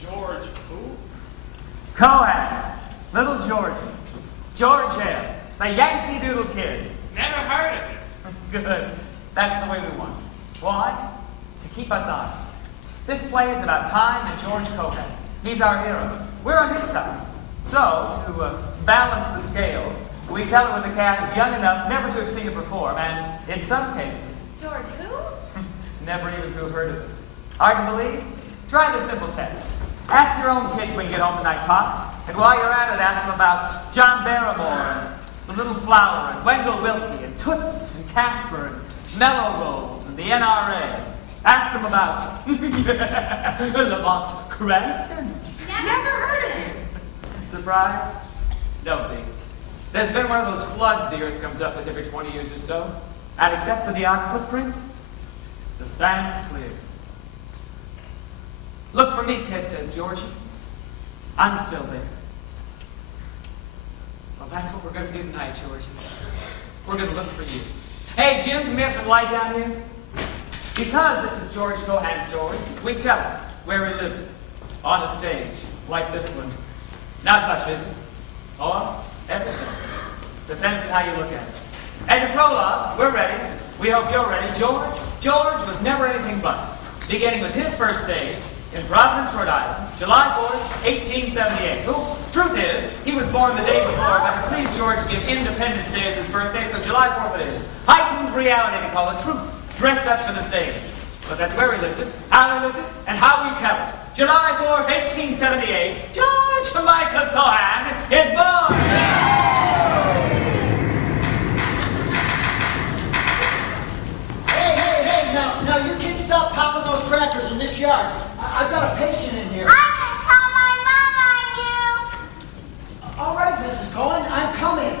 George who? Cohen. Little Georgie. George M. The Yankee Doodle Kid. Never heard of him. Good. That's the way we want. Why? To keep us honest. This play is about time and George Cohen. He's our hero. We're on his side. So, to balance the scales, we tell it with a cast young enough never to have seen it perform, and in some cases... George who? never even to have heard of it. Hard to believe? Try this simple test. Ask your own kids when you get home tonight, Pop. And while you're at it, ask them about John Barrymore, and The Little Flower, and Wendell Willkie, and Toots, and Casper, and Mellow Rolls, and the NRA. Ask them about Lamont Cranston. Never heard of him. Surprised? Don't be. There's been one of those floods the earth comes up with every 20 years or so. And except for the odd footprint, the sand is clear. Look for me, kid, says Georgie. I'm still there. Well, that's what we're going to do tonight, Georgie. We're going to look for you. Hey, Jim, come here, some light down here. Because this is George Cohan's story, we tell it where he lived, on a stage, like this one. Not much, is it? Or everything. Depends on how you look at it. And to prologue, we're ready. We hope you're ready. George was never anything but. Beginning with his first stage in Providence, Rhode Island, July 4th, 1878. Who, truth is, he was born the day before, but it pleased George to give Independence Day as his birthday, so July 4th it is. Heightened reality, we call it truth, dressed up for the stage. But that's where we lived it, how we lived it, and how we tell it. July 4th, 1878, George Michael Cohan is born! Hey, now you kids stop popping those crackers in this yard. I've got a patient in here. I'm gonna tell my mom on you. All right, Mrs. Cohen, I'm coming.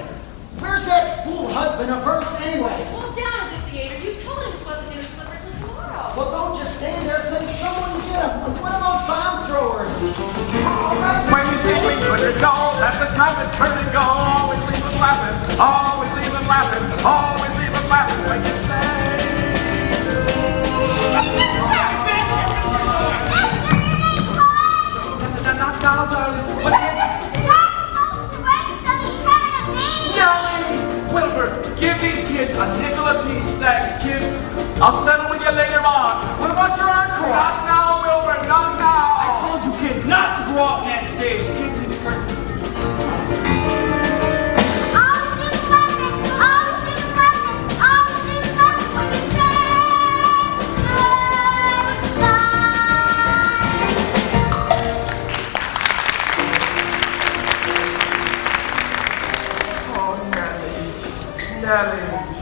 Where's that fool husband of hers anyways? Well, down at the theater. You told him she wasn't going to deliver till tomorrow. Well, don't just stand there saying someone get him. What about bomb throwers? All right. When you see me put it go, that's the time to turn and go. Always leave them laughing, always leave them laughing, always leave them laughing when you say. Not now, darling. What is Nellie! Wilbur, give these kids a nickel apiece. Thanks, kids. I'll settle with you later on. What about your encore? Not now, Wilbur, not now. I told you kids not to go off that stage. You can't see the curtains.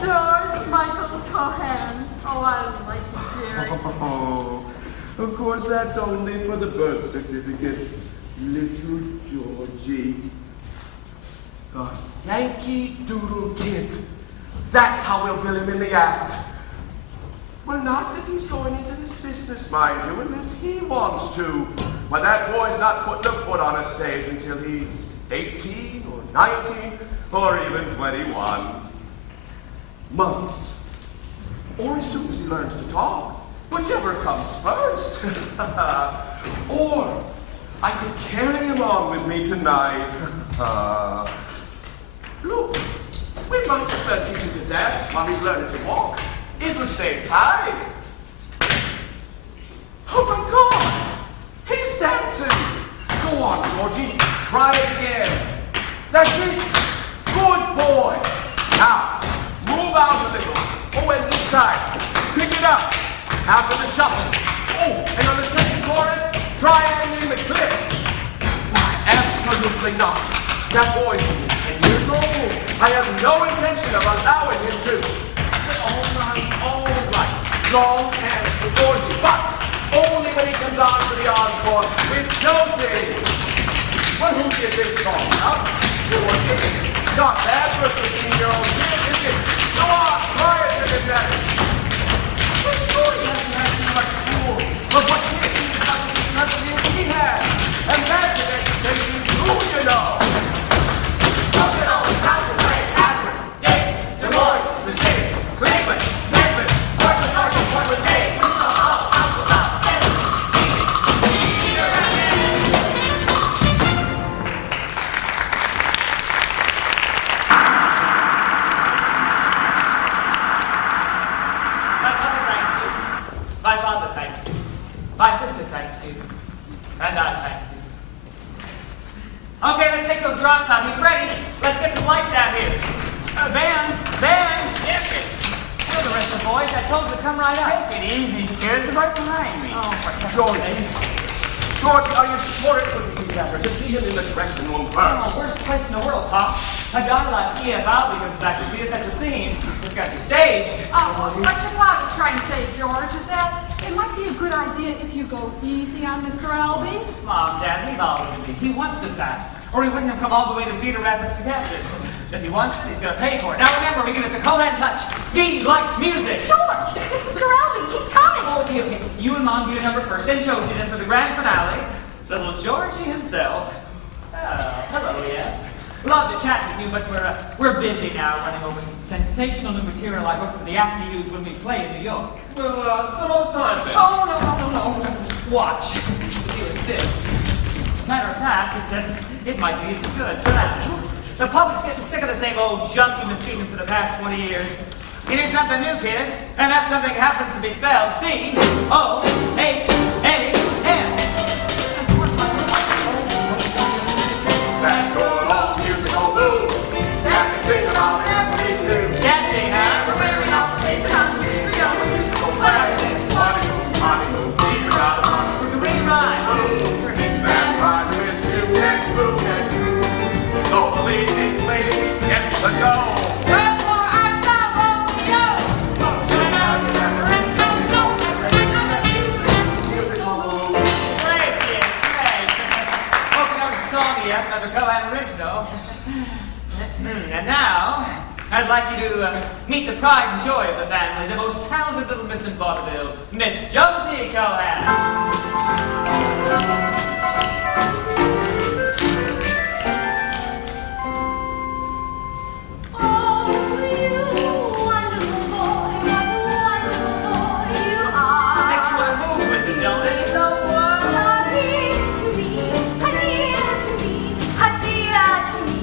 George Michael Cohan. Oh, I like it, Jerry. Oh, of course, that's only for the birth certificate. Little Georgie. The Yankee Doodle Kid. That's how we'll bill him in the act. Well, not that he's going into this business, mind you, unless he wants to. Why, that boy's not putting a foot on a stage until he's 18 or 19 or even 21. Months. Or as soon as he learns to talk, whichever comes first. Or I could carry him on with me tonight. Look, we might just let him teach him to dance while he's learning to walk. It'll save time. Oh my God! He's dancing! Go on, Georgie. Try it again. That's it. Good boy. Now, move out a little. Oh, and this time, pick it up. After the shuffle. Oh, and on the second chorus, try and in the clips. Why, absolutely not. That boy's only 10 years old. I have no intention of allowing him to. All right. Long hands for Georgie, but only when he comes on for the encore with Josie. Well, who do you think it's all about? Georgie. Not bad for a 15-year-old kid, is it? Go on, try it, Mr. Dennis. Well, sure, he hasn't had too much school, but what kids he as much in this country as he has? And that's an education too, you know. Look at all the house away, Akron, Dayton, Des Moines, Cecilia, Cleveland, Memphis, Portland, told you to come right up. Take it easy, kid. They're right behind me. Oh, for heaven's Georgie. sake. Georgie, are you sure it couldn't be better to see him in the dressing room Oh, first? worst place in the world, Pop. A guy like E.F. Albee comes back to see us at the scene. It's got to be staged. Oh, what your father's trying to say, George, is that it might be a good idea if you go easy on Mr. Albee. Mom, Dad, leave Albee to me. He wants the sack, or he wouldn't have come all the way to Cedar Rapids to catch it. If he wants it, he's going to pay for it. Now remember, we give it the Cohan touch. Speed, lights, music. George, it's Mr. Albee. He's coming. Oh, okay. You and Mom do your number first, then Josie, then for the grand finale, little Georgie himself. Oh, hello, E.F. Love to chat with you, but we're busy now running over some sensational new material I wrote for the act to use when we play in New York. Well, some other time, then. Oh, no. Watch. If you insist. As a matter of fact, it might do you some good. Sit down. The public's getting sick of the same old junk you've been feeding for the past 20 years. You need something new, kid, and that something happens to be spelled C-O-H-A-N. That good old musical boo that we sing about every tune. Catchy, huh? We're wearing out the page on the secret of a musical play. Money move, keep your eyes on With the green rhyme. that rhymes with two and spoon and groove. The leading lady gets the go. Wherefore art thou Romeo? Don't you know you never end up so that musical boo. Great, kids, great. Hope you know the song yet, another Cohan original. And now, I'd like you to meet the pride and joy of the family, the most talented little Miss in Vaudeville, Miss Josie Cohan. Oh, you wonderful boy, what a wonderful boy you are. Makes you want to move with me, don't Is it? the world a dear to me, a dear to me, a dear to me.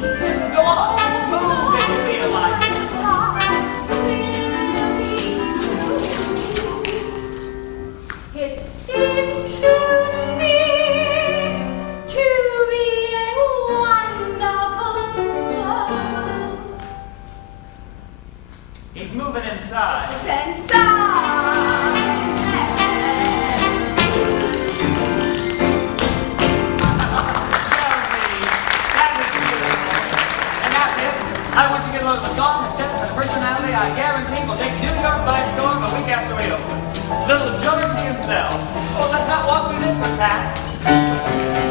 Go on, move if you feel like it. It seems to me to be a wonderful world. He's moving inside. Since I That was beautiful. And now, kid, I want you to get a load of the song and set for the personality I guarantee will take New York by storm a week after we open. Little Georgie himself. Oh, let's not walk through this one, Pat.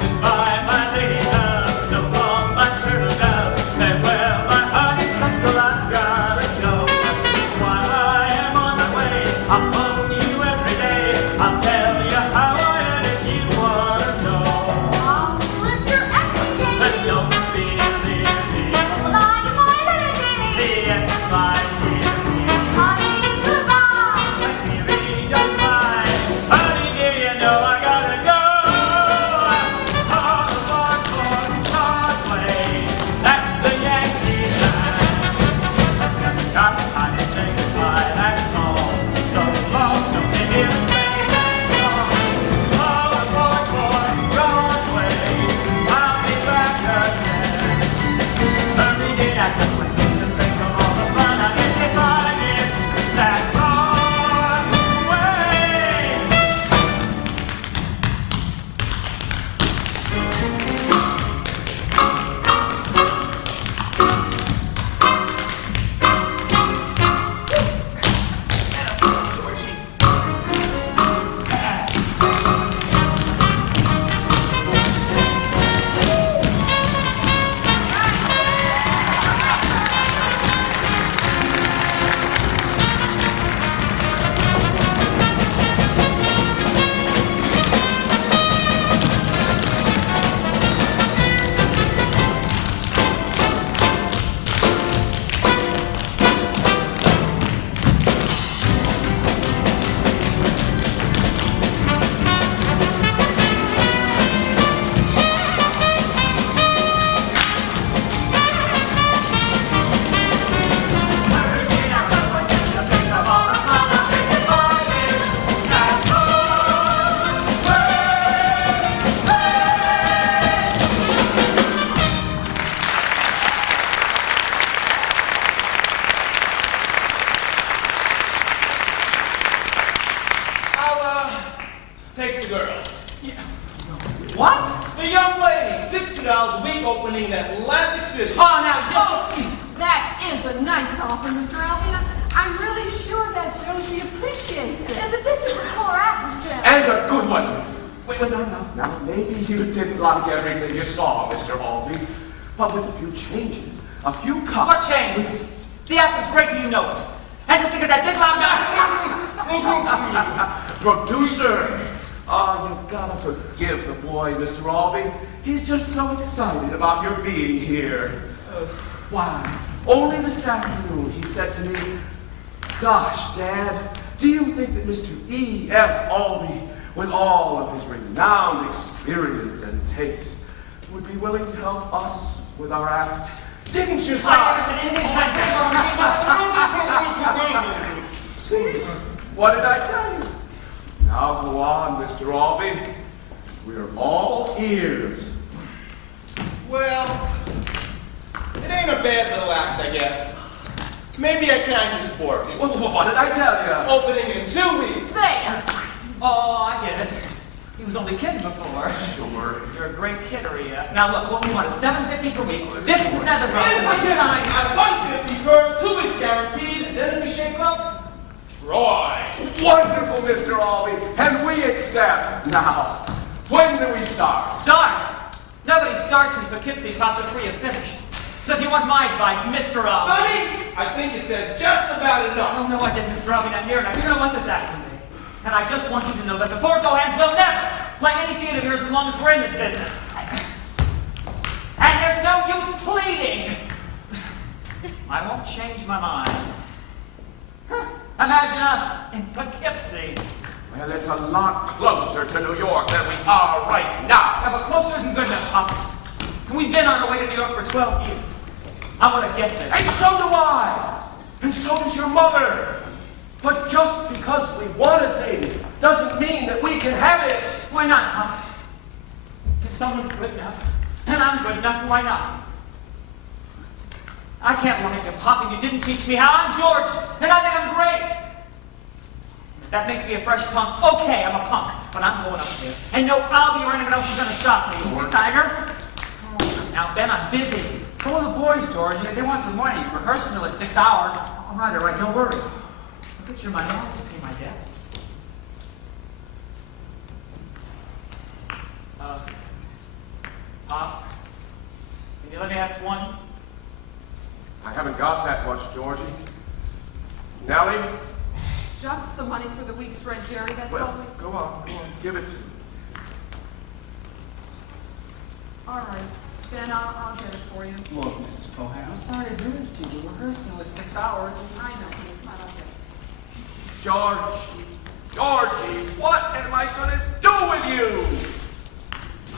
Goodbye, my lady love. So long, my turtle dove. Farewell, my honeysuckle. I've gotta go. While I am on my way, I'll phone you every day. I'll tell you how I am if you wanna know. lift your acting But game. don't believe me. Like my little Jenny. Yes, my dear. Honey, goodbye. But you really don't mind. Atlantic City. Oh, now just... That is a nice offer, Mr. Alvin. I'm really sure that Josie appreciates it. But this is a full act, Mr. Alvin. And a good one. Wait, now, maybe you didn't like everything you saw, Mr. Albee, but with a few changes, a few cuts. What changes? The act is great and you know it. And just because that big loud guy... Producer, you gotta forgive the boy, Mr. Albee. He's just so excited about your being here. Why, only this afternoon he said to me, "Gosh, Dad, do you think that Mr. E.F. Albee, with all of his renowned experience and taste, would be willing to help us with our act?" Didn't you, sir? I never said anything like this. See, what did I tell you? Now go on, Mr. Albee. We're all ears. Well, it ain't a bad little act, I guess. Maybe I can use 4 people. What did I tell you? Opening in 2 weeks. There. Oh, I get it. He was only kidding before. Sure. You're a great kidder, E.F. Now look, what we want is $7.50 per week, 50% of the Then profit. we sign at 150 per 2 weeks guaranteed, and then we shake up. Troy. Wonderful, Mr. Albee, and we accept. Now, when do we start? Start! Nobody starts in Poughkeepsie profits where you finish. So if you want my advice, Mr. Albee... Sonny, I think you said just about enough. Oh, no, I didn't, Mr. Albee, not near enough. You're going to want this act from me. And I just want you to know that the Four Gohans will never play any theater of yours as long as we're in this business. And there's no use pleading. I won't change my mind. Imagine us in Poughkeepsie. Well, it's a lot closer to New York than we are right now. Yeah, but closer isn't good enough, Pop. We've been on our way to New York for 12 years. I want to get there. And so do I. And so does your mother. But just because we want a thing doesn't mean that we can have it. Why not, Pop? If someone's good enough, and I'm good enough, why not? I can't lie to you, Pop, and you didn't teach me how. I'm George, and I think I'm great. If that makes me a fresh punk, okay, I'm a punk, but I'm going up there. And no Albee or anyone else is going to stop me. Tiger? Oh, now, Ben, I'm busy. So are the boys, George. They want the money. Rehearsing till 6 hours. All right, don't worry. I'll get your money. I'll just pay my debts. Pop, can you let me Act 1? I haven't got that much, Georgie. Nellie? Just the money for the week's rent, Jerry, that's all Well, we... go on, give it to me. All right, Ben, I'll get it for you. Look, Mrs. Cohan, I'm sorry to do this to you. We're rehearsing till 6 hours. I know, I'll get it. Georgie, what am I gonna do with you?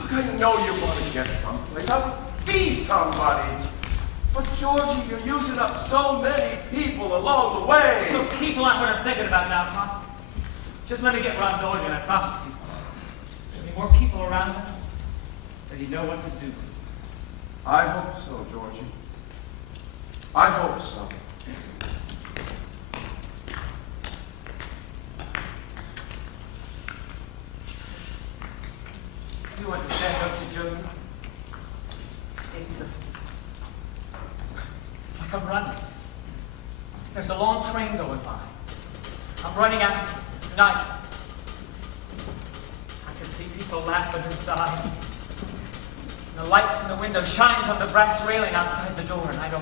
Look, I know you want to get someplace. I would be somebody. But Georgie, you're using up so many people along the way. Look, people aren't what I'm thinking about now, Pop. Just let me get where I'm going, and I promise you, there'll be more people around us than you know what to do. I hope so, Georgie. I hope so. You understand, don't you, Josie? It's like I'm running. There's a long train going by. I'm running after it. It's night. I can see people laughing inside. And the lights from the window shines on the brass railing outside the door, and I know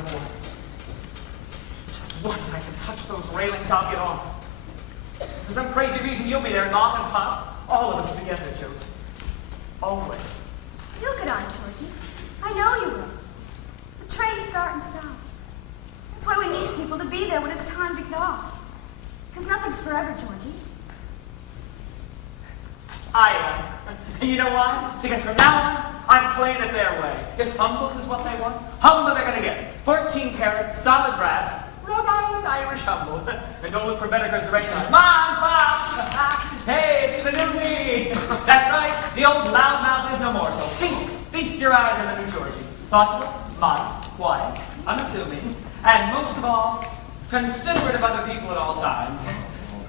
just once I can touch those railings, I'll get on. For some crazy reason, you'll be there, Mom and Pop, all of us together, Josie. Always. You'll get on, Georgie. I know you will. The trains start and stop. That's why we need people to be there when it's time to get off. Because nothing's forever, Georgie. I am. And you know why? Because from now on, I'm playing it their way. If humble is what they want, humble they're going to get. 14 karat, solid brass, Rhode Island Irish humble. And don't look for better because the right time. Mom, Pop! Hey, it's the new me! That's right, the old loudmouth is no more. So feast your eyes on the new Georgie. Thoughtful, modest, quiet, unassuming, and most of all, considerate of other people at all times.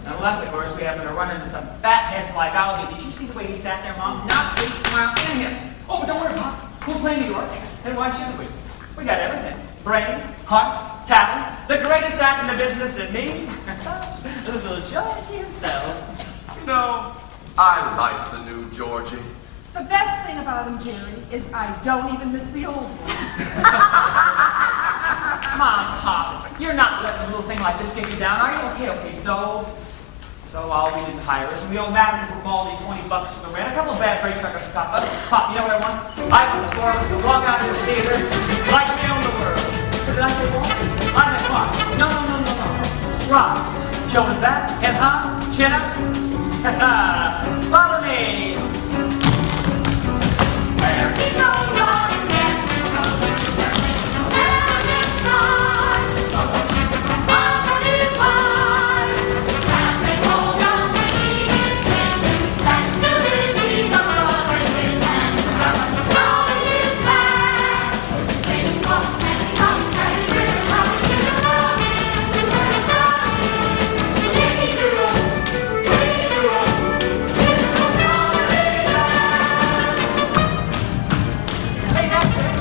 Unless, of course, we happen to run into some fatheads like Albee. Did you see the way he sat there, Mom? Not a smile in him. Oh, but don't worry, Pop. We'll play New York and watch you the week. We got everything. Brains, heart, talent, the greatest act in the business, and me. Little Georgie himself. You know, I like the new Georgie. The best thing about him, Jerry, is I don't even miss the old one. Come on, Pop. You're not letting a little thing like this get you down, are you? Okay. So Albie didn't hire us, and we owe Madam Grimaldi $20 for the rent. A couple of bad breaks aren't going to stop us. Pop, you know what I want? I want the four of us to walk out of this theater like we own the world. Did I say walk? I meant walk. No. Stride. Shoulders back, head high, chin up. Follow me. Where he goes on his head to go. And inside, it's a comedy pie. Snapping hold on the key, his face stands to the knees of Broadway and control his back. Sings walks and he talks and he really talks to the love. Hey, that's it.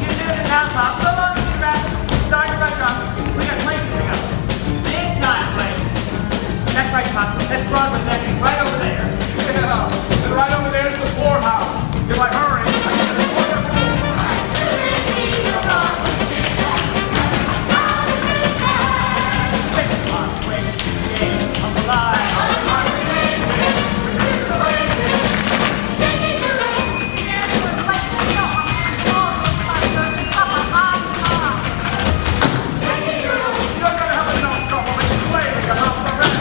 You did it now, Pop. So long, Mr. Rabbit. Sorry to rush off. We got places to go. Big time places. That's right, Pop. That's Broadway decking right over there. Yeah, and right over there's the poorhouse. If I hurry, I can get a quarter You're gonna have enough trouble explaining about the rent.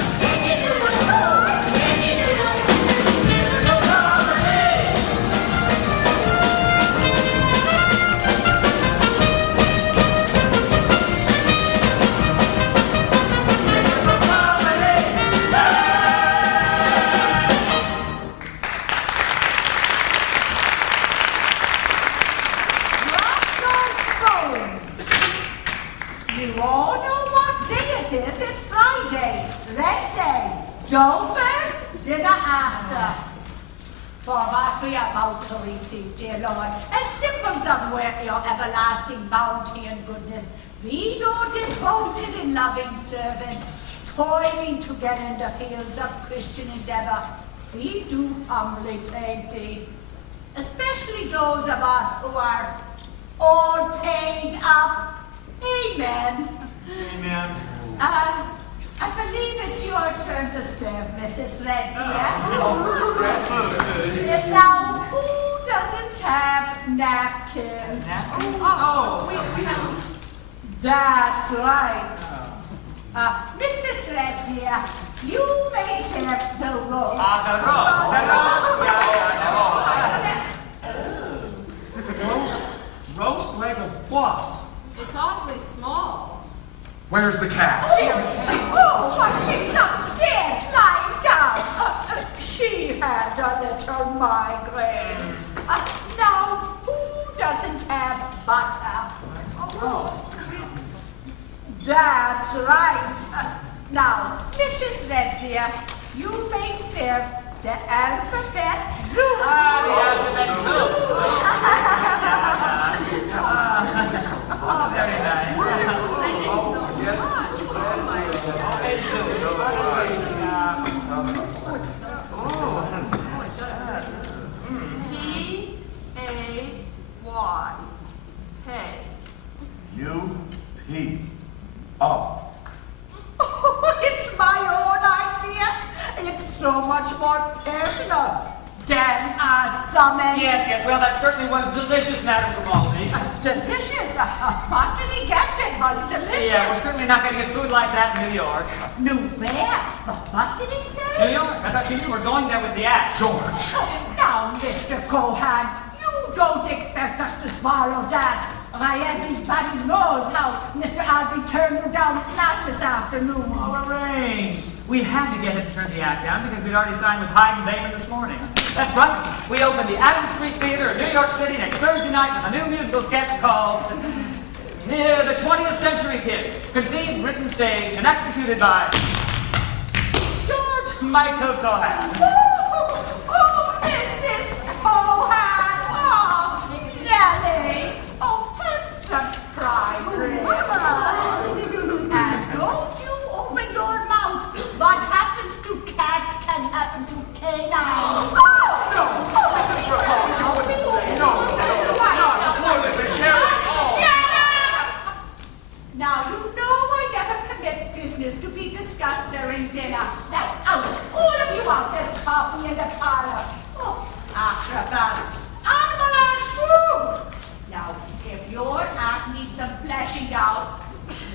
You all know what day it is. It's Friday, red day. Dough first, dinner after. For what we are about to receive, dear Lord, as symbols of your everlasting bounty and goodness, we know devoted and loving servants, toiling to get in the fields of Christian endeavor, we do humbly take thee, especially those of us who are all paid up. Amen. Amen. I believe it's your turn to serve, Mrs. Red Deer. Now, who doesn't have napkins? We have. That's right. Mrs. Red Deer, you may serve the roast. Roast leg of what? It's awfully small. Where's the cat? Oh, well, she's upstairs, lying down. She had a little migraine. Now, who doesn't have butter? That's right. Now, Mrs. Red Deer, you may serve the alphabet zoo. Very nice. Thank you so much. P-A-Y. Hey. U-P. Oh. Oh, it's my own idea. It's so much more personal than a summon. Yes. Well, that certainly was delicious, Madam Grimaldi. Delicious. What did he get that was delicious? Yeah, we're certainly not going to get food like that in New York. New where? What did he say? New York? I thought you knew we're going there with the act. George. Now, Mr. Cohan, you don't expect us to swallow that. Why, everybody knows how Mr. Albie turned you down flat this afternoon. All arranged. We had to get him to turn the act down because we'd already signed with Hyde and Damon this morning. That's right. We opened the Adams Street Theater in New York City next Thursday night with a new musical sketch called The 20th Century Kid. Conceived, written, staged, and executed by George Michael Cohan. Oh, Mrs. Cohan. Oh, Nellie. Oh,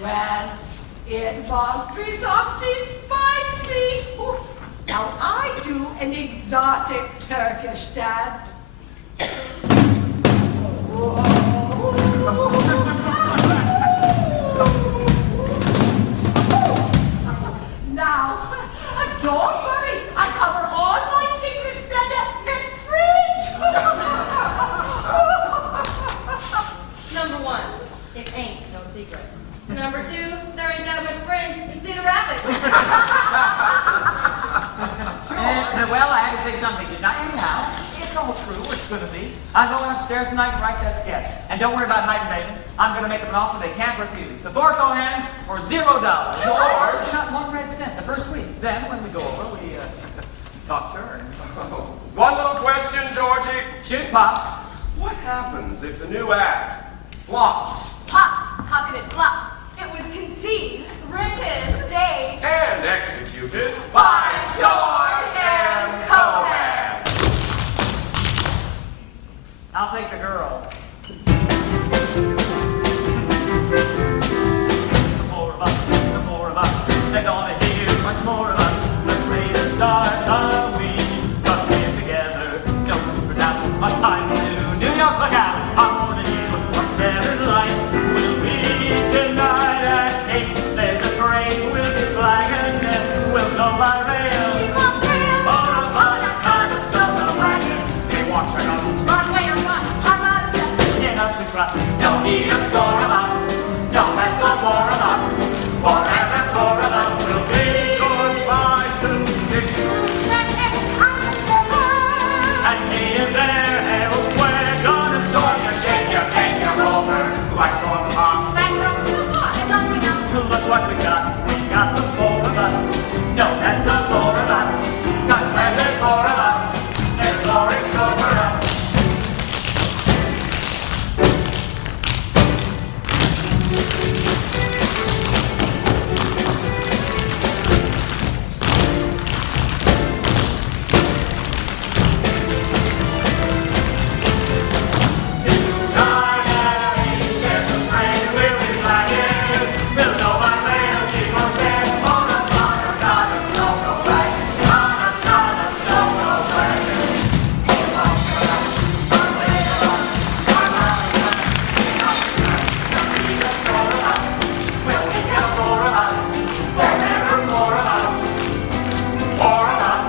Well, it must be something spicy. Now I do an exotic Turkish dance. Now, don't worry, I cover all my secret splendor in fridge. Number one, it ain't no secret. Number two, there ain't that much fringe in Cedar Rapids. Well, I had to say something, didn't I? Anyhow, it's all true. It's going to be. I'm going upstairs tonight and write that sketch. And don't worry about hiding Maiden. I'm going to make them an offer they can't refuse. The four co-hands for $0. George! Not 1 red cent the first week. Then, when we go over, we talk turns. One little question, Georgie. Shoot, Pop. What happens if the new act flops Pop, how could it flop? It was conceived, written, staged, and executed by George M. Cohan? I'll take the girl. The more of us, they're gonna hear much more of us. The greatest stars are we, 'cause we're together. No room for doubt, our time to New York, look out. I'm warning you, from better lights will be tonight at 8. There's a parade, we'll be flagging and we'll go by rail. Or a kind of solo wagon. They watching us. Broadway or bust. In us we trust. Don't need a score of us. Don't mess up more of us. Forever, 4 of us will be goodbye to sticks. And here, there, elsewhere, gonna storm You shake your, take your over like storm pops. Look what we got. We got the 4 of us. No, that's the 4 of us. 'Cause when there's 4 of us, there's glory over us. Tonight at 8, there's a train we'll be flagging. We'll go by rail, she won't say, on a solo wagon. On a solo wagon. They walk for us, one way of us, one mile of us. Don't need a score of us. We'll take out 4 of us. Forever 4 of us. 4 of us.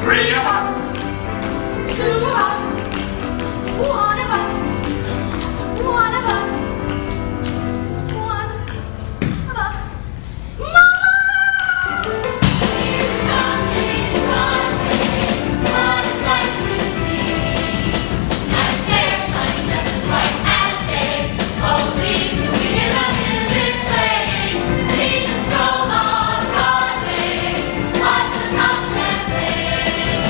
3 of us. 2 of us, 1 of us, 1 of us, 1 of us. Mama! Here comes his Broadway, what a sight to see. Night there shining just as bright as day. Oh gee, can we hear the music playing? See them stroll on Broadway, watch them pop champagne.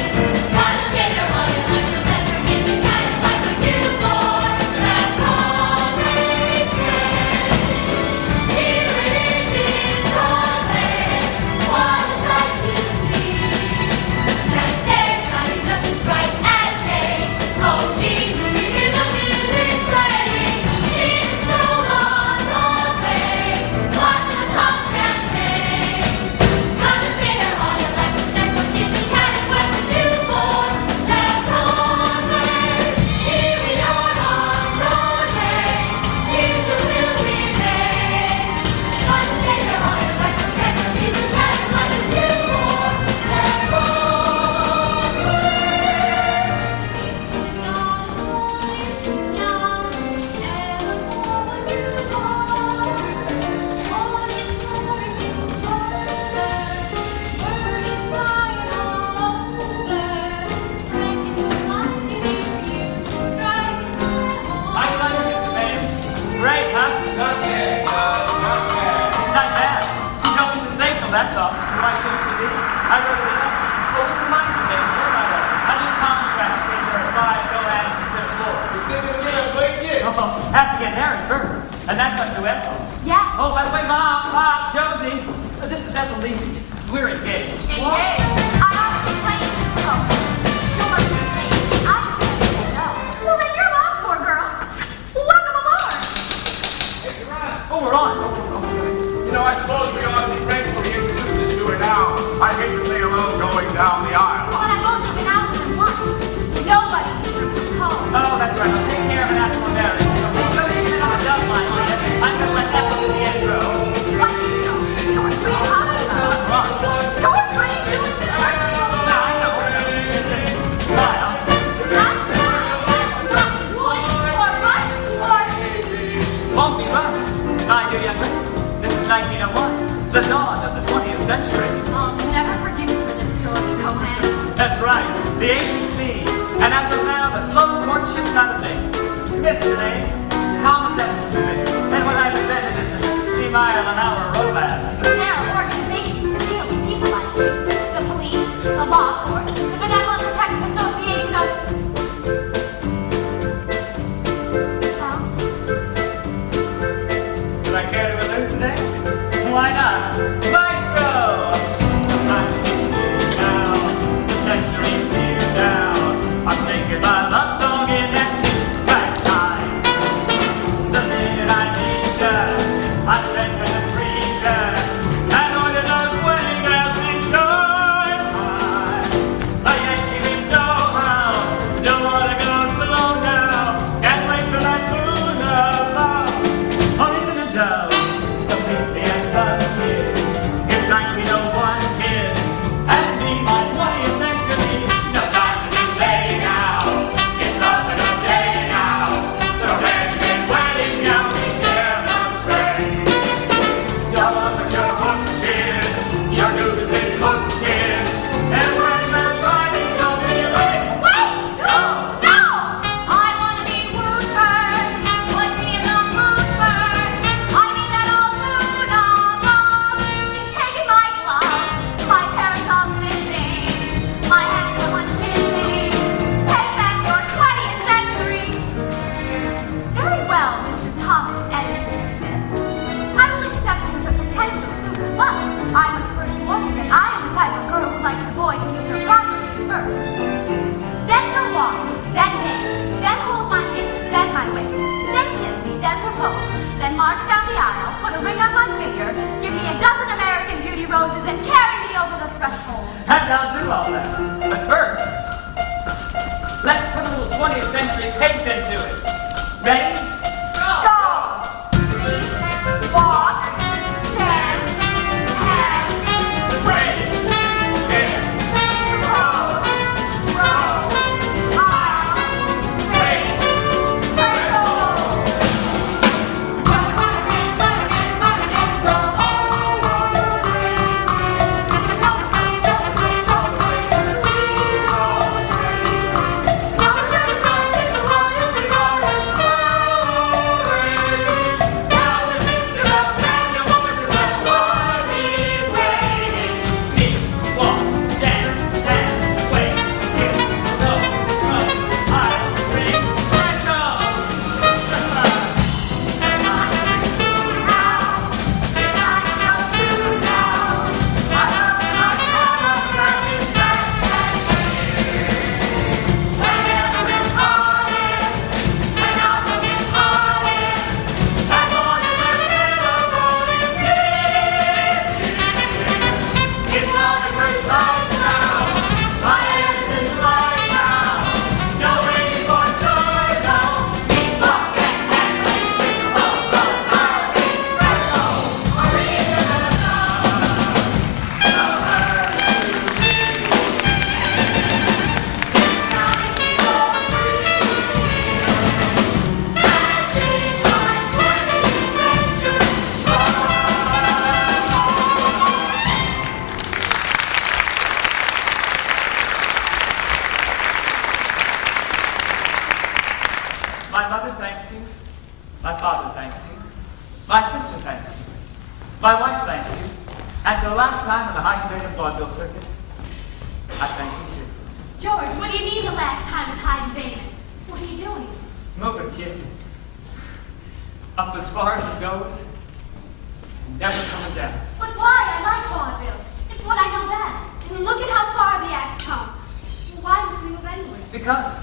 Gotta stay there while your life goes and forgets and kind of like a newborn that Broadway train. Here it is Broadway, what a sight to see. Night there shining just as bright as day. Oh gee, when we hear the music playing, see them stroll on Broadway, watch them pop champagne. Gotta stay there while your life goes and forgets and kind of like a newborn that Broadway. Here we are on Broadway, here's where we'll remain. Gotta stay there while your life goes and forgets and kind of like a newborn that Broadway. Not a soul young, evermore a newborn. Morning glories in the bird is flying all over, breaking the light in ears and striking my I heart. like Mr. Mayor. Great, huh? Not bad, John, not bad. Not bad. She's only sensational, that's all. Why shouldn't she be? I wrote it up. Always reminds me, Mayor, about a new contract in her 5 go-ads instead of 4. You think we'll get a great gig? Oh, have to get Harry first. And that's up to Ethel. Yes. Oh, by the way, Mom, Pop, Josie, this is Ethel Levy. We're engaged. I ought to explain, Mrs. Cohen. Too much to please. I just have to say no. Well, then you're off, poor girl. Welcome aboard. Oh, we're on. down the aisle. But I've only been out with him once. Nobody's ever come home. Oh, that's right. I'll take care of an Afro-American. Just get on the dump line, will you? I'm going to let Ethel do the intro. What intro? George, what are you talking about? Run. George, what are you doing? The curtain's rolling No, up. I know. Smile. Not smile. That's not pushed or rushed or... Won't be run. My dear young lady, this is 1901, the dawn of the 20th century. I'll never forgive you for this, George Cohan. That's right. The age is speed. And as of now, the slow courtship's out of date. Smith's the name. Thomas Edison Smith. And what I've invented is a 60-mile-an-hour romance. There are organizations to deal with people like you. The police, the law court, the Benevolent Protective Association of... Helps. Would I care to elucidate? Why not? Maestro! Time to teach you now. The century's near down. I'm singing my love song in that ragtime. The minute I meet ya, I send for the preacher and order those wedding bells to join mine. A Yankee with no hound, don't wanna go slow now. Can't wait for that moon above, or even a dove. So crispy and fun, kid. It's 1901, kid, and be my 20th century. No time to delay now. It's not a good day now. The red wedding gown, yeah, that's straight. Double up at your hooks, kid. Your news has been cooked, kid. And wedding bells riding, don't be late. Wait! No! I want to be wooed first. Put me in the mood first. I need that old moon above. She's taken my gloves. My parasol's missing. My hand someone's kissing. Take back your 20th century. Very well, Mr. Thomas Edison Smith. I will accept you as a potential suitor, but I must first warn you that I am the type of girl who likes the boy to meet her properly first. Then go walk, then dance, then hold my hip, then my waist, then kiss me, then propose, then march down the aisle, put a ring on my finger, give me a dozen American Beauty roses, and carry me over the threshold. And I'll do all that. But first, let's put a little 20th century pace into it. Ready? Go! Meet, walk, dance, hand, waist, kiss, propose, rose, aisle, ring, threshold. Meet, walk, dance, hand, waist, kiss, propose, rose, aisle, ring, threshold. It's love at first sight now. My Edison's right now. No waiting for stars out. Meet, walk, dance, hand, waist, kiss, propose, rose, aisle, ring, threshold. Or ring the My mother thanks you. My father thanks you. My sister thanks you. My wife thanks you. And for the last time on the Hyde vaudeville circuit, I thank you too. George, what do you mean the last time with Hyde and Bateman? What are you doing? Moving, kid. Up as far as it goes, and never coming down. But why? I like vaudeville. It's what I know best. And look at how far the acts come. Why must we move anyway? Because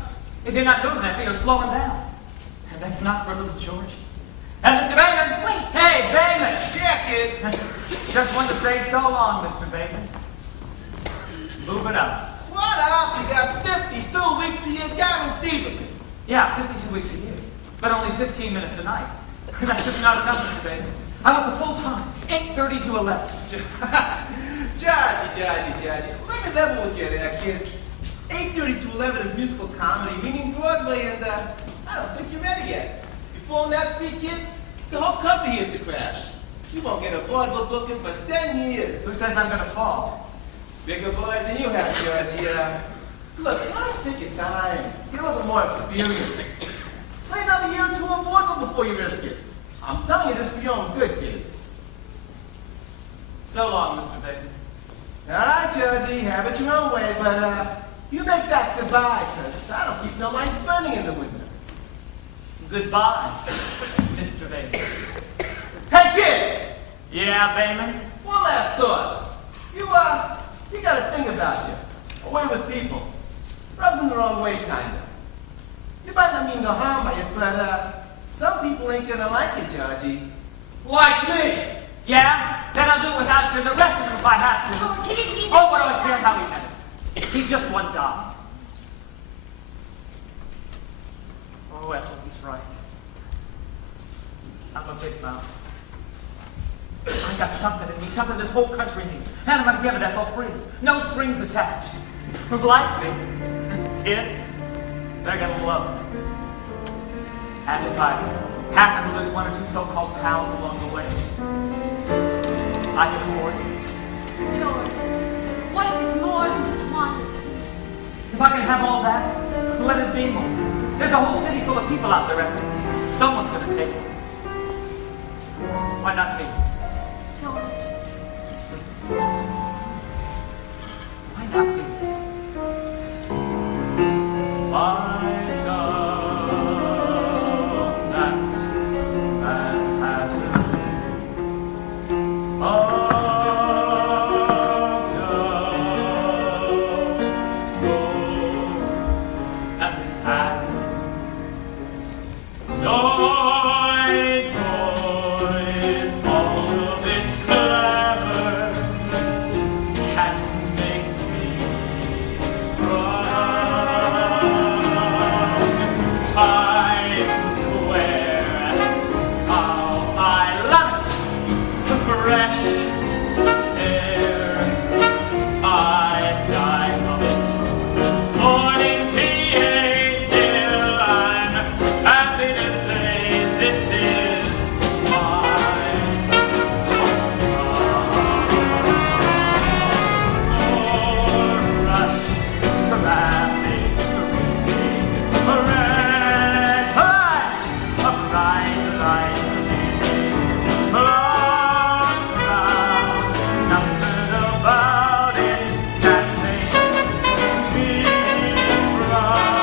if you're not moving after, you're slowing down. And that's not for little George. And Mr. Bateman! Wait. Hey, Bateman! Yeah, kid. Just wanted to say so long, Mr. Bateman. Moving up. What up? You got 52 weeks a year guaranteed. Yeah, 52 weeks a year. But only 15 minutes a night. That's just not enough, Mr. Bailey. I want the full time. 8:30 to 11. Judgy. Let me level with you there, kid. 8:30 to 11 is musical comedy, meaning Broadway, and I don't think you're ready yet. You fall in that feet, kid, the whole country is to crash. You won't get a vaudeville booking for 10 years. Who says I'm gonna fall? Bigger boys than you have, Georgie. Look, why don't you take your time? Get a little more experience. Play another year or two of vaudeville before you risk it. I'm telling you this for your own good, kid. So long, Mr. Bailey. All right, Georgie, have it your own way, but you make that goodbye, because I don't keep no lights burning in the winter. Goodbye, Mr. Bailey. Hey, kid! Yeah, Bayman? One last thought. You got a thing about you. A way with people. Rubs them the wrong way, kinda. You might not mean no harm by it, but, some people ain't gonna like you, Georgie. Like me! Yeah? Then I'll do it without you and the rest of them if I have to. George, he didn't mean Oh, to what do play I care something. how he had it? He's just one dog. Oh, Ethel, he's right. I'm a big mouth. I got something in me, something this whole country needs. And I'm gonna give it Ethel free. No strings attached. Like me, kid, they're gonna love me. And if I happen to lose one or two so-called pals along the way, I can afford it. George, what if it's more than just one? If I can have all that, let it be more. There's a whole city full of people out there, Ethel. Someone's gonna take it. Why not me? George, Why not me? My town, that's Manhattan. Slow and sad. Noise, all of its clever can't make me from Times Square. How I love it, the fresh air. I die of it. Morning PA, still I'm happy to say this is my hometown. Rush, traffic, screaming, a red flash, a bright light gleaming, close crowds, nothing about it can make me from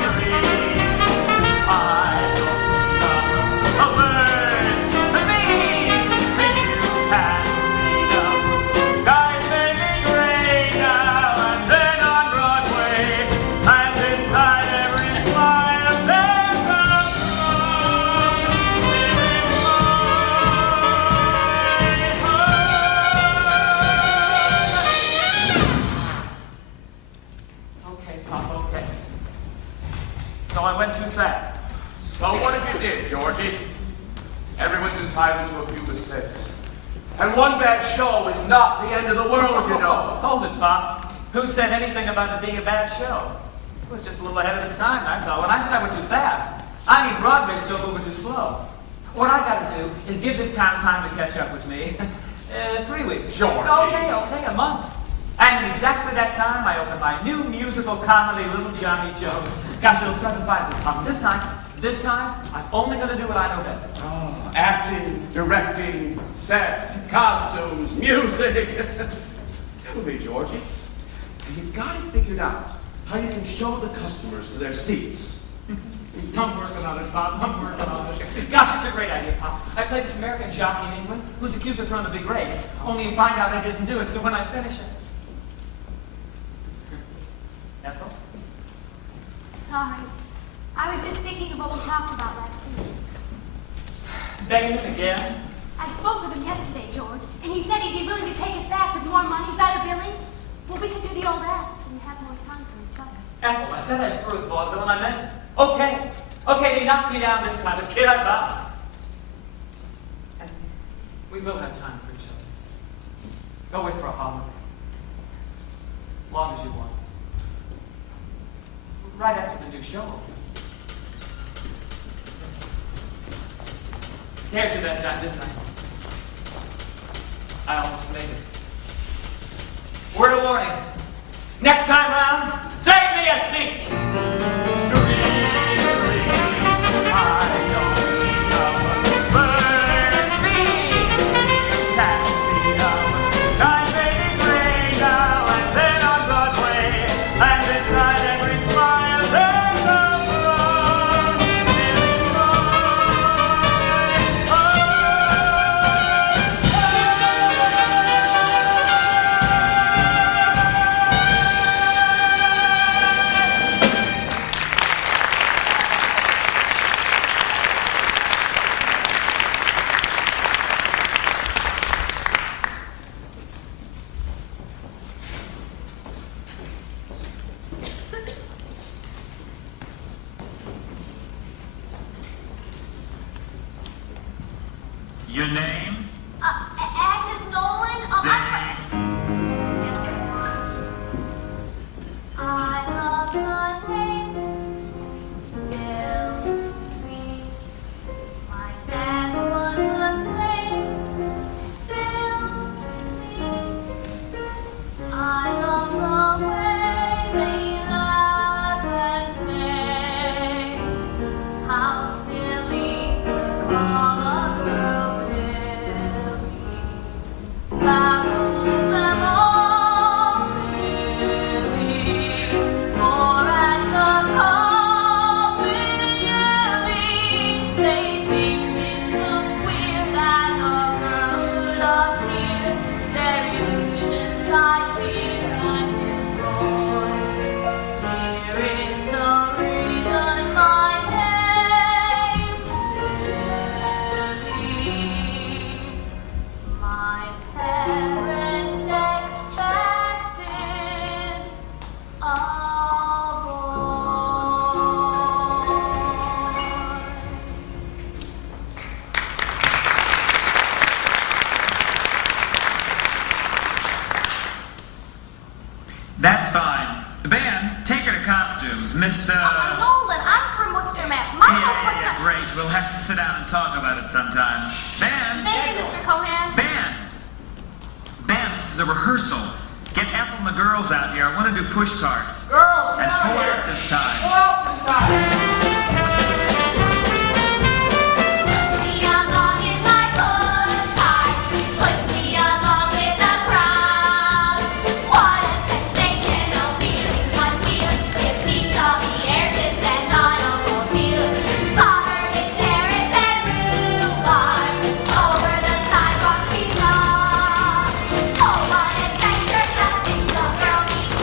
dreams. I don't know birds, the bees, the hills and freedom. Skies may be gray now and then on Broadway, and beside every smile there's a Okay, Pop, okay. So I went too fast. So what if you did, Georgie? Everyone's entitled to a few mistakes. And one bad show is not the end of the world, you know. Hold it, Pop. Who said anything about it being a bad show? It was just a little ahead of its time, that's all. When I said I went too fast, I mean Broadway's still moving too slow. What I gotta do is give this town time to catch up with me. 3 weeks. Georgie. Okay, a month. And at exactly that time, I open my new musical comedy, Little Johnny Jones. Gosh, it'll start to fight this Pop. This time, I'm only gonna do what I know best. Acting, directing, sets, costumes, music. Tell me, Georgie, have you got it figured out how you can show the customers to their seats? I'm working on it, Pop. I'm working on it. Gosh, it's a great idea, Pop. I played this American jockey in England who's accused of throwing a big race, only to find out I didn't do it, so when I finish it... Ethel? sorry. I was just thinking of what we talked about last week. Banging again? I spoke with him yesterday, George, and he said he'd be willing to take us back with more money, better billing. Well, we could do the old act and have more time for each other. Ethel, I said I was through with vaudeville and I meant it. Okay. Okay, they knocked me down this time, but kid, I bounced. And we will have time for each other. Go away for a holiday. Long as you want. Right after the new show opens. Scared you that time, didn't I? I almost made it. Word of warning. Next time round, save me a seat. Your name? Agnes Nolan? I love nothing. Bill me. My dad was the same. Bill me. I love the way they laugh and say how silly to call a girl Billy. Baffles them all, really. For at the call, really, they think it's so queer that a girl should appear. Their illusions I fear and destroy. Here is the reason my name's Billy. My parents expected a boy. That's fine. The band, take her to costumes. Miss, Nolan, I'm from Worcester, Mass. My house yeah, great. We'll have to sit down and talk about it sometime. Band! Thank you, Mr. Cohan. Band! Band, this is a rehearsal. Get Ethel and the girls out here. I want to do push cart. Girls, And come pull out out here. this time. Pull out this time. Push me along in my push cart. Push me along with the crowd. What a sensational feeling one feels. It beats all the airships and automobiles. Covered in carrots and rhubarb. Over the sidewalks we trot. Oh, what adventure a single girl meets.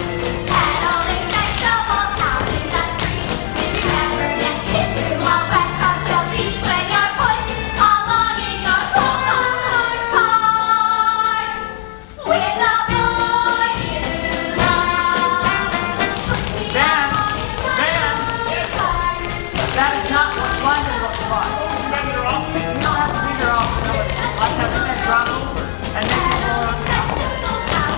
Pedaling vegetables out in the street. Did you ever get kissed through a wet crotch of beets when you're pushed along in your push cart with the boy you love? Push me along in my push cart. That is not what London looks like. You don't have to be there all to know it. Like have the men drop over and then you go on the house.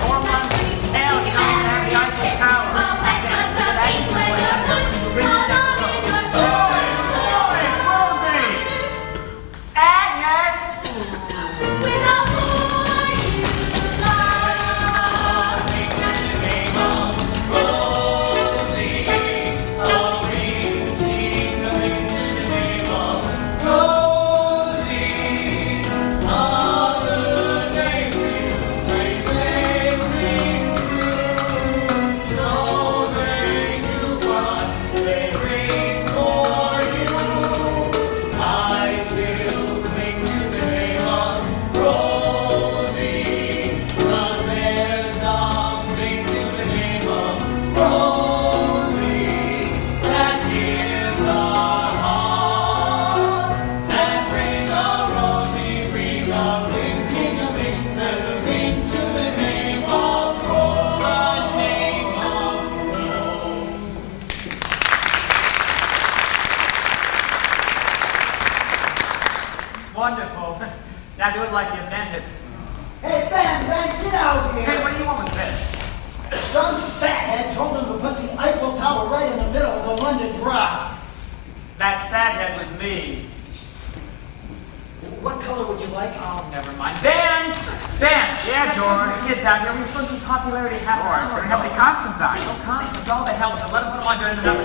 Or London. Hell, you don't even have the Eiffel Tower. Well, wet crotch of beets when you're pushed along in your Agnes! with a boy you love. Rosie, Wonderful. Now do it like you meant it. Hey, Ben, get out Hey, here. what do you want with Ben? Some fathead told him to put the Eiffel Tower right in the middle of the London Drop. That fathead was me. What color would you like? Oh, never mind. Ben! Ben! Yeah, George. Kids out here. We're supposed to be popularity half hour. How many costumes are there? No costumes. All the hell with it. Let them put them on during the number.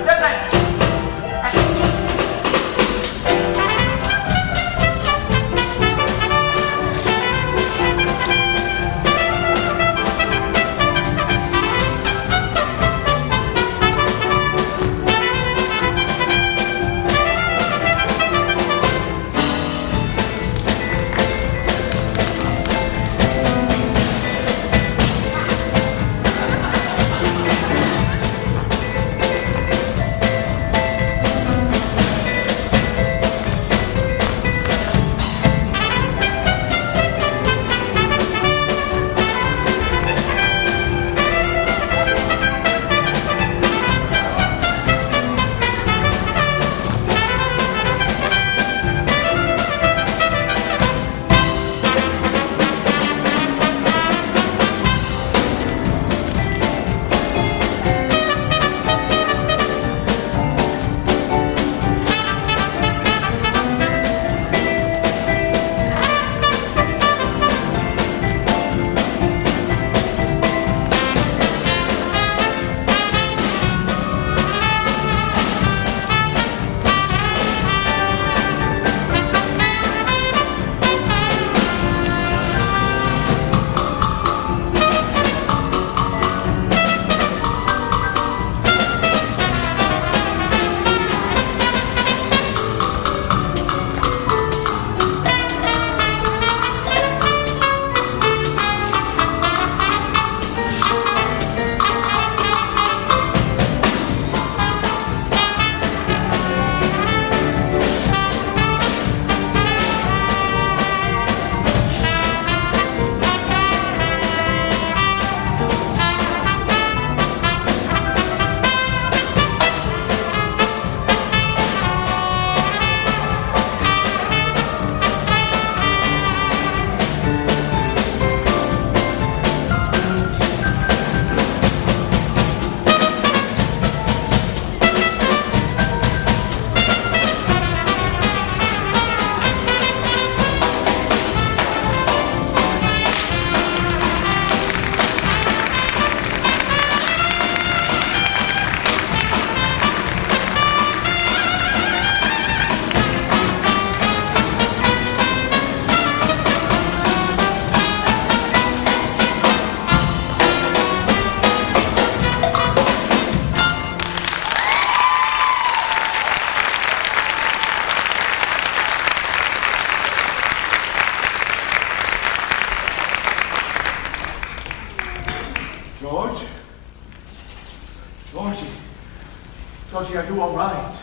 Georgie, are you all right?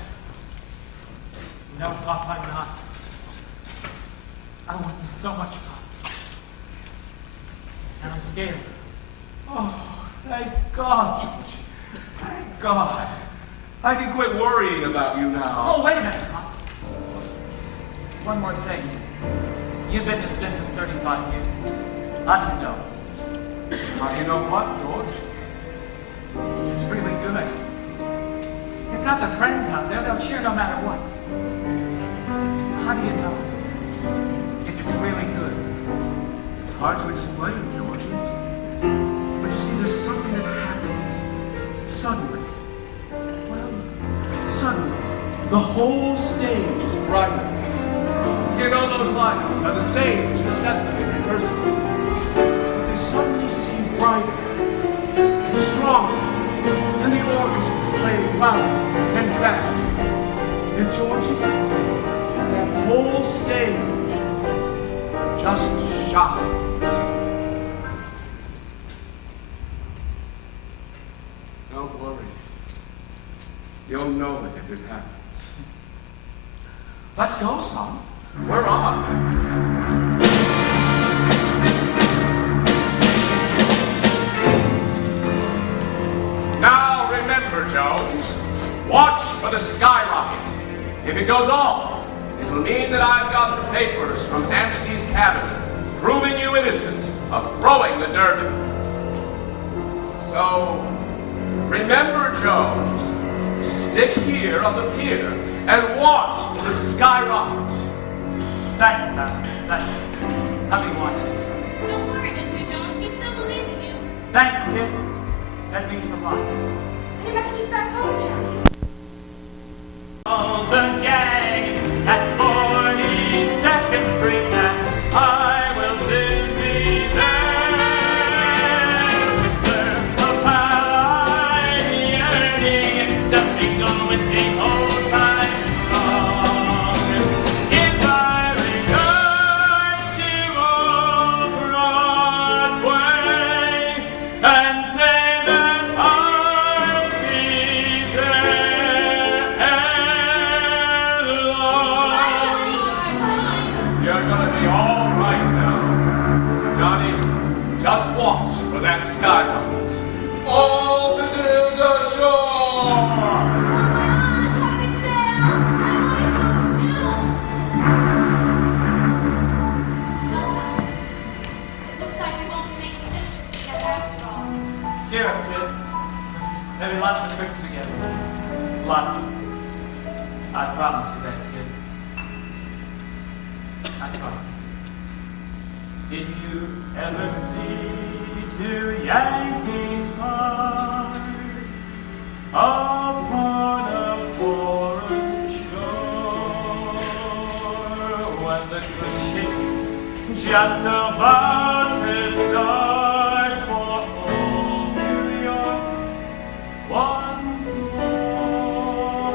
No, Pop, I'm not. I want you so much, Pop. And I'm scared. Oh, thank God, Georgie. Thank God. I can quit worrying about you now. Oh, wait a minute, Pop. One more thing. You've been in this business 35 years. I didn't know. How do you know what, George? It's really good. It's not the friends out there. They'll cheer no matter what. How do you know if it's really good? It's hard to explain, Georgie. But you see, there's something that happens suddenly. Well, suddenly, the whole stage is brighter. You know those lights are the same as you set them in rehearsal. But they suddenly seem brighter and stronger, and the orchestra is playing louder and best. And Georgie, that whole stage just shines. Don't worry. You'll know it if it happens. Let's go, son. We're on. Now remember, Jones, watch for the skyrocket. If it goes off, It'll mean that I've got the papers from Amstee's cabin proving you innocent of throwing the derby. So, remember, Jones, stick here on the pier and watch the skyrocket. Thanks, pal. Thanks. I'll be watching. Don't worry, Mr. Jones. We still believe in you. Thanks, kid. That means a lot. Any messages back home, Johnny? All the gang at 42nd Street, that I will soon be there. Mr. Pioneering to mingle with the old time throng. Give my regards to old Broadway and say that I'll be there. You're gonna be all right now. Johnny, just watch for that skyrocket. All visitors ashore! Looks like we won't make the district together after all. Cheer up, kid. There'll be lots of tricks together. Lots. I promise you that, kid. I promise. Did you ever see two Yankees part upon a foreign shore when the good ship's just about to start for old New York once more?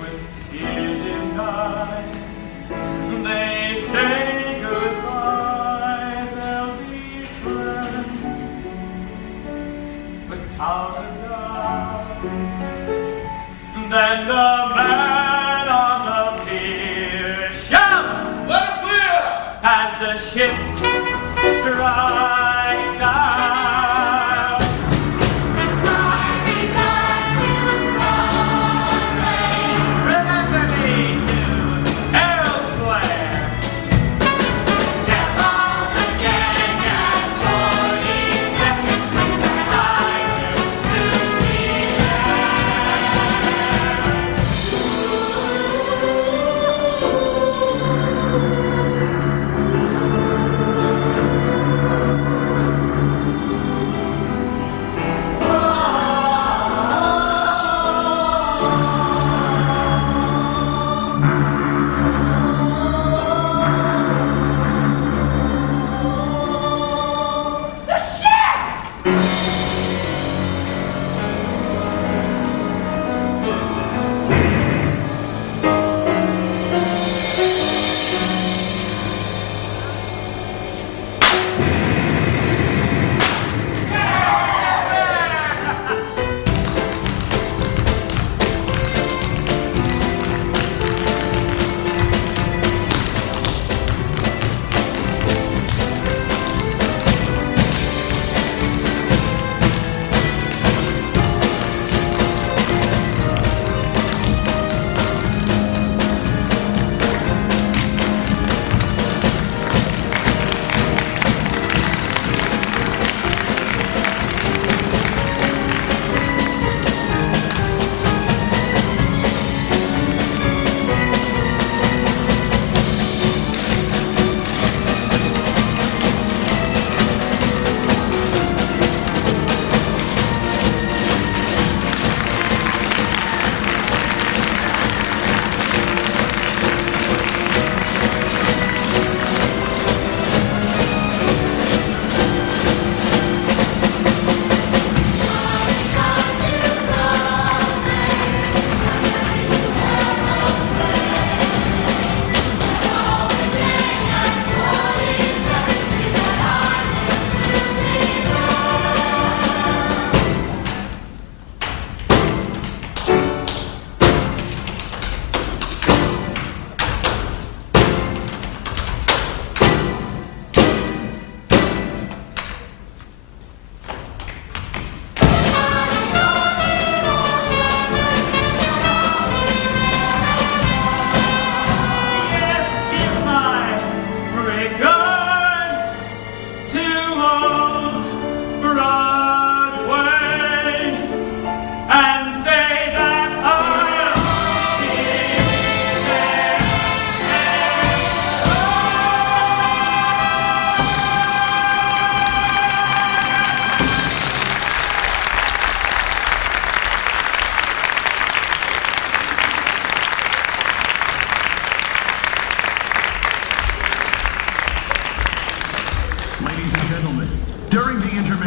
With tear-dimmed eyes, they say goodbye. They'll be friends without a doubt. Then the man on the pier shouts Let it clear! as the ship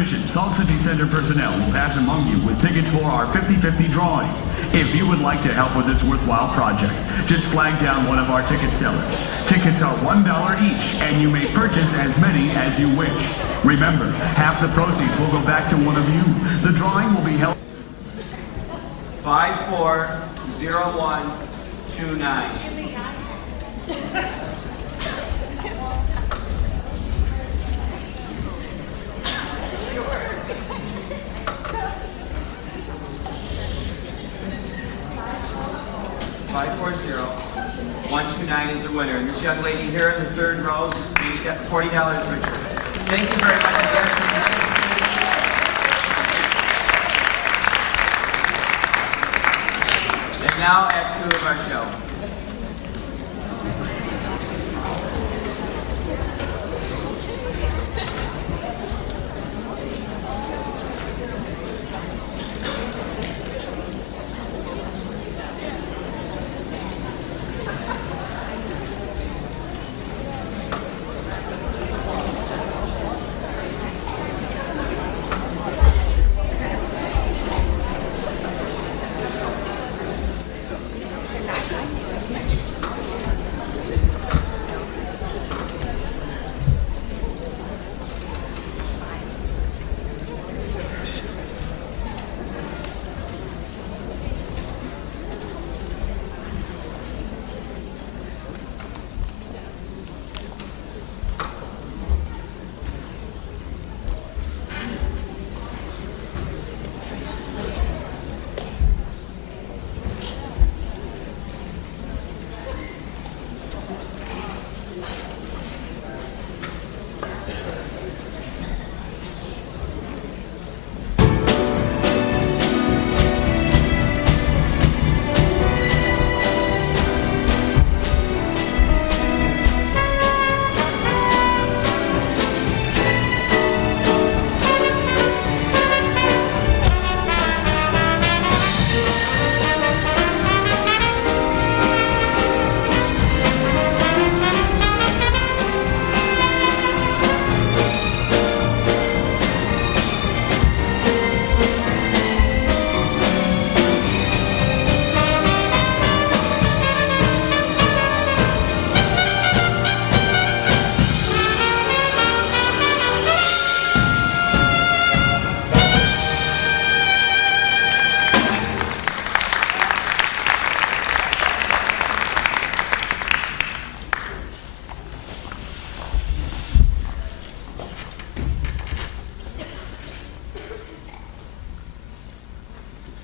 intermission, Salt City Center personnel will pass among you with tickets for our 50-50 drawing. If you would like to help with this worthwhile project, just flag down one of our ticket sellers. Tickets are $1 each, and you may purchase as many as you wish. Remember, half the proceeds will go back to one of you. The drawing will be held 540129. $540-129 is the winner. And this young lady here in the third row is $40 richer. Thank you very much again for participating. And now Act 2 of our show.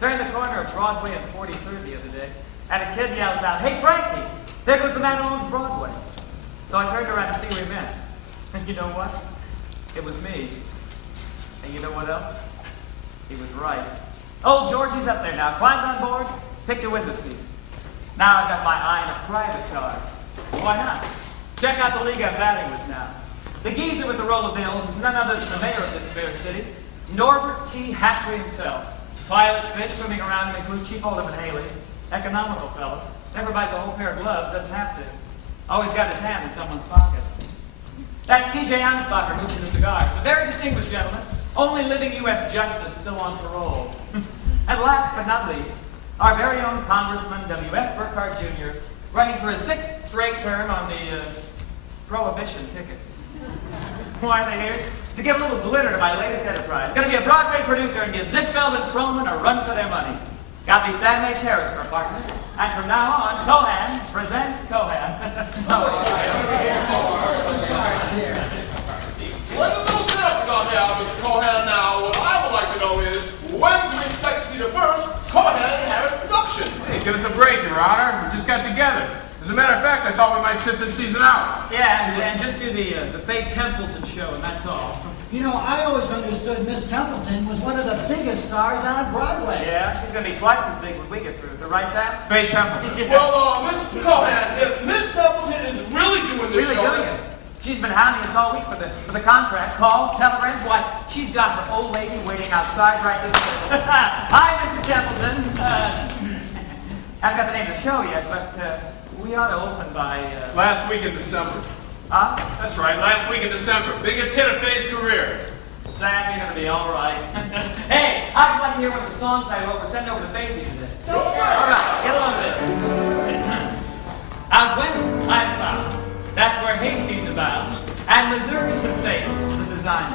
Turned the corner of Broadway and 43rd the other day, and a kid yells out, "Hey, Frankie, there goes the man who owns Broadway." So I turned around to see who he meant. And you know what? It was me. And you know what else? He was right. Old Georgie's up there now, climbed on board, picked a window seat. Now I've got my eye on a private car. Why not? Check out the league I'm batting with now. The geezer with the roll of bills is none other than the mayor of this fair city, Norbert T. Hatchery himself. Pilot fish swimming around him includes Chief Oldham and Haley. Economical fellow. Never buys a whole pair of gloves, doesn't have to. Always got his hand in someone's pocket. That's T.J. Ansbacher moving the cigars. A very distinguished gentleman. Only living U.S. justice still on parole. And last but not least, our very own Congressman W.F. Burkhardt Jr., running for his 6th straight term on the Prohibition ticket. Why are they here? To give a little glitter to my latest enterprise. Going to be a Broadway producer and give Ziegfeld and Froman a run for their money. Got me Sam H. Harris for a partner. And from now on, Cohan presents Cohan. Well, there's no setup we got here, Mr. Cohan. Now, what I would like to know is, when do we expect to see the first Cohan and Harris production? Hey, give us a break, Your Honor. We just got together. As a matter of fact, I thought we might sit this season out. Yeah, and just do the Faye Templeton show, and that's all. You know, I always understood Miss Templeton was one of the biggest stars on Broadway. Yeah, she's going to be twice as big when we get through. Is that right, Sam? Faye Templeton. Well, Mr. Cohan, if Miss Templeton is really doing this Really show... doing it. She's been hounding us all week for the contract. Calls, telegrams. Why, she's got her old lady waiting outside right this minute. Hi, Mrs. Templeton. I haven't got the name of the show yet, but we ought to open by... Last week in December. Huh? That's right, last week in December. Biggest hit of Faye's career. Sam, you're gonna be all right. Hey, I'd just like to hear one of the songs I wrote. We're sending over to Faisy today. Sounds good. All right, get along with this. Out west, I'm found. That's where hayseeds abound. And Missouri's the state, the design.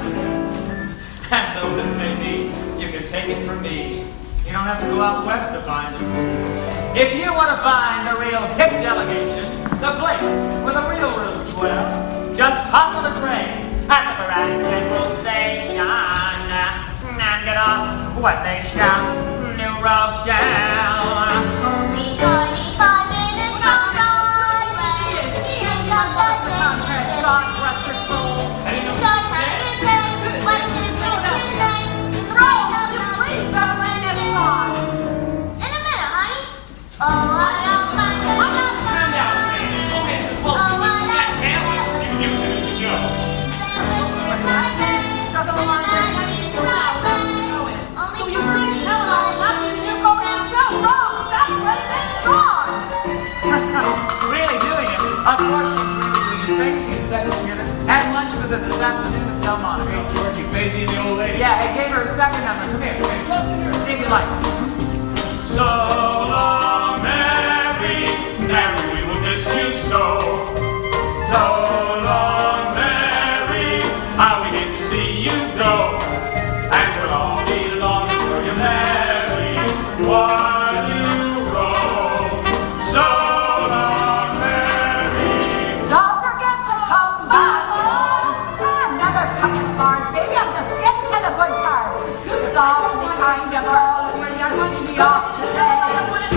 And though this may be, you can take it from me. You don't have to go out west to find it. If you want to find a real hip delegation, the place where the real roots dwell, just hop on the train at the Grand Central Station and get off when they shout New Rochelle. Only 25 minutes from Broadway. Pick up the change and God rest her soul. in a short time it takes. What to bring to next? In the place of Please stop playing that song. In a minute, honey. Oh, I don't mind the Calm down, Sandy. Okay, so we'll see what you got, Sam. You can give it a show. Struggle along very nicely to so you please tell it all about me in your program show. Rose, stop playing that song. Really doing it. Of course, she's really doing it. Faisy section here. Had lunch with her this afternoon at Delmont. Hey, Georgie, Faisy, the old lady. Yeah, I gave her a second number. Come here, come here. See if you like it. So long, Mary. Mary, we will miss you so. So long, Mary. How we hate to see you go. And we'll all be longing for you, Mary, while you roam. So long, Mary. Don't forget to come back. Another couple of bars, baby. I'm just getting to the good part. It's awfully kind of all when you push me off today. So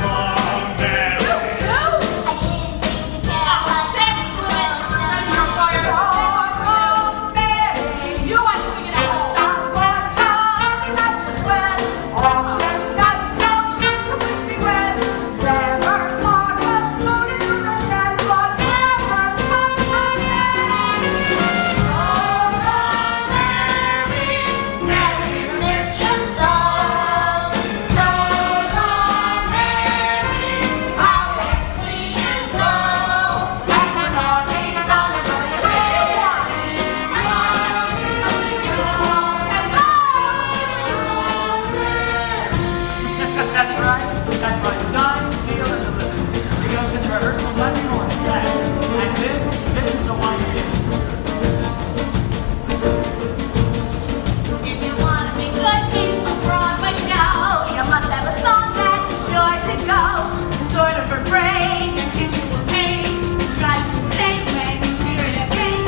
long, Mary. You too? I didn't think the cat was That's good. You're fired. Oh, Mary, you ain't figured out someone coming up to sweat. Oh, got something to wish me well. Never thought was sooner to the shed, but never thought I said. so long, Mary. Mary, we'll miss you so. So long, Mary. I'll wait to see you go. And we're all waiting on the That's right. That's right. Signed, sealed, and delivered. She goes into rehearsal Monday morning. And this is the one you get. If you want to be good in a Broadway show, you must have a song that's sure to go. Sort of refrain and gives you a pain. Try to stay when you hear it again.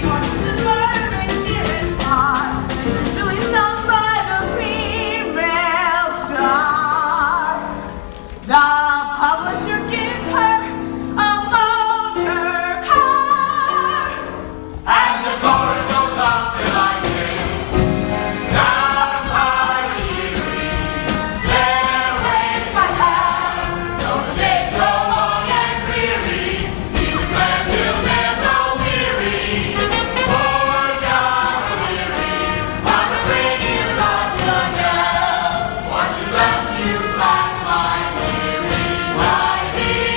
You want to learn and hear it far. It's usually sung by the female star. The publisher gives her a motor car. And the chorus goes something like this. Down by the Erie, there waits my love. Though the days grow long and dreary, he declares he'll never weary. Poor John O'Leary, I'm afraid you lost your girl. For she's left you like my dearie, my dearie.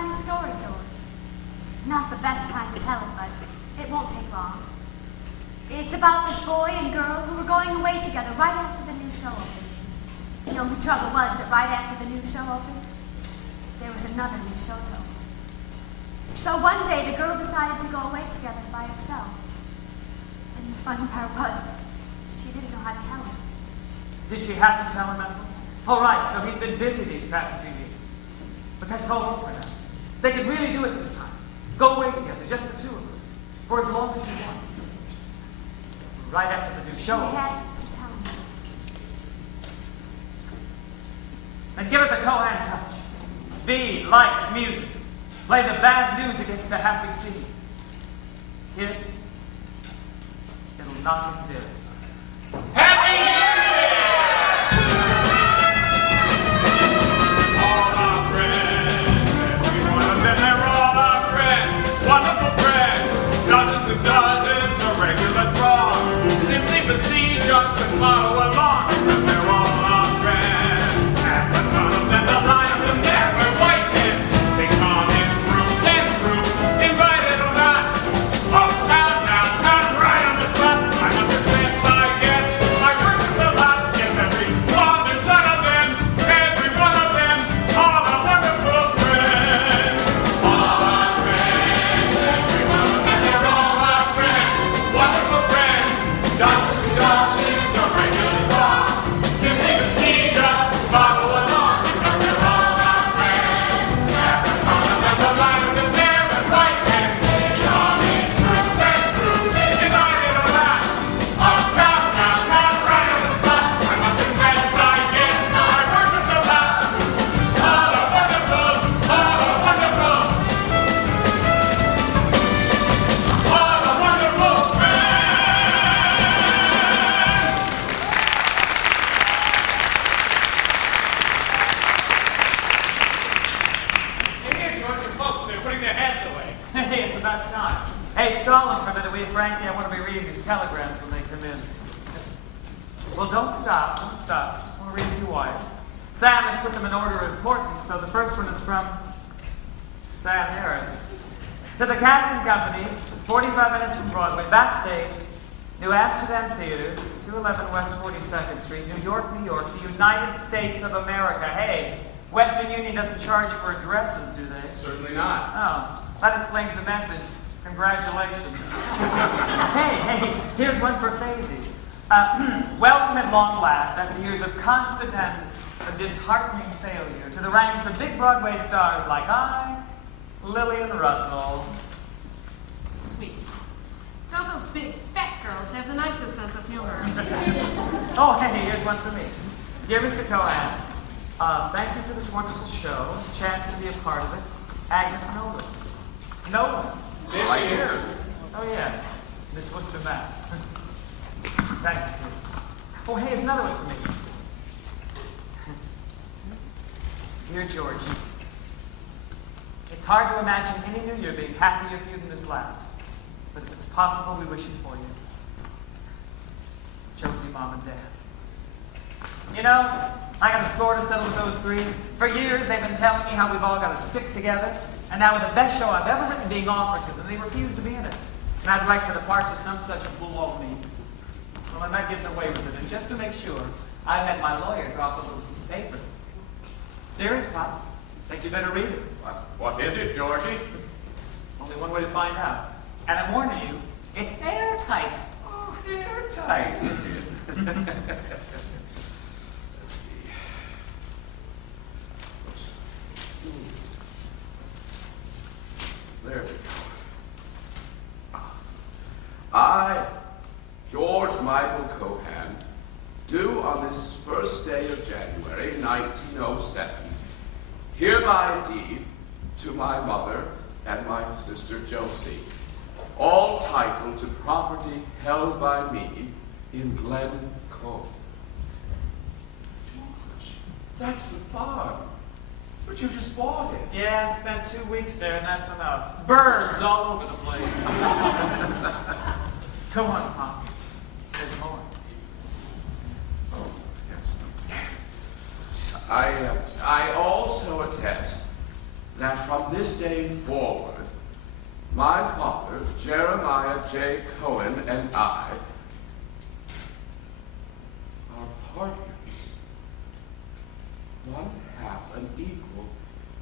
funny story, George. Not the best time to tell it, but it won't take long. It's about this boy and girl who were going away together right after the new show opened. The only trouble was that right after the new show opened, there was another new show to open. So one day the girl decided to go away together by herself. And the funny part was, she didn't know how to tell him. Did she have to tell him, Ethel? All right, so he's been busy these past few years. But that's all over now. They could really do it this time. Go away together, just the two of them, for as long as you want. Right after the new show. She had to tell him, George. And give it the Cohan touch. Speed, lights, music. Play the bad news against the happy scene. Kid, it'll knock him dead. Happy New Year! All our friends, every one of them, they're all our friends. Wonderful friends, dozens and dozens, a regular throng. Simply besiege us and follow along, because they're all our friends. Half a ton of them, the line of them, never white hens. They come in groups and groups, invited or not. Uptown, downtown, right on the spot. I must confess, I guess, I worship the lot. Yes, every one, the son of them, every one of them, all our wonderful friends. All our friends, every one of them, they're all our friends. Wonderful friends, dozens and dozens, a regular throng. Simply besiege us, follow along, because they're all our friends. Half a ton of them, the line of them, never white hens. Come in groups and groups, invited or not. Uptown, downtown, right on the spot. I must confess, I guess, I worship the lot. All are wonderful, all are wonderful. All are wonderful friends. Hey, here, George, your folks, they're putting their hats away. Hey, it's about time. Hey, stalling for a minute, will you, Frankie? I want to be reading these telegrams when they come in. Well, don't stop, don't stop. Just want to read a few wires. Sam has put them in order of importance, so the first one is from Sam Harris. To the casting company, 45 minutes from Broadway, backstage, New Amsterdam Theater, 211 West 42nd Street, New York, New York, the United States of America. Hey, Western Union doesn't charge for addresses, do they? Certainly not. Oh, that explains the message. Congratulations. hey, here's one for Faisy. Welcome at long last, after years of constant and a disheartening failure, to the ranks of big Broadway stars like I, Lillian Russell. Sweet. Now those big fat girls have the nicest sense of humor. Oh, hey, here's one for me. Dear Mr. Cohan, thank you for this wonderful show, the chance to be a part of it. Agnes Nolan. Nolan. Right here. Oh, yeah. Miss Worcester, Mass. Thanks, kid. Oh, hey, here's another one for me. Dear George, it's hard to imagine any New Year being happier for you than this last. But if it's possible, we wish it for you. Josie, Mom, and Dad. You know, I got a score to settle with those three. For years, they've been telling me how we've all got to stick together. And now with the best show I've ever written being offered to them, they refuse to be in it. And I'd write for the parts of some such baloney. Well, I'm not getting away with it. And just to make sure, I've had my lawyer drop a little piece of paper. Serious, Pop? Think you better read it. What is it, Georgie? Only one way to find out. And I'm warning you, it's airtight. Oh, airtight, is it? Let's see. Oops. There we go. I, George Michael Cohan, do on this first day of January, 1907, hereby deed to my mother and my sister Josie, all title to property held by me in Glen Cove. George, that's the farm. But you just bought it. Yeah, and spent 2 weeks there, and that's enough. Birds all over the place. Come on, Pop. There's more. Oh, yes. I also attest that from this day forward, my father, Jeremiah J. Cohen, and I are partners, one half and equal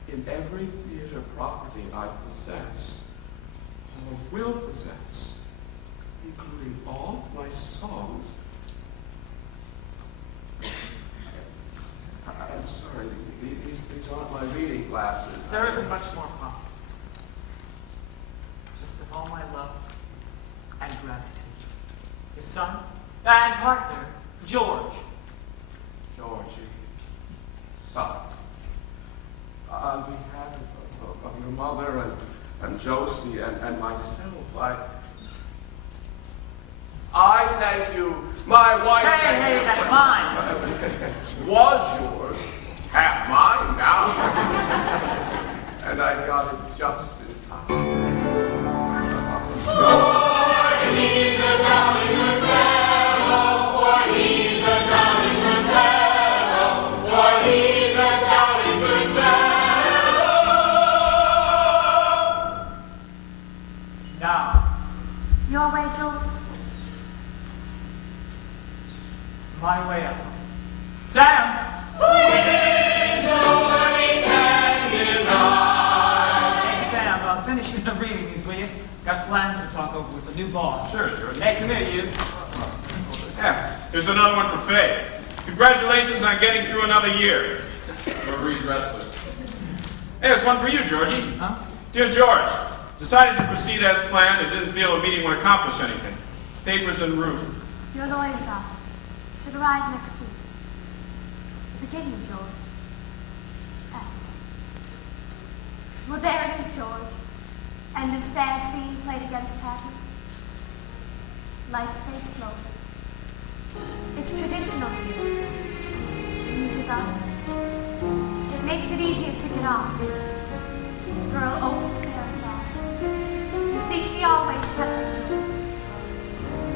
in every theater property I possess, or will possess, including all of my songs. I'm sorry, these aren't my reading glasses. There isn't much more, Pop. Just of all my love and gratitude. His son and partner, George. Georgie, son, on behalf of your mother and Josie and myself, I thank you. My wife thanks you. Hey, that's mine. Was yours, half mine now. And I got it just in time. For he's a jolly good fellow, for he's a jolly good fellow, for he's a jolly good fellow. Now, Your way, George. my way, Ethel. Sam! Hey, Sam, finish the readings, will you? Got plans to talk over with the new boss. Sure, George. Hey, come here, you. Yeah, here's another one for Faye. Congratulations on getting through another year. Marie Dressler. Hey, there's one for you, Georgie. Huh? Dear George, decided to proceed as planned and didn't feel a meeting would accomplish anything. Papers en route. Your lawyer's office should arrive next week. Forgive me, George. Well, there it is, George. End of sad scene played against happy. Lights fade slowly. It's traditional here. The music up. It makes it easier to get on. Girl opens parasol. You see, she always kept it, George.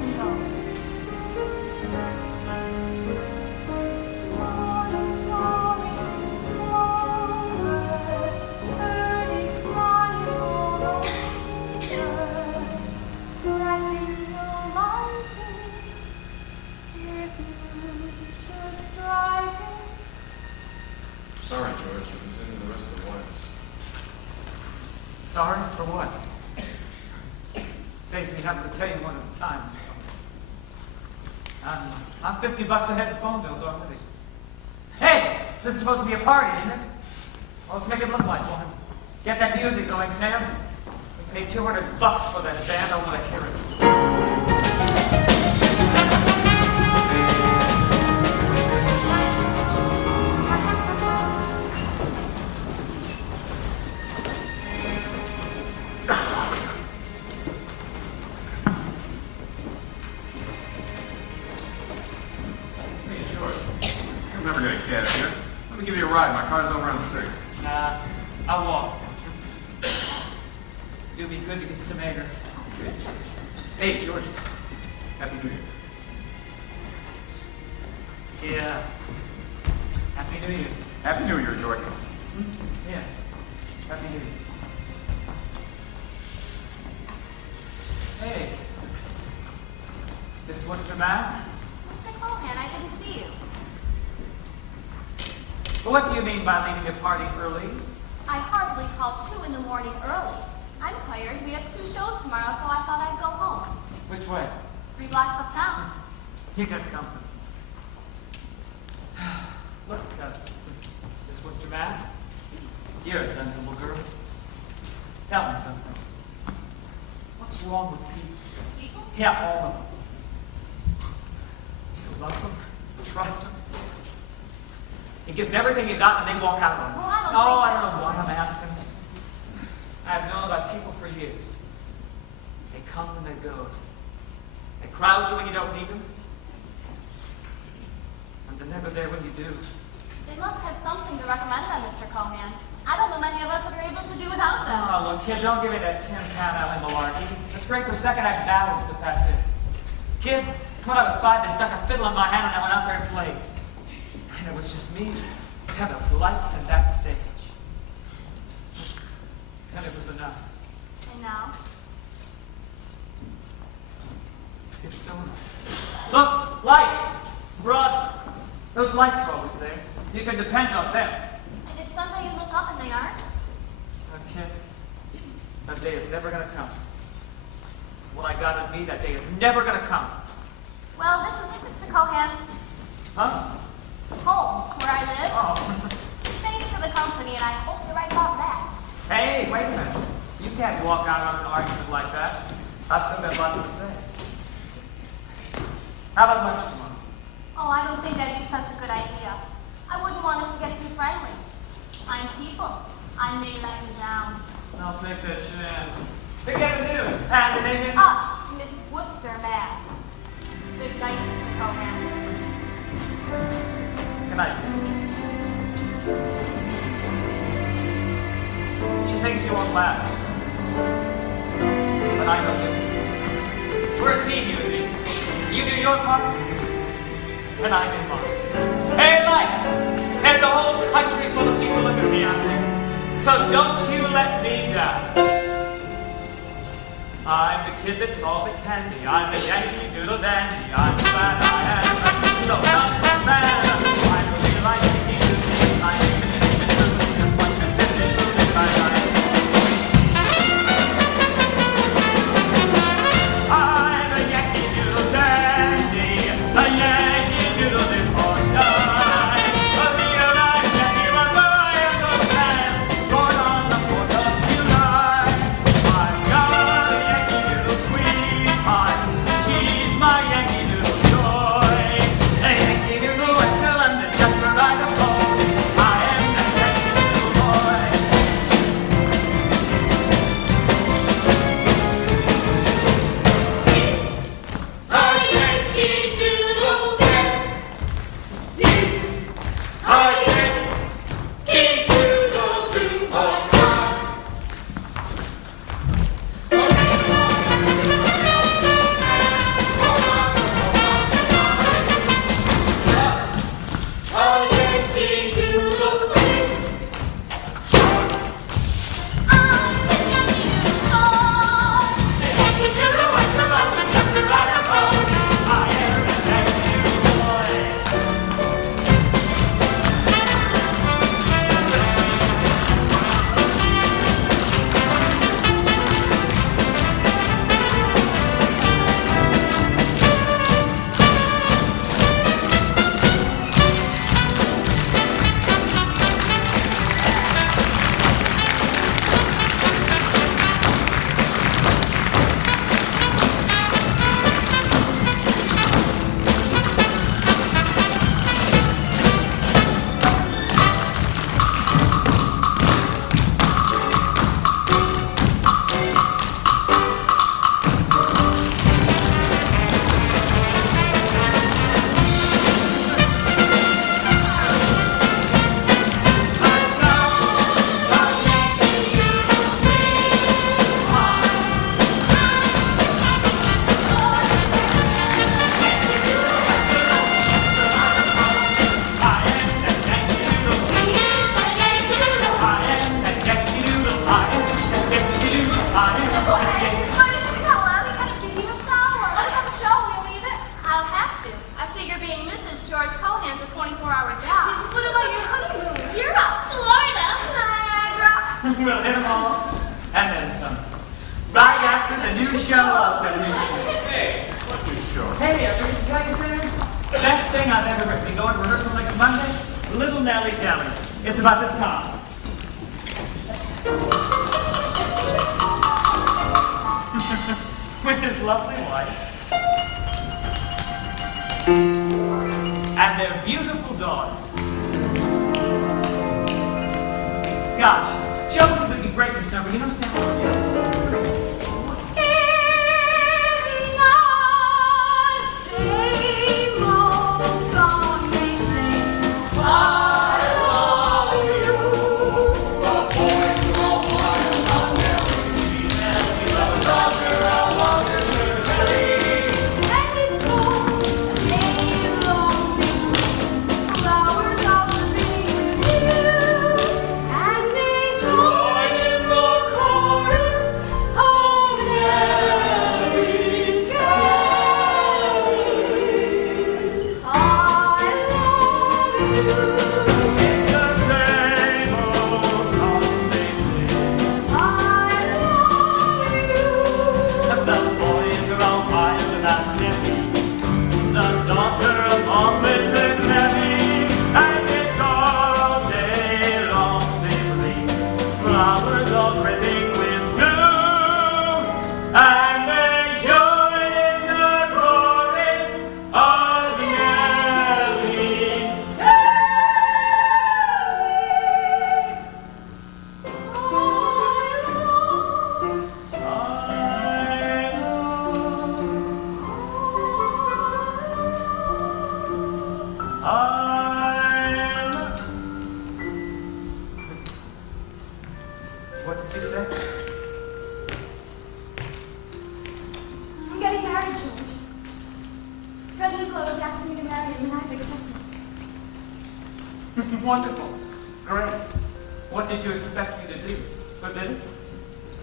And goes. Sorry, George, I was in the rest of the wires. Sorry for what? Saves me having to tell you one at a time. So. I'm $50 ahead of phone bills already. Hey, this is supposed to be a party, isn't it? Well, let's make it look like one. Get that music going, Sam. We paid $200 for that band. I want to hear it. I'm never gonna catch here. Let me give you a ride. My car's over on 6. Nah, I'll walk. Do me good to get some air. Hey, George. Happy New Year. Yeah. Happy New Year. Happy New Year, George. Yeah. Happy New Year. Hey. This Worcester, Mass? Mr. Cohan, I didn't see you. Well, what do you mean by leaving a party early? I hardly called 2 in the morning early. I'm tired. We have 2 shows tomorrow, so I thought I'd go home. Which way? 3 blocks uptown. You got company. Look, this Worcester, Mass? You're a sensible girl. Tell me something. What's wrong with people? People? Yeah, all of them. You love them, trust them. You give them everything you got and they walk out on you. Well, I don't I think don't know why I'm asking. I've known about people for years. They come and they go. They crowd you when you don't need them. And they're never there when you do. They must have something to recommend them, Mr. Cohan. I don't know many of us that are able to do without them. Oh, look, kid, don't give me that Tim Count Alley malarkey. It's great for second-act ballads, but that's it. Kid, when I was 5, they stuck a fiddle in my hand and I went out there and played. And it was just me, and those lights and that stage. and it was enough. And now? You're still enough. Look, lights! Broad. Those lights are always there. You can depend on them. And if someday you look up and they aren't? I can't. That day is never gonna come. What I got in me, that day is never gonna come. Well, this is it, Mr. Cohan. Huh? Home, where I live. Oh. Thanks for the company, and I hope you're right about that. Hey, wait a minute. You can't walk out on an argument like that. I've still got lots to say. How about lunch tomorrow? Oh, I don't think that'd be such a good idea. I wouldn't want us to get too friendly. I'm people. I may let you down. I'll take that chance. They get a new. And the name is? Miss Worcester, Mass. Good night, Mr. Cohan. Good night. She thinks you won't last. But I know different. We're a team, you and me. You do your part, and I do mine. Hey, lights! There's a whole country full of people looking at me out there. So don't you let me down. I'm the kid that's all that can be. I'm the Yankee Doodle Dandy. I'm glad I am so non-concerned. I really like Yankee Doodle. I think it's just like Mr. Doodle. I'm a Yankee Doodle Dandy. A Yankee Doodle did or die. A realized Yankee run by those hands. Born on the 4th of July. I've got a Yankee Doodle sweetheart. She's my Yankee Doodle joy. A Yankee Doodle went to London just to ride a pony. I am a Yankee Doodle boy. A Yankee Doodle Dandy. A Yankee Doodle do or die. A Yankee Doodle sings. I'm the Yankee Doodle boy. The Yankee Doodle went to London just to ride a pony. I am a Yankee Doodle boy. I'll have to. I figure being Mrs. George Cohan's a 24-hour job. What about your honeymoon? You're off to Florida. Niagara. We'll hit them all, and then some. Right after the new show opens. Hey, what new show? Hey, I forgot to tell you, Sam. Best thing I've ever written. We go into rehearsal next Monday. Little Nelly Kelly. It's about this calm. With his lovely wife. And their beautiful daughter. Gosh, Josie would be great in this number. You know, Sam? Same old song they sing. Flowers of the all dripping with dew, and they join in the chorus of Nellie. What did you say? I'm getting married, George. Fred Nicola has asked me to marry him, and I've accepted. Wonderful. Great. What did you expect me to do? Forbid it?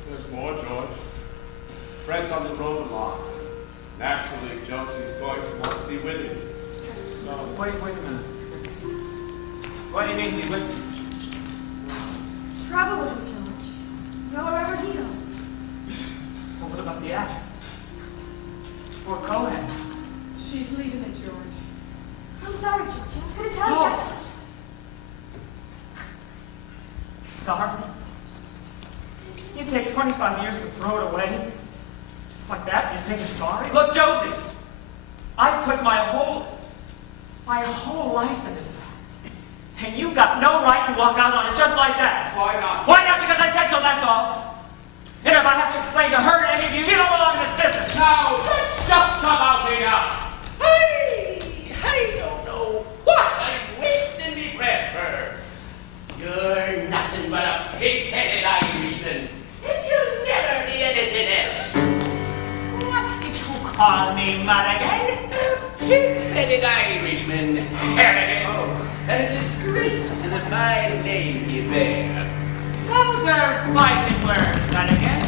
There's more, George. Fred's on the road a lot. Naturally, jokes he's going to want to be with you. So, Wait a minute. What do you mean be with you? Travel with him, George. Go wherever he goes. Well, what about the act? For Cohen. She's leaving it, George. I'm sorry, George. I was going to tell you Oh. after. Sorry? You take 25 years to throw it away? Just like that, you say you're sorry? Look, Josie! I put my whole life into this act. And you got no right to walk out on it just like that. why not? Why not? Because I said so, that's all. And if I have to explain to her and any of you, you don't belong in this business. Now, let's just come out enough. I don't know what I'm wasting me breath for. You're nothing but a pig-headed Irishman, and you'll never be anything else. What did you call me, Mulligan? Pig-headed Irishman, Harrigan. A disgrace to the fine name you bear. Those are fighting words, Mulligan.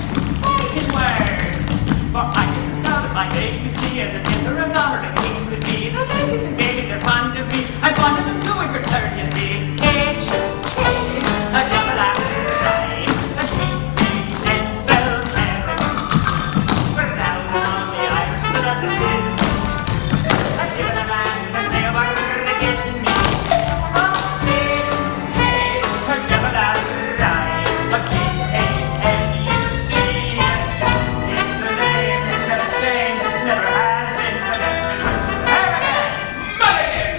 Fighting words. For I just found that my name, you see, as an emperor's honor and king could be. The ladies and babies are fond of me. I'm fond of them too in return, you see. H-K, a double I, a T-E, and spells heaven. We're down on the Irish blood that's in. A given a man can say a word again. H-K, a double I, a G-A-N-U-C. It's a name that a shame never has been connected with. Harrigan! Mulligan!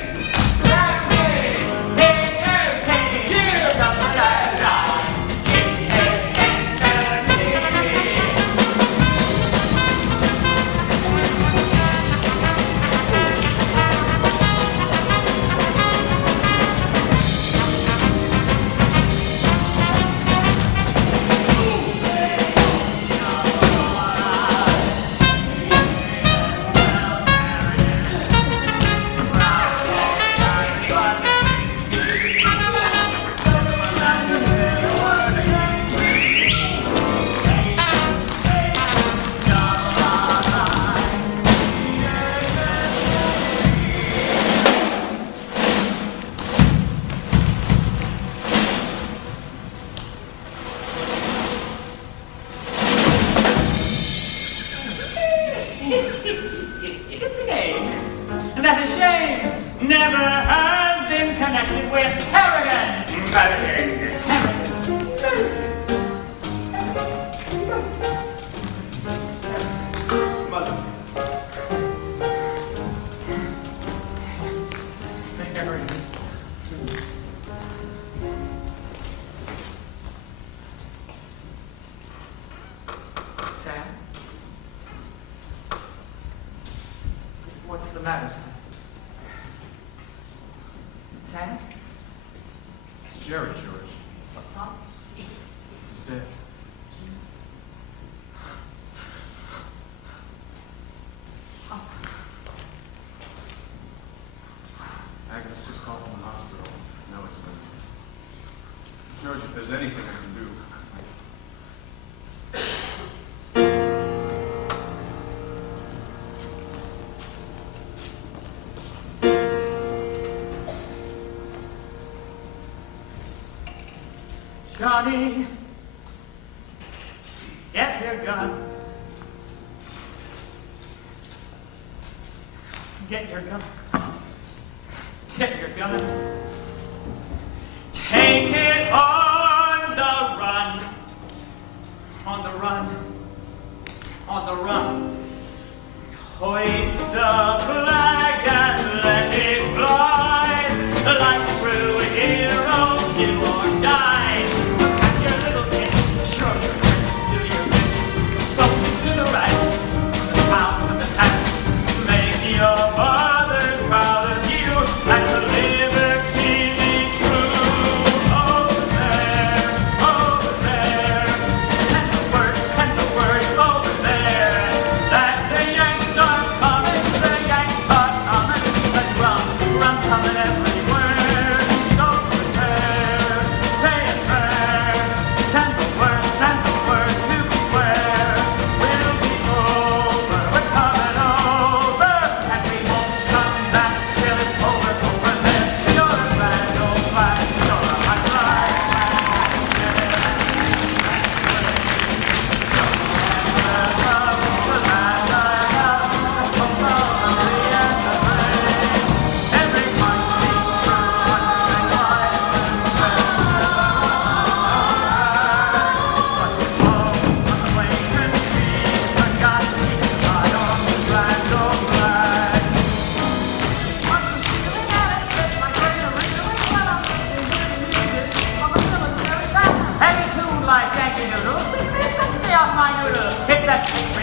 That's it! H-K, You double I, G-A-N spells C-E. It's a game that a shame never has been connected with Harrigan. Mother, Sam? What's the matter, Sam? Sam? it's Jerry, George. He's dead. Agnes just called from the hospital. Now it's good. George, if there's anything I can do. Johnny, get your gun. Get your gun. Get your gun. Take it on the run.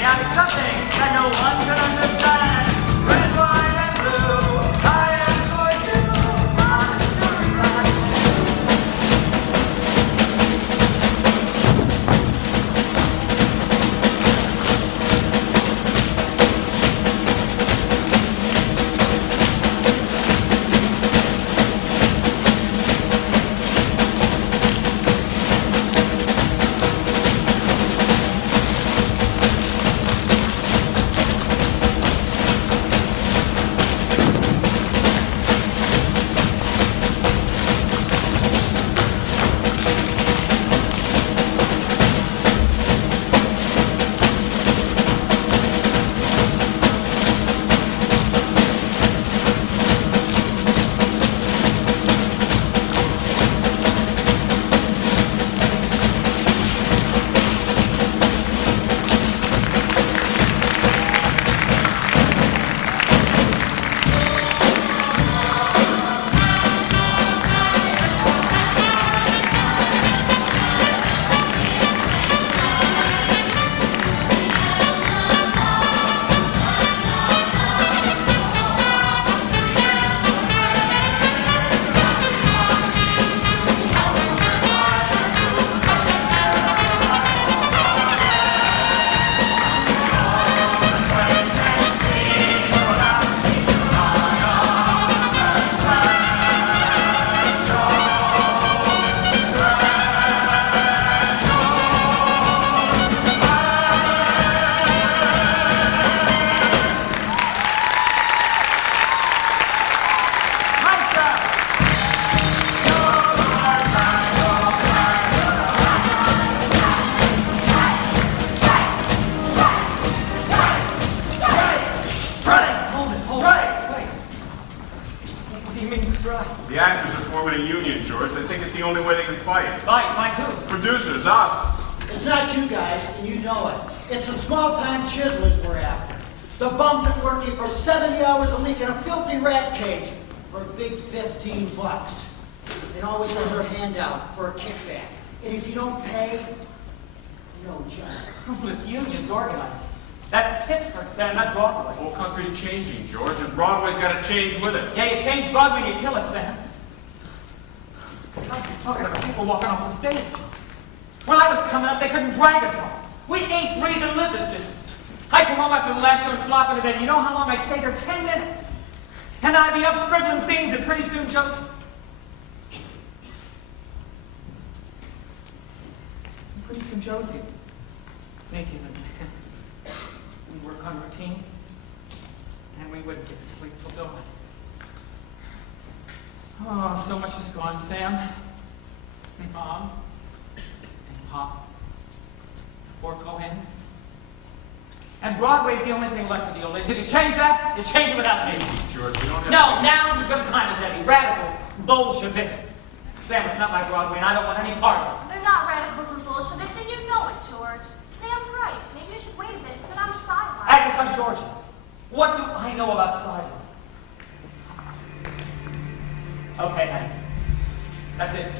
having something that no one can understand. Red, white, and blue, I am for you. The actors are forming a union, George. They think it's the only way they can fight. Fight who? Producers, us. It's not you guys, and you know it. It's the small-time chiselers we're after. The bums that work here for 70 hours a week in a filthy rat cage for a big $15. And always have their hand out for a kickback. And if you don't pay, no job. Well, it's unions organizing. That's Pittsburgh, Sam, not Broadway. The whole country's changing, George, and Broadway's got to change with it. Yeah, you change Broadway and you kill it, Sam. I'm talking about people walking off the stage. When I was coming up, they couldn't drag us on. We ate, breathe, and live this business. I'd come home after the last show and flop into bed, and you know how long I'd stay there? 10 minutes. And I'd be up scribbling scenes, and pretty soon shows. Pretty soon Josie sneaking in. We work on routines, and we wouldn't get to sleep till dawn. Oh, so much is gone, Sam. And Mom. And Pop. The 4 Cohens. And Broadway's the only thing left of the old days. If you change that, you change it without me. George, we don't have No, now's as good a time as any. Radicals, Bolsheviks. Sam, it's not my Broadway, and I don't want any part of it. They're not radicals and Bolsheviks, and you know it, George. Sam's right. Maybe you should wait a bit and sit on the sidelines. Agnes, I'm Georgia. What do I know about sidelines? Okay, honey. That's it.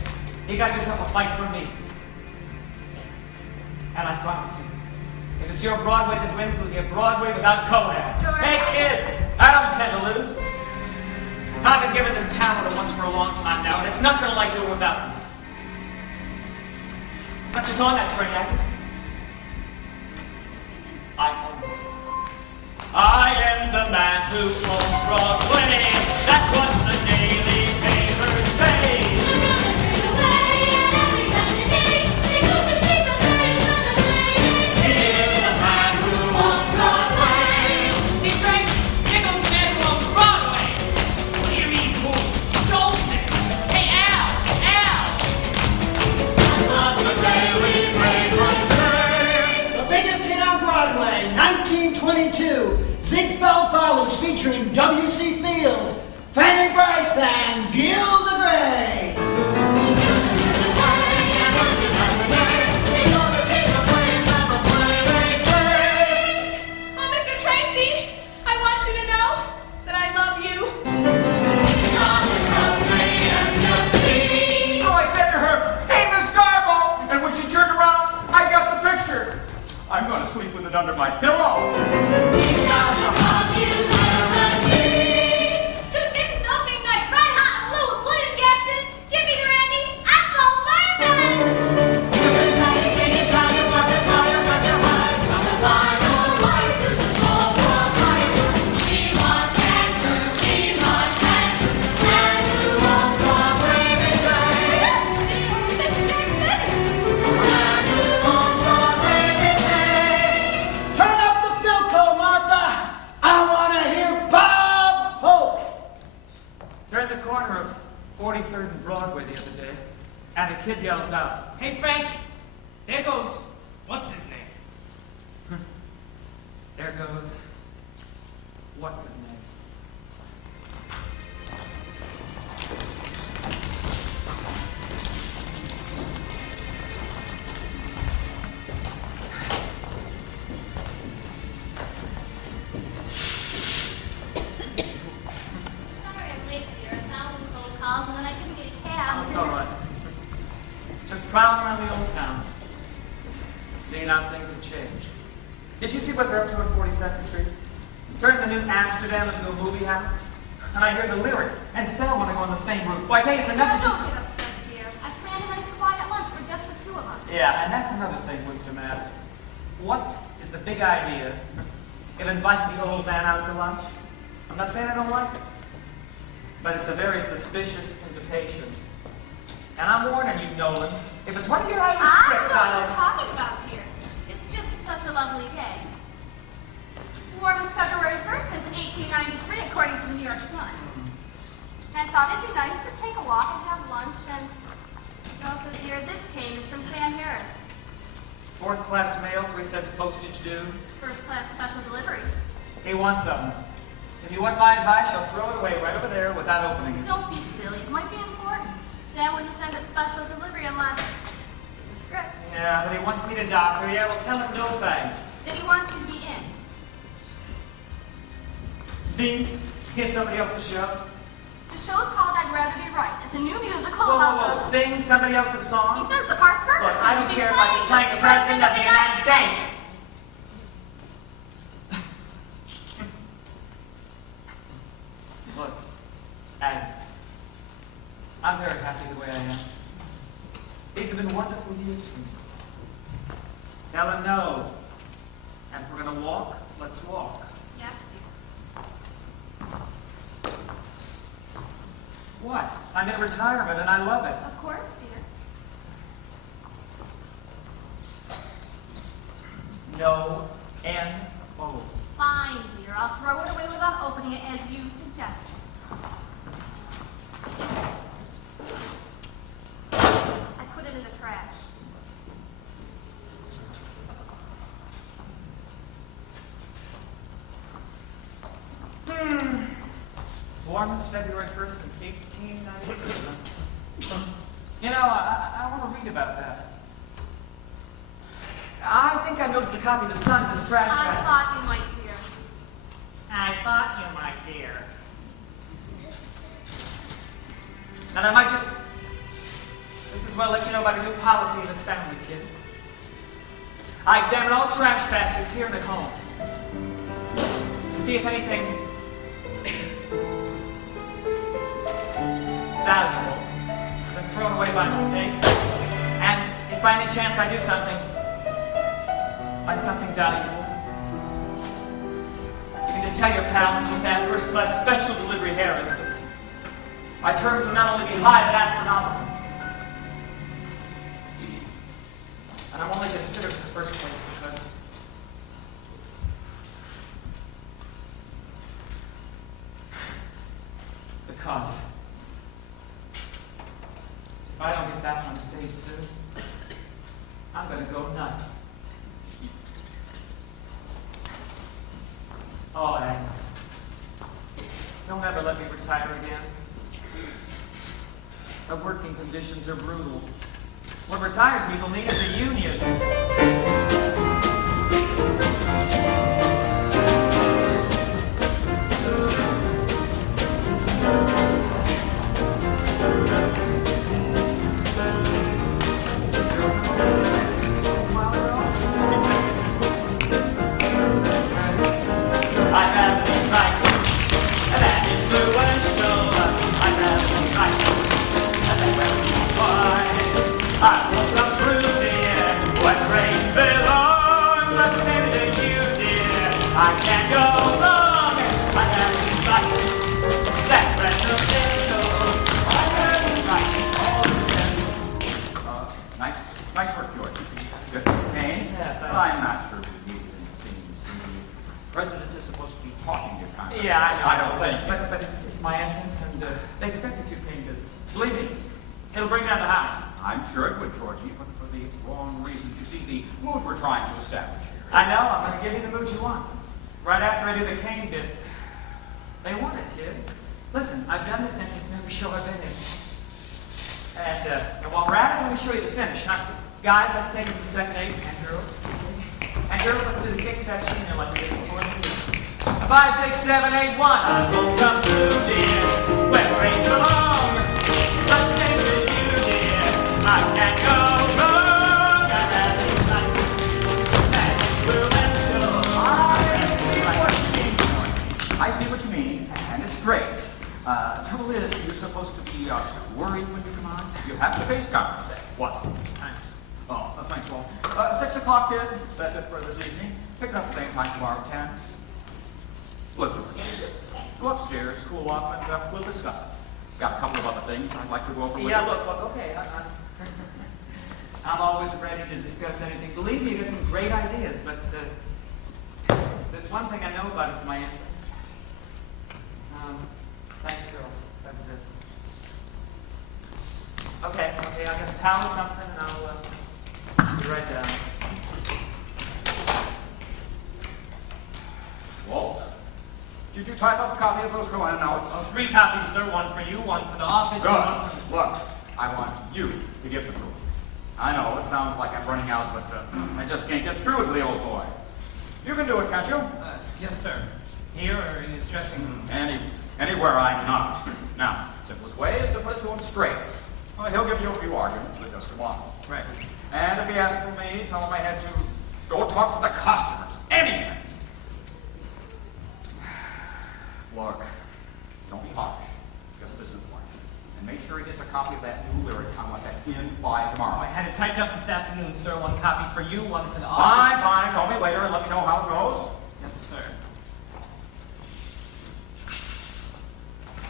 You got yourself a fight from me. And I promise you, if it's your Broadway that wins, it'll be a Broadway without Cohen. Hey, kid, I don't intend to lose. I've been giving this town what it wants for a long time now, and it's not going to like doing without me. Not just on that train, Agnes. I own it. I am the man who owns Broadway. That's what the daily papers say. He is the man who owns Broadway. He's right. Here goes the man who owns Broadway. What do you mean, who? Jolson. Hey, Al. That's what the daily papers say. The biggest hit on Broadway, 1922. Ziegfeld Follies featuring W.C. Fields, Fanny Bryce, and Gilda Gray. Mr. Tracy, I want you to know that I love you. So I said to her, "Hey, Miss Garbo," and when she turned around, I got the picture. I'm going to sleep with it under my pillow. Two tickets to opening night, red hot and blue with William Gaston, Jimmy Durante, Ethel Merman. Turn up the Philco, Martha. I want to hear Bob Hope. Turned the corner of 43rd and Broadway the other day, and a kid yells out, Hey, Frankie, there goes, what's his name? there goes, what's his name? Sorry I'm late, dear. 1,000 cold calls and then I couldn't get a cab. It's all right. Just prowling around the old town, seeing how things have changed. Did you see what they're up to on 42nd Street? Turning the new Amsterdam into a movie house? And I hear the lyric and Selma to go on the same roof. Well, I tell you, it's enough. Don't get upset, dear. I've planned a nice quiet lunch for just the two of us. Yeah, and that's another thing, Mr. Mass. What is the big idea of inviting the old man out to lunch? I'm not saying I don't like it, but it's a very suspicious invitation. And I'm warning you, Nolan, if it's one of your Irish I tricks, don't know what I'll... you're talking about, dear. It's just such a lovely day. Warmest February 1st since 1893, according to the New York Sun. And I thought it'd be nice to take a walk and have lunch, and also, dear, this cane is from Sam Harris. 4th class mail, 3 cents postage due. First class special delivery. He wants something. If you want my advice, you'll throw it away right over there without opening it. Don't be silly. It might be important. Sam wouldn't send a special delivery unless it's a script. Yeah, but he wants me to doctor. Yeah, well, tell him no thanks. Then he wants you to be in. Me? In somebody else's show? The show's called I'd Rather Be Right. It's a new musical Whoa, about whoa, whoa. Sing somebody else's He song? says the part's perfect. Look, I don't care if I'm playing the President of the United States. Look, Agnes, I'm very happy the way I am. These have been wonderful years for me. Tell him no. And if we're going to walk, let's walk. Yes, dear. What? I'm in retirement and I love it. Of course, dear. No, N-O. Fine, dear. I'll throw it away without opening it as you suggested. I put it in the trash. Warmest February 1st since 1893. You know, I want to read about that. I think I noticed a copy of The Sun in this trash I basket. thought you might, dear. I thought you might, dear. And I might just as well let you know about a new policy in this family, kid. I examine all trash baskets here and at home to see if anything valuable has been thrown away by mistake. And if by any chance I do find something valuable, you can just tell your pal, Mr. Sam, first class special delivery Harris, that my terms will not only be high but astronomical. And I'm only considered in the first place because if I don't get back on stage soon, I'm going to go nuts. Oh, Agnes, don't ever let me retire again. The working conditions are brutal. What retired people need is a union. I can't go wrong. I have to fight that presidential. I have to fight all the Nice work, George. Good. Kane? Yeah, thanks. I'm not sure we need it in the scene. The president is supposed to be talking to Congress. Yeah, I know. don't think. But it's my entrance, and they expect a few cane goods. Believe me, it'll bring down the house. I'm sure it would, Georgie, but for the wrong reasons. You see, the mood we're trying to establish here. I know. I'm going to give you the mood you want. Right after I do the cane bits. They want it, kid. Listen, I've done this entrance in every show I've been in. And while we're at it, let me show you the finish. Huh? Guys, let's take it to the second eight, and girls. And girls, let's do the kick section. You're like we did before. 5, 6, 7, 8, 1. I won't come through, dear. When it rains along, the things that you did, I can't go wrong. I have to fight, and it will end so. I see what you mean, and it's great. Trouble is, you're supposed to be worried when you come on. You have to face Congress. What? It's times. Oh, thanks, Walt. 6 o'clock, kids. That's it for this evening. Pick it up the same time tomorrow, 10. Look, George, go upstairs, cool off, and we'll discuss it. Got a couple of other things I'd like to go over with you. Yeah, look, okay. I'm always ready to discuss anything. Believe me, you got some great ideas, but there's one thing I know about it's my entrance. Thanks, girls. That was it. Okay, I got a towel or something, and I'll be right down. Walt, did you type up a copy of those Cohen notes? Oh, 3 copies, sir. One for you, one for the office, and one for... Look, I want you to give them to him. I know, it sounds like I'm running out, but I just can't get through to the old boy. You can do it, can't you? Yes, sir. Here or in his dressing room? Anywhere I'm not. Now, simplest way is to put it to him straight. Well, he'll give you a few arguments, but just come on. Right. And if he asks for me, tell him I had to go talk to the customers. Anything. Look, don't be harsh. Just businesslike. And make sure he gets a copy of that new lyric I want that in by tomorrow. I had it typed up this afternoon, sir. 1 copy for you, 1 for the office. Fine. Call me later and let me know how it goes. Yes, sir.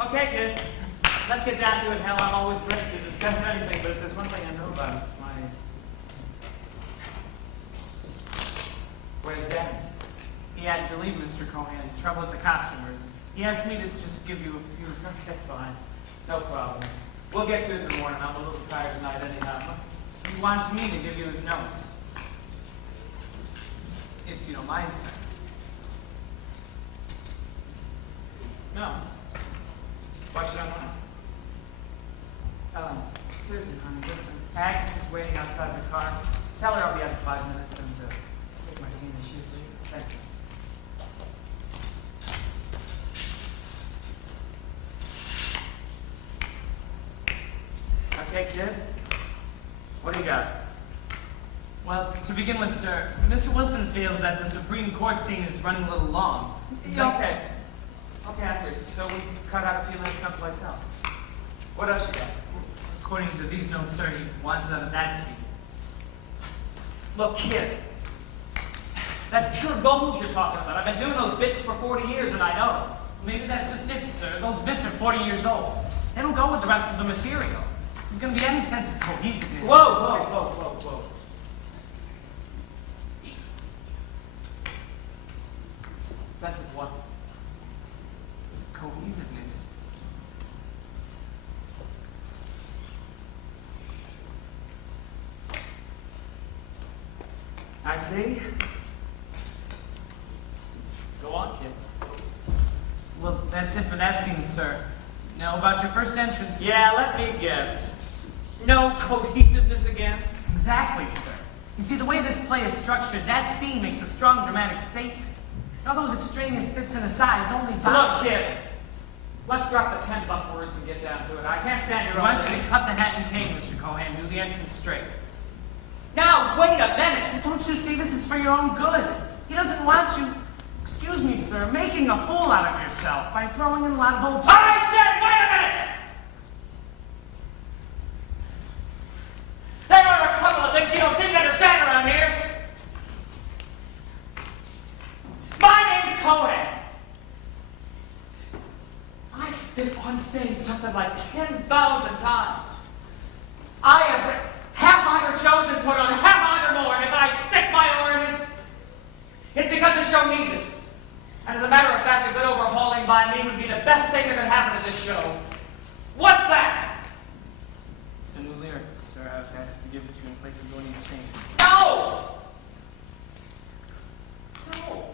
Okay, kid. Let's get down to it. Hell, I'm always ready to discuss anything, but if there's one thing I know about, it's my... Where's Dad? He had to leave, Mr. Cohen. Trouble with the customers. He asked me to just give you a few... Okay, fine. No problem. We'll get to it in the morning. I'm a little tired tonight anyhow. He wants me to give you his notes. If you don't mind, sir. No. Why should I mind? Susan, honey, listen. Agnes is waiting outside the car. Tell her I'll be out in 5 minutes and take my cane and shoes. Thanks. Okay, kid. What do you got? Well, to begin with, sir, Mr. Wilson feels that the Supreme Court scene is running a little long. Okay. Okay, I agree. So we cut out a few minutes someplace else. What else you got? According to these notes, sir, he wants out of that scene. Look, kid. That's pure gold you're talking about. I've been doing those bits for 40 years and I know. Maybe that's just it, sir. Those bits are 40 years old. They don't go with the rest of the material. There's going to be any sense of cohesiveness. Whoa. Sense of what? Cohesiveness. I see. Go on, kid. Well, that's it for that scene, sir. Now, about your first entrance... Yeah, let me guess. No cohesiveness again? Exactly, sir. You see, the way this play is structured, that scene makes a strong dramatic statement. All those extraneous bits and asides only... Look, kid. Let's drop the 10-buck words and get down to it. I can't stand your... Why don't you cut the hat and cane, Mr. Cohen? Do the entrance straight. Now, wait a minute! Don't you see this is for your own good? He doesn't want you, excuse me, sir, making a fool out of yourself by throwing in a lot of old... I said, wait a minute! There are a couple of things you don't seem to understand around here. My name's Cohen. I've been on stage something like 10,000 times. I have half-honored shows and put on half-honored more, and if I stick my oar in it, it's because the show needs it. And as a matter of fact, a good overhauling by me would be the best thing that could happen to this show. What's that? It's a new lyric, sir. I was asked to give it to you in place of going to change. No! No.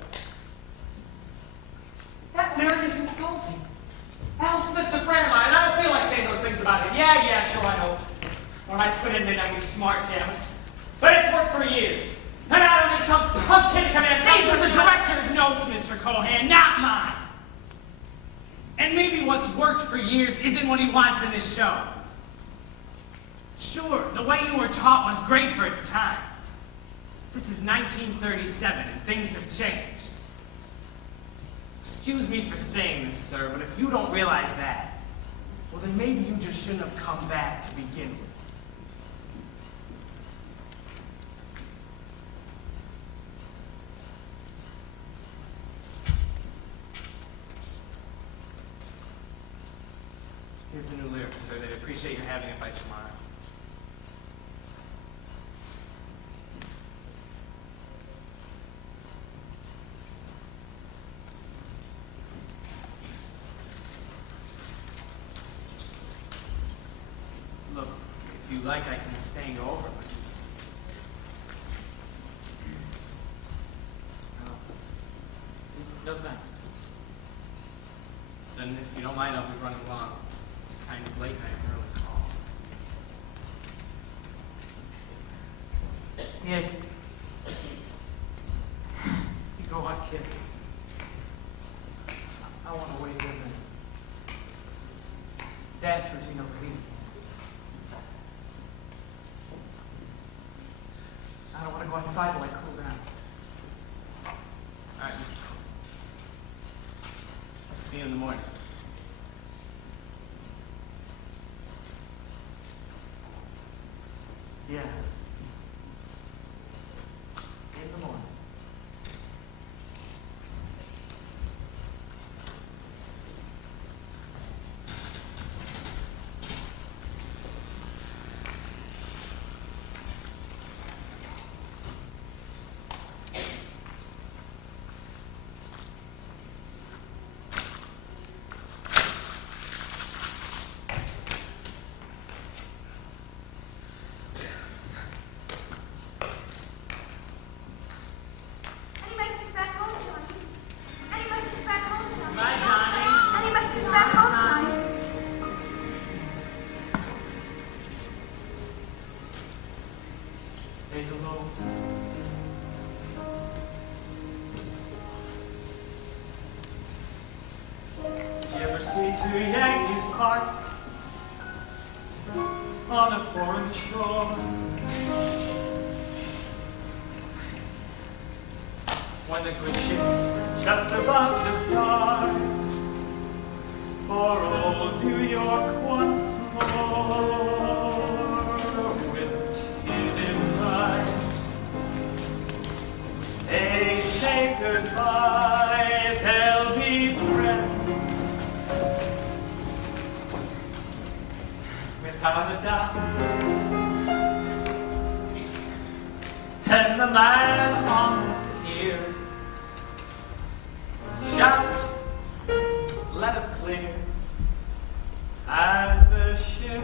That lyric is insulting. Al Smith's a friend of mine, and I don't feel like saying those things about him. Yeah, sure, I know. When I put in every smart jams. But it's worked for years. And I don't need some punk kid to come in and tell me These are what the to do. director's notes, Mr. Cohan, not mine. And maybe what's worked for years isn't what he wants in this show. Sure, the way you were taught was great for its time. This is 1937, and things have changed. Excuse me for saying this, sir, but if you don't realize that, well, then maybe you just shouldn't have come back to begin with. Here's the new lyric, sir. They'd appreciate your having it by tomorrow. Look, if you like, I can stay and go over it with you. No, thanks. Then if you don't mind, I'll be running along. It's kind of late and I have an early call. Yeah. You go on, kid. I want to wait here a minute. Dance routine over here. I don't want to go outside while I cool down. All right, Mr. Cool. I'll see you in the morning. Yeah. In the morning. Any messages back home, Johnny? Any messages back home, Johnny? Bye, Johnny. Any messages back home, Johnny? Say hello. Did you ever see two Yankees park on a foreign shore? When the good ship's just about to start for old New York once more, with tear-dimmed eyes, they say goodbye, they'll be friends, without a doubt. And the man on the pier shouts, let it clear, as the ship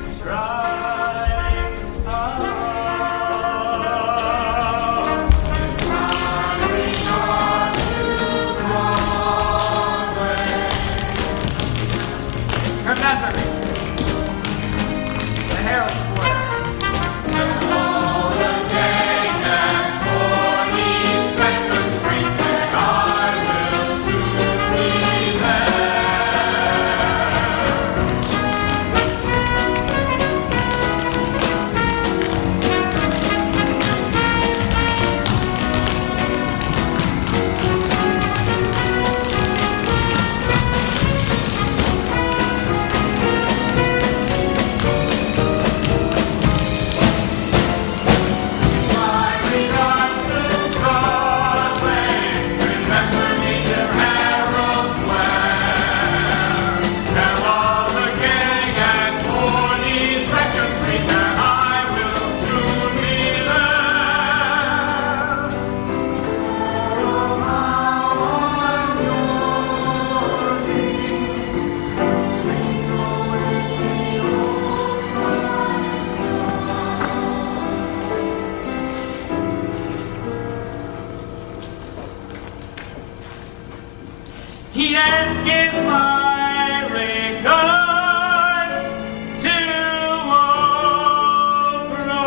strikes out. Remember, the Herald Square. All the day Yes, give my regards to old Broadway.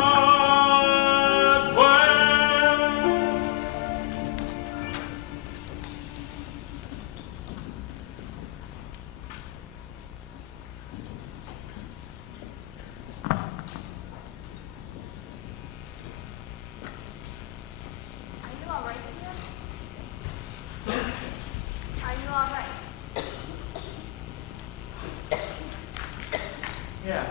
Are you all right here? Are you all right? Yeah.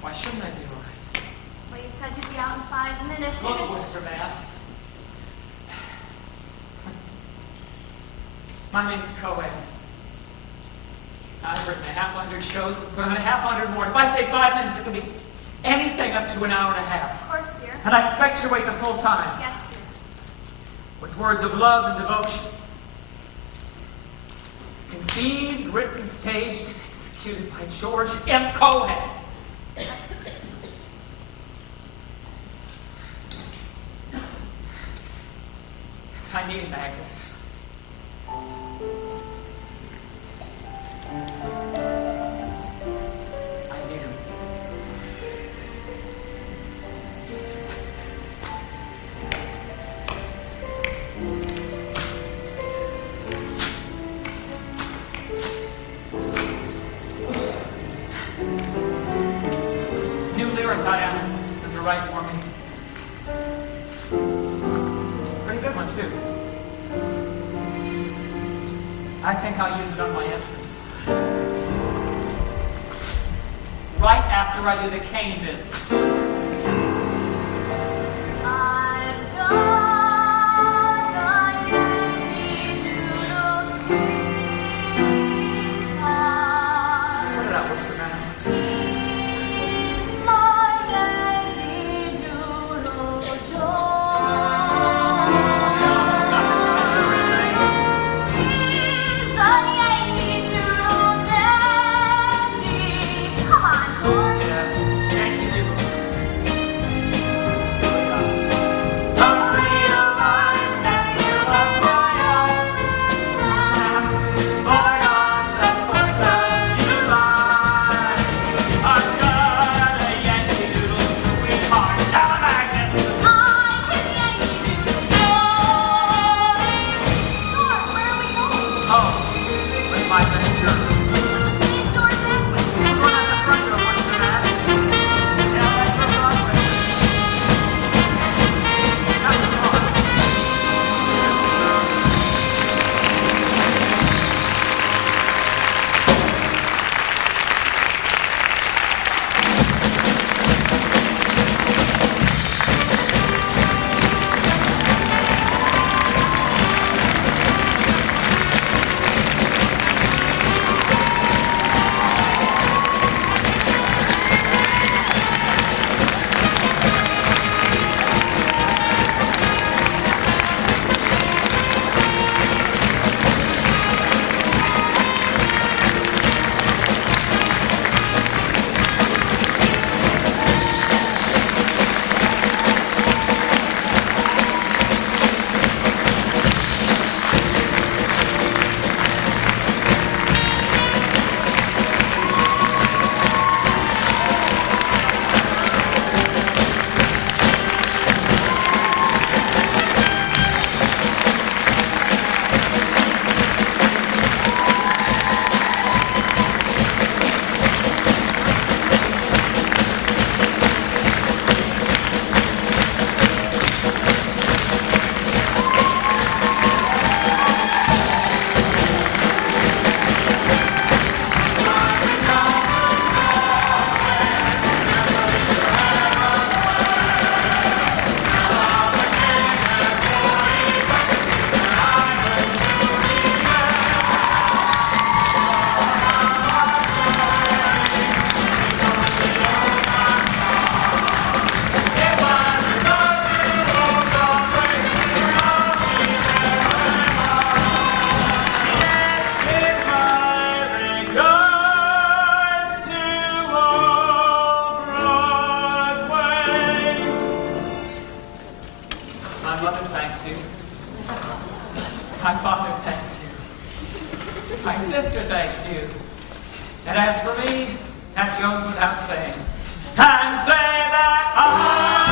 Why shouldn't I be all right? Well, you said you'd be out in 5 minutes. Look, Mr. Bass. My name's Cohen. I've written 100 shows, put on 100 more. If I say 5 minutes, it could be anything up to an hour and a half. Of course, dear. And I expect you to wait the full time. Yes, dear. With words of love and devotion. Conceived, written, staged, and executed by George M. Cohen. Yes, I need Magnus. I need him. New lyric I asked him to write for me. Pretty good one, too. I think I'll use it on my entrance. Right after I do the cane bits. I've got a Yankee Doodle sweetheart. Put it out, Mr. Mass. He's my Yankee Doodle joy. He's a Yankee Doodle dandy. Come on, George. Yeah, Yankee Doodle. thanks you. My father thanks you. My sister thanks you. And as for me, that goes without saying. And say that I will.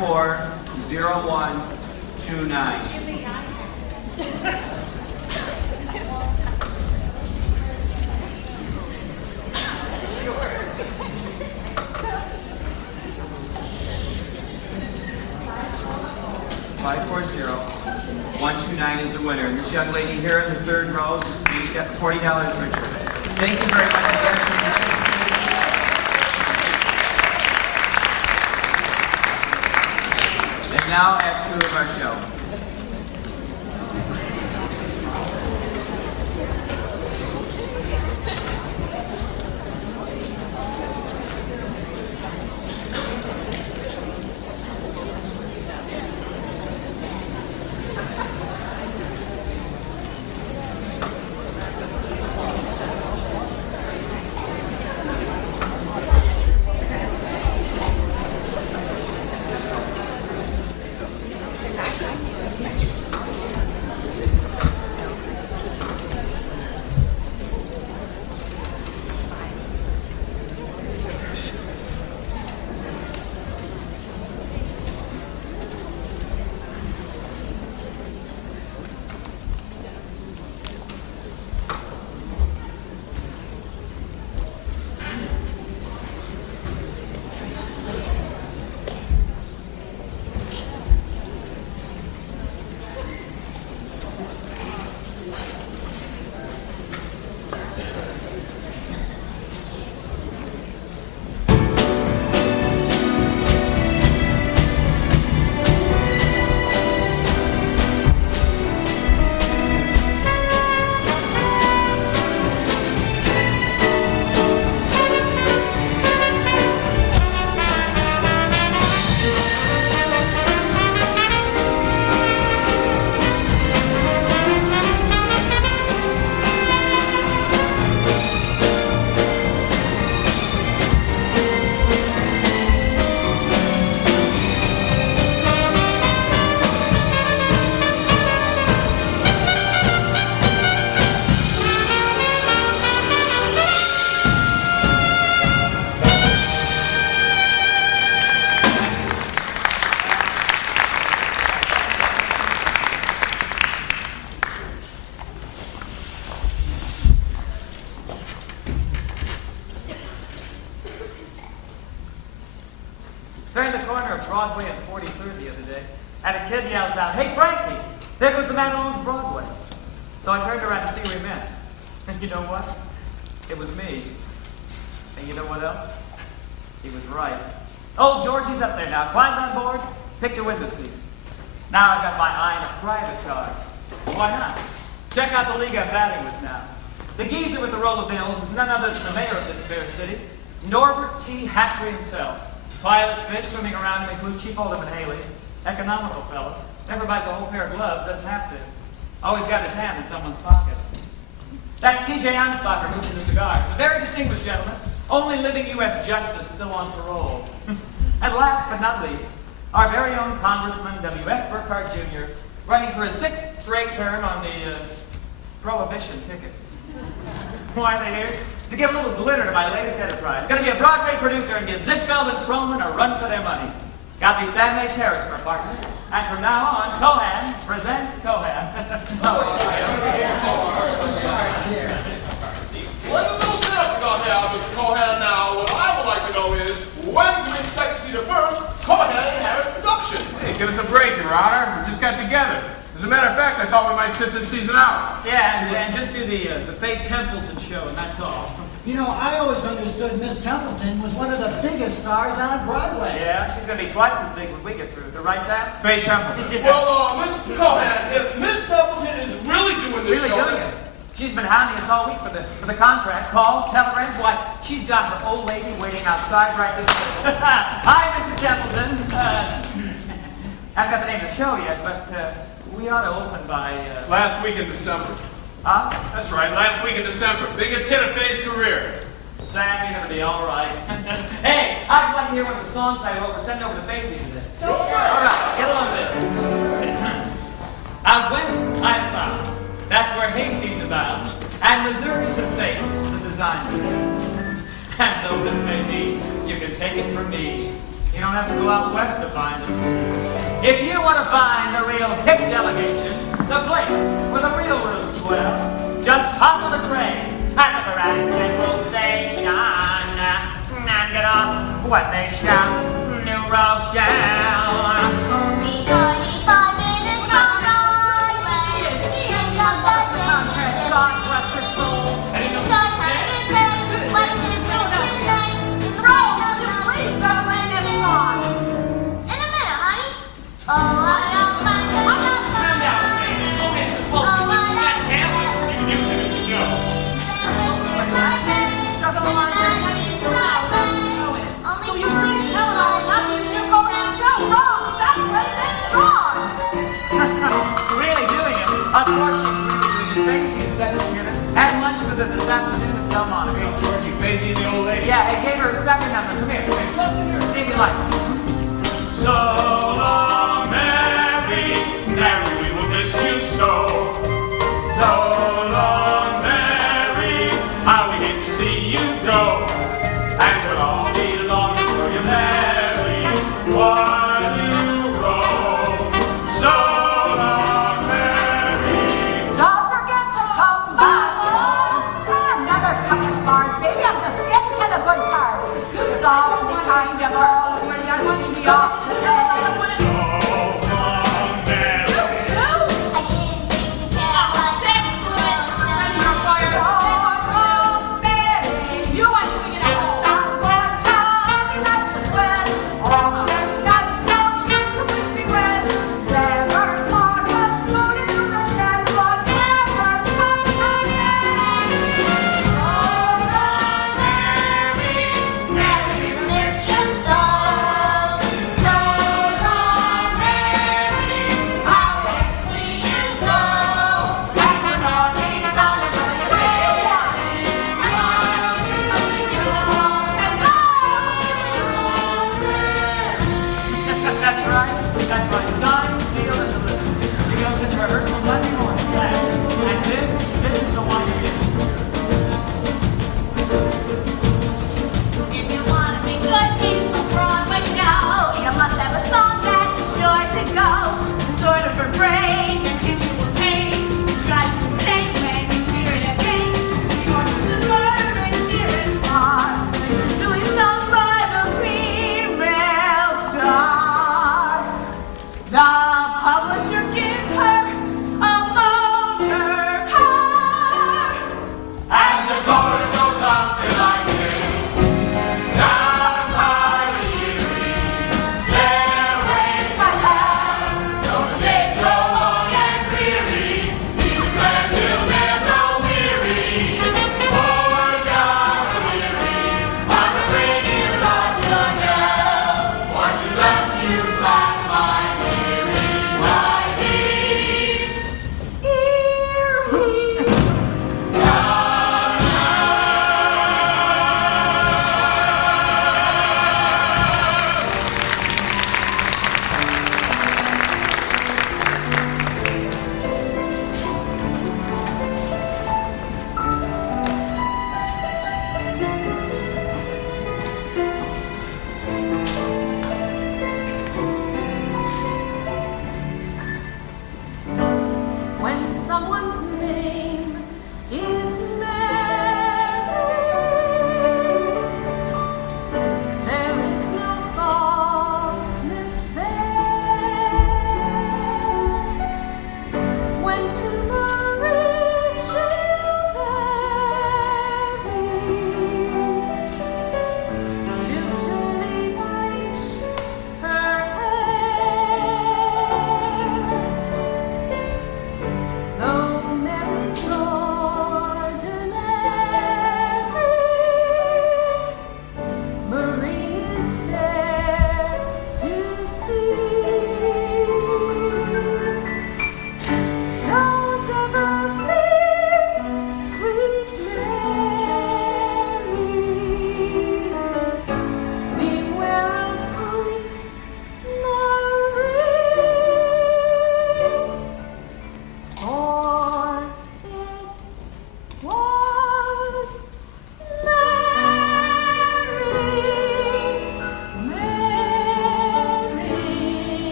540129. $540-129 is the winner. And this young lady here in the third row is $40 richer. Thank you very much again for participating. And now Act 2 of our show. Turned the corner of Broadway and 43rd the other day, and a kid yells out, "Hey, Frankie, there goes the man who owns Broadway." So I turned around to see who he meant. And you know what? It was me. And you know what else? He was right. Old Georgie's up there now, climbed on board, picked a window seat. Now I've got my eye on a private car. Why not? Check out the league I'm batting with now. The geezer with the roll of bills is none other than the mayor of this fair city, Norbert T. Hatchery himself. Pilot fish swimming around him includes Chief Oldham and Haley. Economical fellow. Never buys a whole pair of gloves, doesn't have to. Always got his hand in someone's pocket. That's T.J. Ansbacher, who's in the cigars. A very distinguished gentleman. Only living U.S. justice still on parole. And last but not least, our very own Congressman W.F. Burkhardt Jr., running for his 6th straight term on the Prohibition ticket. Why are they here? To give a little glitter to my latest enterprise. Gonna be a Broadway producer and give Ziegfeld and Froman a run for their money. Got me Sam H. Harris for a partner. And from now on, Cohan presents Cohan. Well, there's no setup we got here, Mr. Cohan. Now, what I would like to know is, when do we expect to see the first Cohan and Harris production? Hey, give us a break, Your Honor. We just got together. As a matter of fact, I thought we might sit this season out. Yeah, and just do the Faye Templeton show, and that's all. You know, I always understood Miss Templeton was one of the biggest stars on Broadway. Yeah, she's gonna be twice as big when we get through. The right, Sam? Faye Templeton. Well, Mr. Cohan, if Miss Templeton is really doing this show... Really doing it. She's been hounding us all week for the contract. Calls, telegrams. Why, she's got her old lady waiting outside right this minute. Hi, Mrs. Templeton. Haven't got the name of the show yet, but we ought to open by... Last week in December. Huh? That's right, last week in December. Biggest hit of Faye's career. Sam, you're gonna be all right. Hey, I'd just like to hear one of the songs I wrote. We're sending over to Faye's today. Sounds great. All right, get along with this. Out west, I've found that's where hayseeds abound, and Missouri's the state that designed it. And though this may be, you can take it from me, You don't have to go out west to find them. If you want to find the real hip delegation, the place where the real roots dwell, just hop on the train at the Grand Central Station and get off what they shout, New Rochelle. Only 45 minutes from Broadway. Pick up the change God rest her soul. in a short time it takes. What to bring you next? In the Rose, place will you of please stop playing that song? In a minute, honey. Oh, I don't mind the Calm down, Sandy. Go ahead, supposed to lose that talent for your music show. Struggle along very nicely throughout. So you please tell it all, not using your go-ahead show. Rose, stop playing that song. Really doing it. Of course she's really doing it. Facey's such a kid. Had lunch with her this afternoon at Del Monte. Hey, Georgie, Facey, the old lady. Yeah, I gave her a second number. Come here. See if you like it. So long, Mary, Mary, we will miss you so. So long, Mary, how we hate to see you go. And we'll all be longing for you, Mary, while you roam. So long, Mary. Don't forget to come back. Another couple of bars, baby. I'm just getting to the good part. It's all the kind of girls where you want me off today. So long, Mary. I didn't think the cat was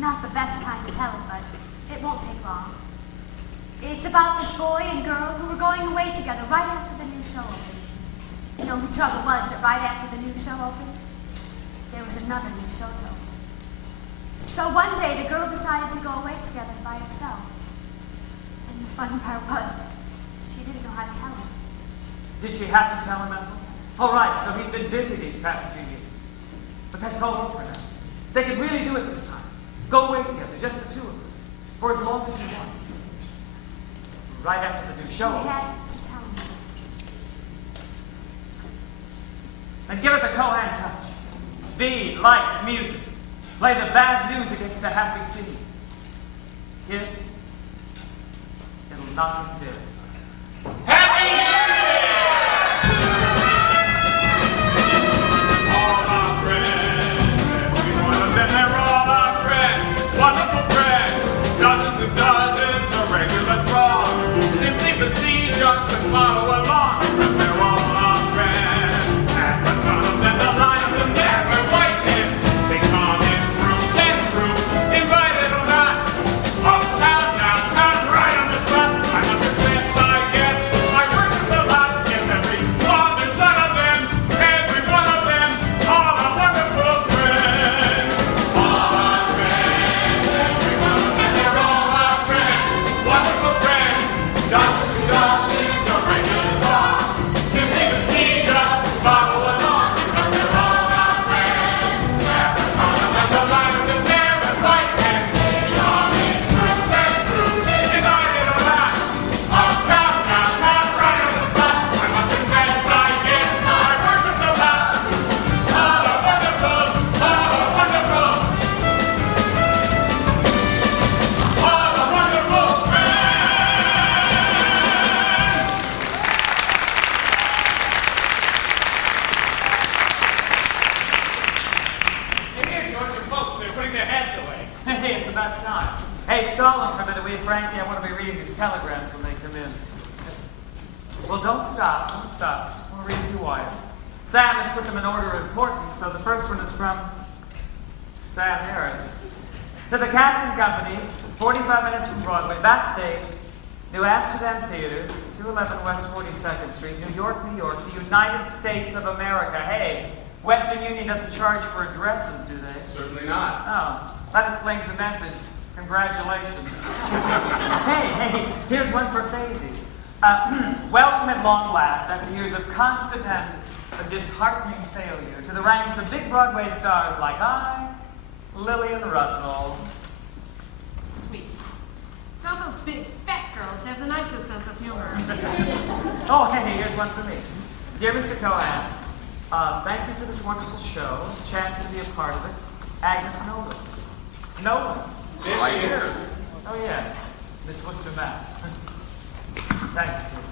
Not the best time to tell it, but it won't take long. It's about this boy and girl who were going away together right after the new show opened. The only trouble was that right after the new show opened, there was another new show to open. So one day the girl decided to go away together by herself. And the funny part was, she didn't know how to tell him. Did she have to tell him, Ethel? All right, so he's been busy these past few years. But that's all over now. They could really do it this time. Go away together, just the two of them, for as long as you want. Right after the new show. She had to tell him. And give it the Cohan touch. Speed, lights, music. Play the bad news against the happy scene. Kid, it'll knock him dead. Happy New Year! All our friends, every one of them, they're all our friends. Wonderful friends, dozens and dozens, a regular throng. Simply besiege us and follow along, because they're all our friends. And the ton of them, the line of them, never white ends. They come in groups and groups, invited or not. Uptown, downtown, right on the spot. I must confess, I guess, I worship the lot. Yes, every one, the son of them, every one of them, all our wonderful friends. All our friends, every one of them, they're all our friends. Wonderful friends, dozens and dozens, a regular throng. Simply besiege us, follow along, because they're all our friends. At the ton of them, the line of them, never white ends. Come in groups and groups, invited or not. Uptown, downtown, right on the spot. I must confess, I guess, I worship the lot. All are wonderful, all are wonderful. All are wonderful friends. Hey, here, George, your folks, they're putting their heads away. Hey, it's about time. Hey, stall them for a minute, will you, Frankie? I want to be reading these telegrams when they come in. Well, don't stop. Don't stop. Just want to read a few wires. Sam has put them in order of importance, so the first one is from Sam Harris. To the casting company, 45 minutes from Broadway, backstage, New Amsterdam Theater, 211 West 42nd Street, New York, New York, the United States of America. Hey, Western Union doesn't charge for addresses, do they? Certainly not. Oh, that explains the message. Congratulations. hey, here's one for Faisy. Welcome at long last, after years of constant and a disheartening failure, to the ranks of big Broadway stars like I, Lillian Russell. Sweet. Now those big fat girls have the nicest sense of humor. Oh, hey, here's one for me. Dear Mr. Cohan, thank you for this wonderful show, the chance to be a part of it. Agnes Nolan. Nolan. Right here. Oh, yeah. Miss Worcester, Mass. Thanks, kid.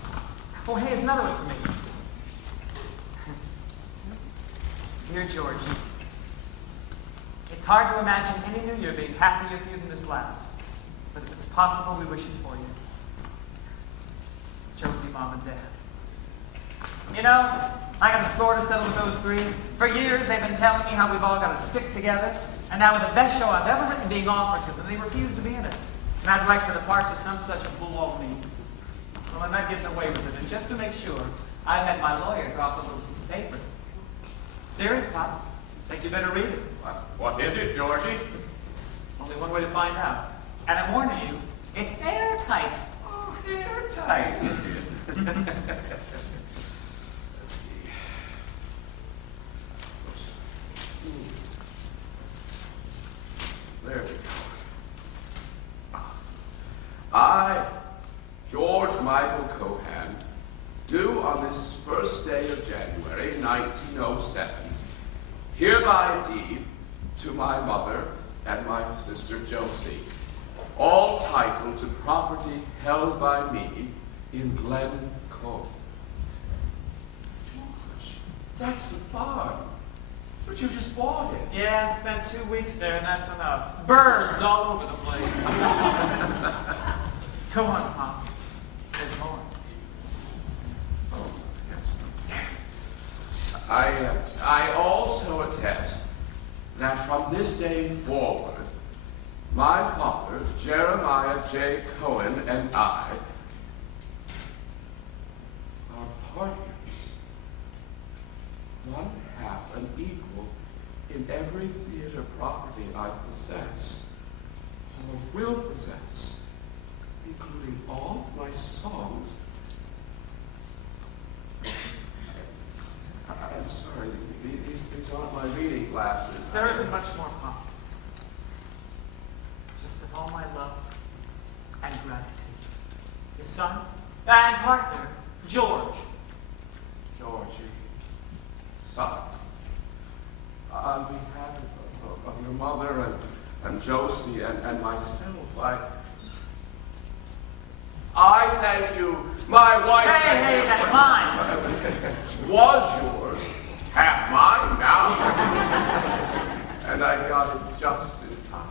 Oh, hey, here's another one for me. Dear Georgie, it's hard to imagine any New Year being happier for you than this last. But if it's possible, we wish it for you. Josie, Mom, and Dad. You know, I got a score to settle with those three. For years, they've been telling me how we've all got to stick together. And now with the best show I've ever written being offered to them, they refuse to be in it. And I'd write for the parts of some such a fool old me. Well, I'm not getting away with it. And just to make sure, I've had my lawyer drop a little piece of paper. Serious, Pop? Think you better read it. What is it, Georgie? Only one way to find out. And I'm warning you, it's airtight. Oh, airtight, is it? Let's see. Oops. There we go. I, George Michael Cohan, do on this first day of January, 1907, hereby deed to my mother and my sister Josie all title to property held by me in Glen Cove. George, that's the farm. But you just bought it. Yeah, and spent 2 weeks there, and that's enough. Birds all over the place. Come on, Pop. There's more. Oh, yes. I also attest that from this day forward, My father, Jeremiah J. Cohen, and I are partners. One half and equal in every theater property I possess, or will possess, including all my songs. I'm sorry, these aren't my reading glasses. There isn't much more, Pop. Just with all my love and gratitude. His son and partner, George. Georgie, son, on behalf of your mother and Josie and myself, I thank you. My wife. Hey, that's mine. Was yours, half mine now. And I got it just in time.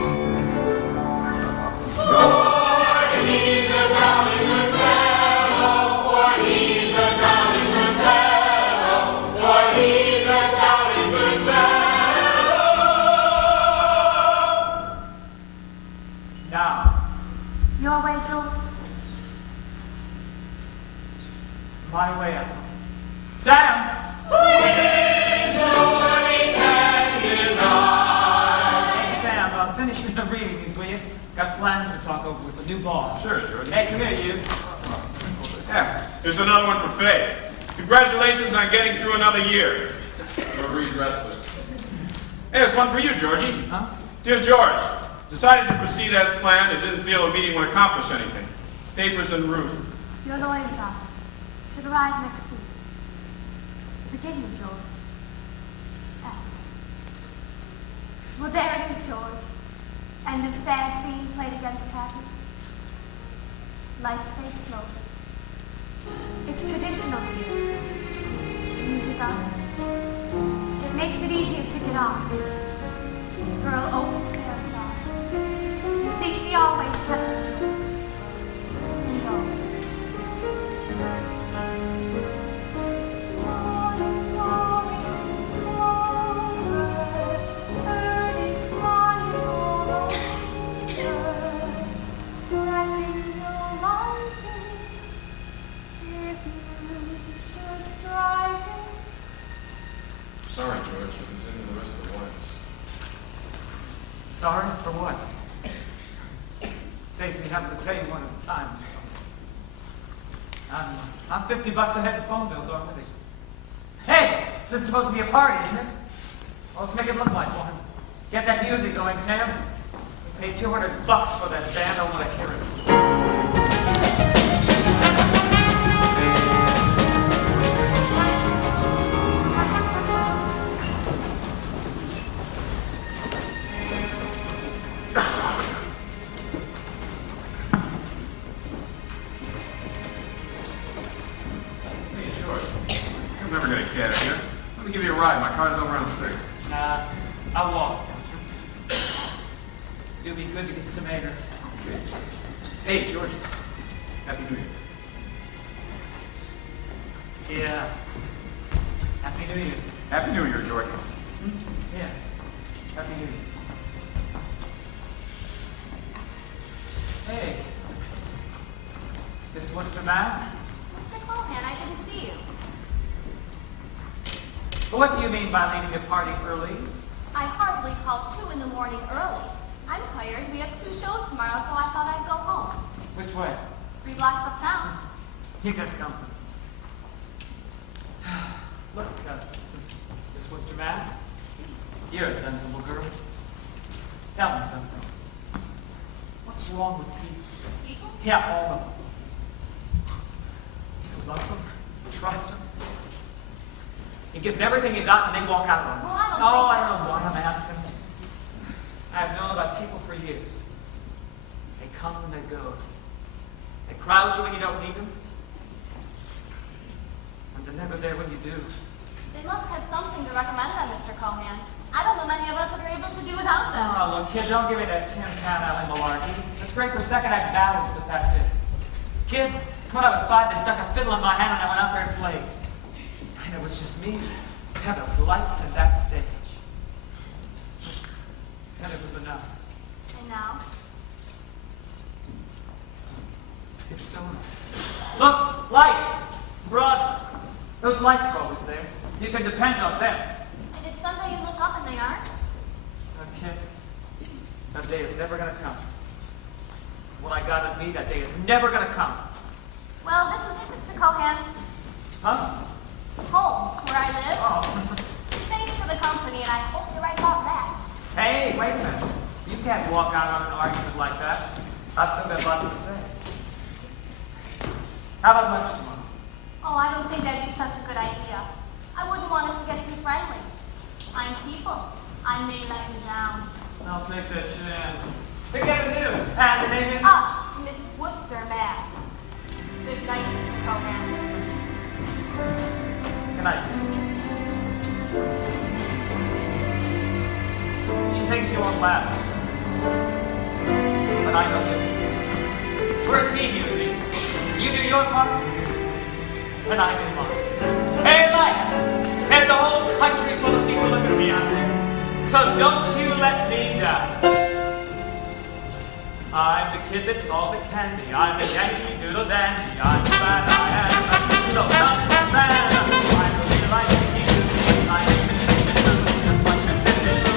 For he's a jolly good fellow, for he's a jolly good fellow, for he's a jolly good fellow. Now, Your way, George. my way, Ethel. Sam! Hey, Sam, finish the readings, will you? Got plans to talk over with the new boss. Sure, George. Hey, come here, you. Yeah, here's another one for Faye. Congratulations on getting through another year. Reed Wrestler. Hey, there's one for you, Georgie. Huh? Dear George, decided to proceed as planned and didn't feel a meeting would accomplish anything. Papers en route. Your lawyer's office should arrive next week. Forgive me, George. Well, there it is, George. End of sad scene played against happy. Lights fade slowly. It's traditional, dear. Music up. It makes it easier to get on. Girl opens parasol. You see, she always kept it, George. And goes. Sorry, George, I was into the rest of the wires. Sorry? For what? Saves me having to tell you one at a time. So. I'm $50 ahead of phone bills already. Hey! This is supposed to be a party, isn't it? Well, let's make it look like one. Get that music going, Sam. We paid $200 for that band. I want to hear it. I'm never gonna get here. Let me give you a ride. My car's over on 6. Nah, I'll walk. Do be good to get some air. Okay. Hey, George. Happy New Year. Yeah. Happy New Year. Happy New Year, George. Yeah. Happy New Year. Hey. This Worcester, Mass? Mr. Cohan, I didn't see you. What do you mean by leaving the party early? I hardly called 2 in the morning early. I'm tired. We have 2 shows tomorrow, so I thought I'd go home. Which way? 3 blocks uptown. You got company. Look, Miss Worcester, Mass, you're a sensible girl. Tell me something. What's wrong with people? People? Yeah, all of them. You love them, trust them. You give them everything you got and they walk out on you. Well, I don't Oh, think- I don't know why I'm asking. I've known about people for years. They come and they go. They crowd you when you don't need them. And they're never there when you do. They must have something to recommend them, Mr. Cohan. I don't know many of us that are able to do without them. Oh, look, kid, don't give me that Tin Can Alley malarkey. It's great for second-act ballads, but that's it. Kid, when I was 5, they stuck a fiddle in my hand and I went out there and played. And it was just me, and those lights, and that stage. And it was enough. And now? They're stolen. Look, lights! Broad. Those lights are always there. You can depend on them. And if someday you look up and they aren't? I can't. That day is never gonna come. When I got at me, that day is never gonna come. Well, this is it, Mr. Cohan. Huh? Home, where I live. Oh. Thanks for the company, and I hope you're right about that. Hey, wait a minute. You can't walk out on an argument like that. I've still got lots to say. How about lunch tomorrow? Oh, I don't think that'd be such a good idea. I wouldn't want us to get too friendly. I'm people. I may let you down. I'll take that chance. Pick up new. And the name is? Miss Worcester, Mass. Good night, Mr. Cohan. Good night. She thinks you won't last. But I know you. We're a team, you and me. You do your part, and I do mine. Hey, lights! There's a whole country full of people looking at me out there. So don't you let me down. I'm the kid that's all that can be. I'm a Yankee Doodle dandy. I'm glad I am. So not sad. I'm really like Yankee Doodle. I'm just like Mr. Doodle.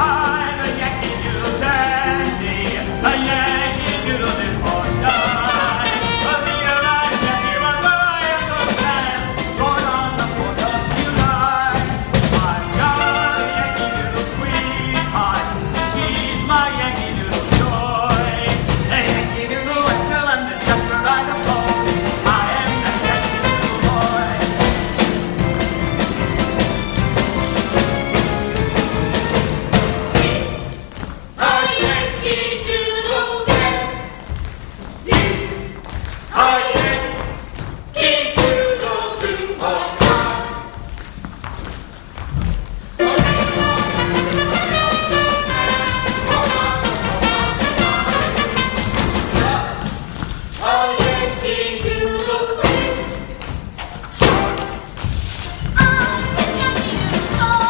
I'm a Yankee Doodle dandy. A Yankee Doodle live or die. A realized Yankee run by those hands. Born on the 4th of July. I've got a Yankee Doodle sweetheart. She's my Yankee Doodle joy. A Yankee Doodle went to London just to ride a pony. I am the Yankee Doodle boy. A Yankee Doodle dandy. A Yankee Doodle do or die. A Yankee Doodle sings. I'm the Yankee Doodle boy.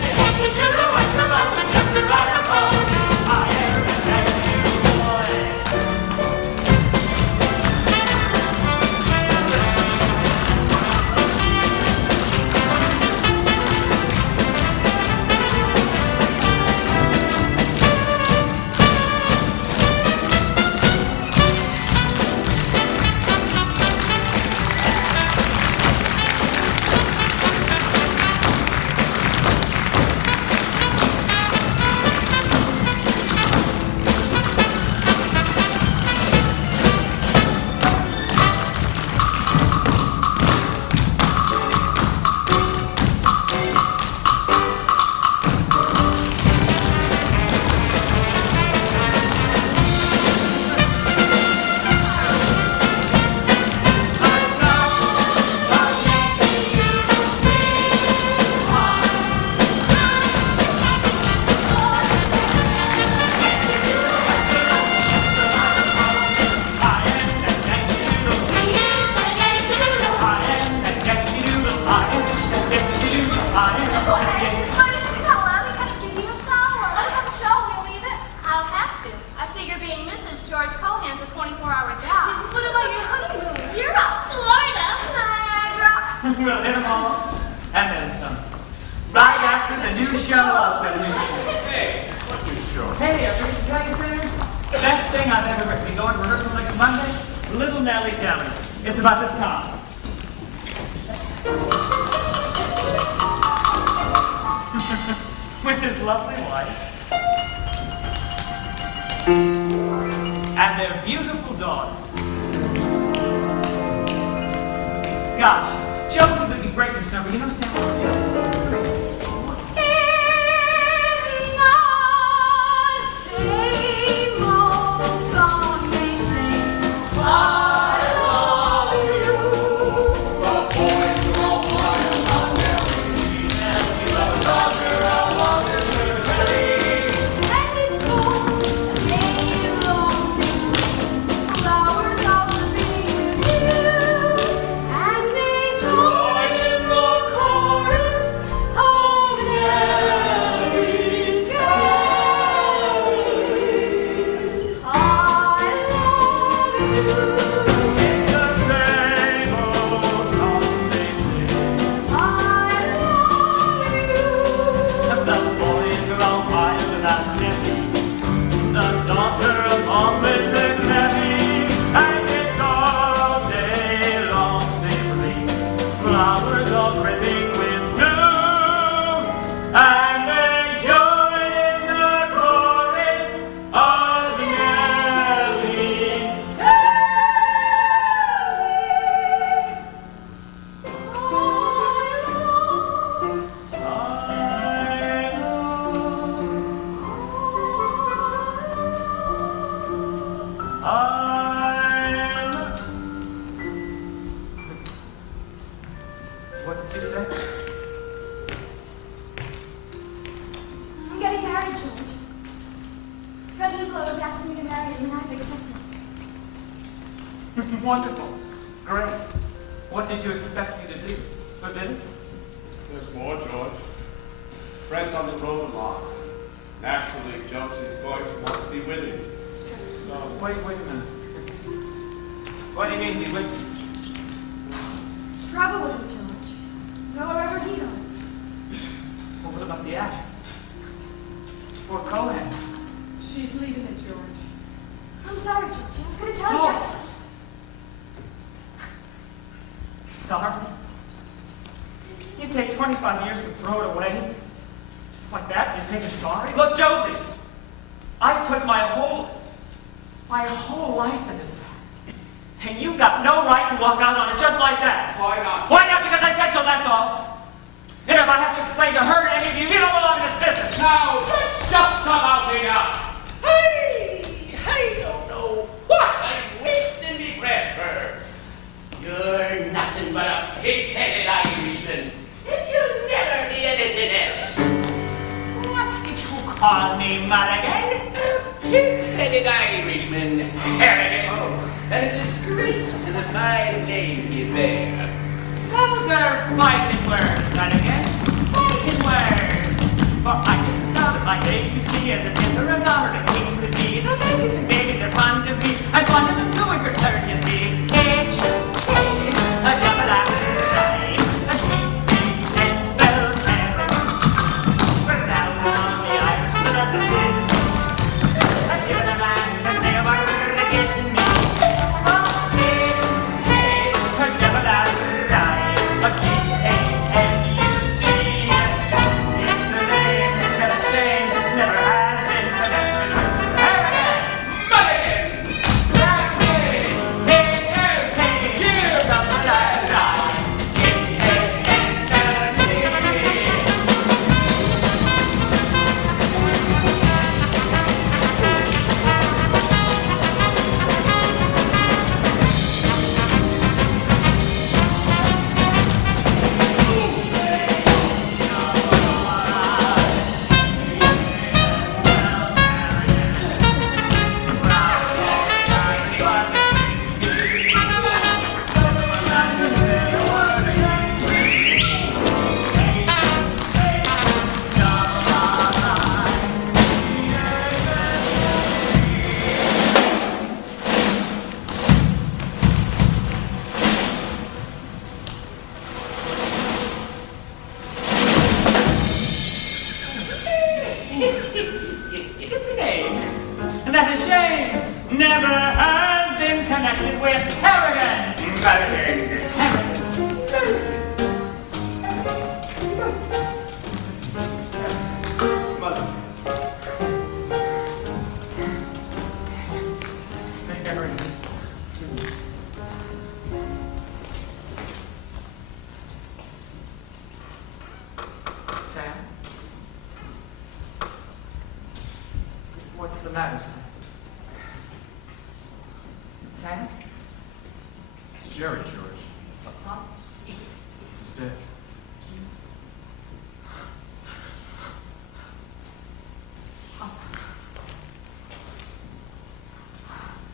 The Yankee Doodle went to London just to ride a pony. I am the Yankee Doodle boy. We'll hit them all, and then some. Right after the new show opens. Hey, what new show? Hey, I forgot to tell you, Senator. Best thing I've ever written. We go into rehearsal next Monday. Little Nellie County. It's about this town. With his lovely wife and their beautiful daughter. Gosh, Joe's a big greatness number. You know, Sam. that Nettie, the daughter of Officer Nettie, and it's all day long they bring flowers all dripping with dew, and they join in the chorus of Nellie. What did you say? I'm getting married, George. Fred Newblow has asked me to marry him, and I've accepted. Wonderful. Great. What did you expect me to do? Forbid it? There's more, George. Fred's on the road a lot. Naturally, Josie's going to want to be with him. So, Wait a minute. What do you mean be with you? Travel with him, George. Go wherever he goes. Well, what about the act? For Cohen. She's leaving it, George. I'm sorry, George. I was going to tell you Oh. yesterday. Sorry? You take 25 years to throw it away? Just like that? You say you're sorry? Look, Josie! I put my whole life in this act. And you got no right to walk out on it just like that. why not? Why not? Because I said so, that's all. And if I have to explain to her and any of you, you don't belong in this business. Now, let's just stop outing us. Hey, I don't know what I'm wasting me breath for. You're nothing but a pig-headed Irishman, and you'll never be anything else. What did you call me, Mulligan? Pig-headed Irishman, Harrigan. And a disgrace to the fine name you bear. Those are fighting words, Mulligan. Fighting words. But I just found it my day, you see, as a emperor's honor and king could be. The ladies and babies are fond of me. I wanted them to in return, you see. H-K, a double I, a G-A-N spells heaven. We're down on the Irish blood that's in. And even a man can say a word again me. Oh, H-K, a double I, a G-A-N-U-C. It's a name that a shame never has been connected with. Harrigan! Mulligan! That's it! H-K, Here! double I, G-A-N spells heaven. It's a game that a shame never has been connected with Harrigan. Mother. Sam? What's the matter, Sam? Sam? It's Jerry, George. He's dead.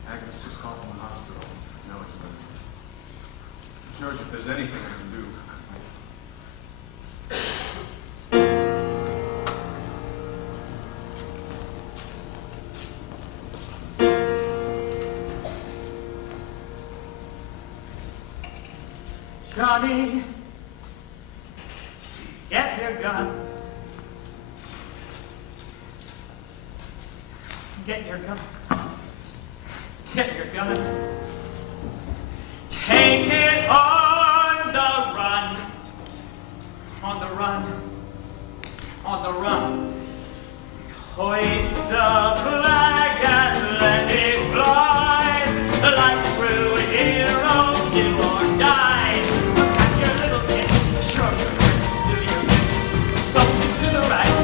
Agnes just called from the hospital. No, it's good. George, if there's anything I can do. Johnny, get your gun. Get your gun. Get your gun. Take it on the run. On the run. On the run. Hoist the flag and let it fly. Like true heroes, live or die. Look at your little kid. Show your grit, do your bit. Soldiers to the right,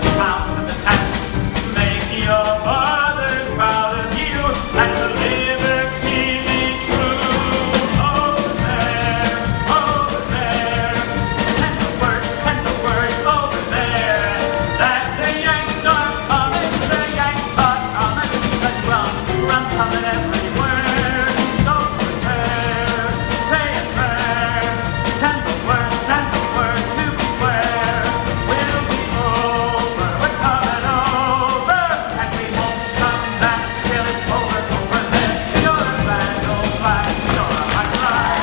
the pounds and the towns. Make your fathers proud of you, and to liberty be true. Over there, send the word over there, that the Yanks are coming, the drums run coming everywhere. So prepare, say a prayer, send the word to beware. We'll be over, we're coming over, and we won't come back till it's over there. You're a bad old flag, you're a high flag.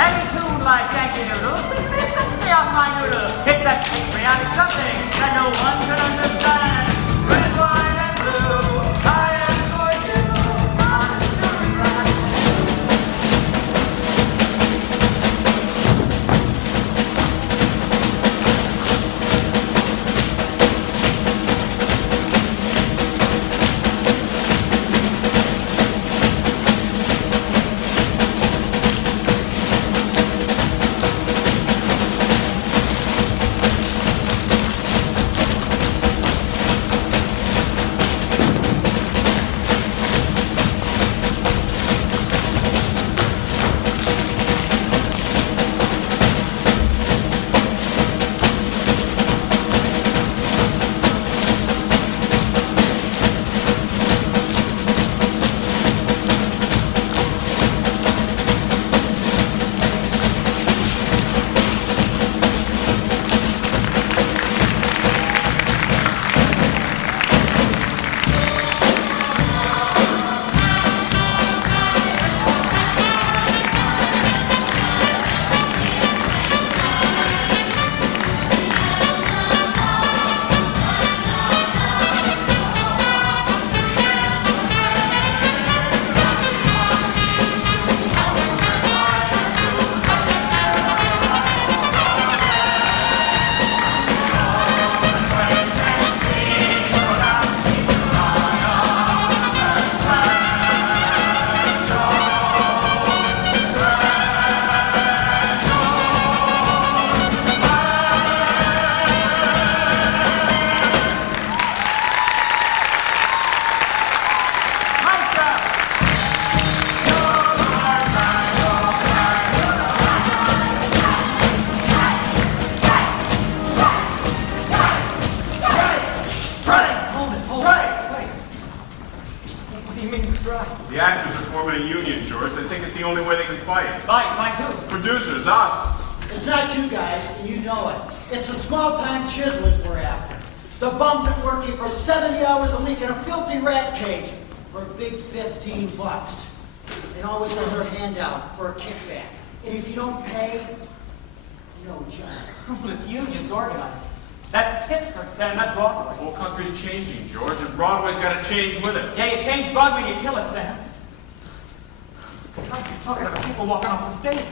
Any tune like Yankee Doodle simply sets me off my noodle. It's that patriotic something that no one can understand. Red, white, and blue, I am for you. The actors are forming a union, George. They think it's the only way they can fight. Fight who? Producers, us. It's not you guys, and you know it. It's the small-time chiselers we're after. The bums that work here for 70 hours a week in a filthy rat cage for a big $15. And always have their hand out for a kickback. And if you don't pay, no job. Well, it's unions organized. That's Pittsburgh, Sam, not Broadway. The whole country's changing, George, and Broadway's got to change with it. Yeah, you change Broadway, you kill it, Sam. You're talking about people walking off the stage.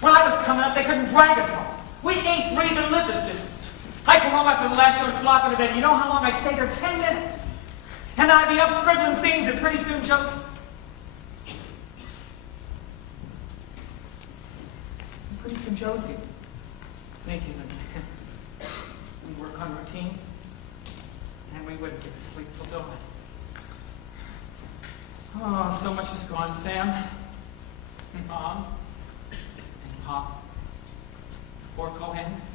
When I was coming up, they couldn't drag us home. We ain't breathe and live this business. I'd come home after the last show and flop into bed. You know how long I'd stay there? 10 minutes. And then I'd be up scribbling scenes and pretty soon shows. Pretty soon Josie sinking and we work on routines and we wouldn't get to sleep till dawn. Oh, so much is gone, Sam. And Mom. And Pop. The 4 Cohens.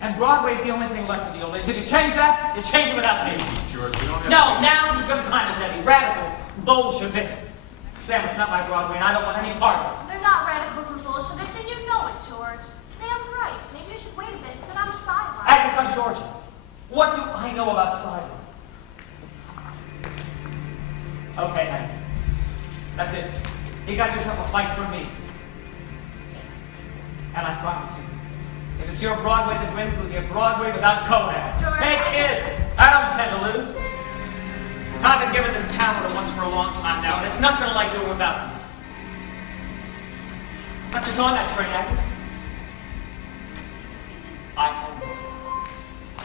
And Broadway's the only thing left of the old days. If you change that, you change it without me. George, we don't have No, now's as good a time as any. Radicals, Bolsheviks. Sam, it's not my Broadway, and I don't want any part of it. They're not radicals and Bolsheviks, and you know it, George. Sam's right. Maybe you should wait a bit and sit on the sidelines. Agnes, I'm Georgia. What do I know about sidelines? Okay, Agnes. That's it. You got yourself a fight from me. And I promise you, if it's your Broadway that wins, it'll be a Broadway without Conan. George. Hey, kid, I don't intend to lose. I've been giving this town what it wants for a long time now, and it's not going to like doing without me. Not just on that train, Agnes. I own it.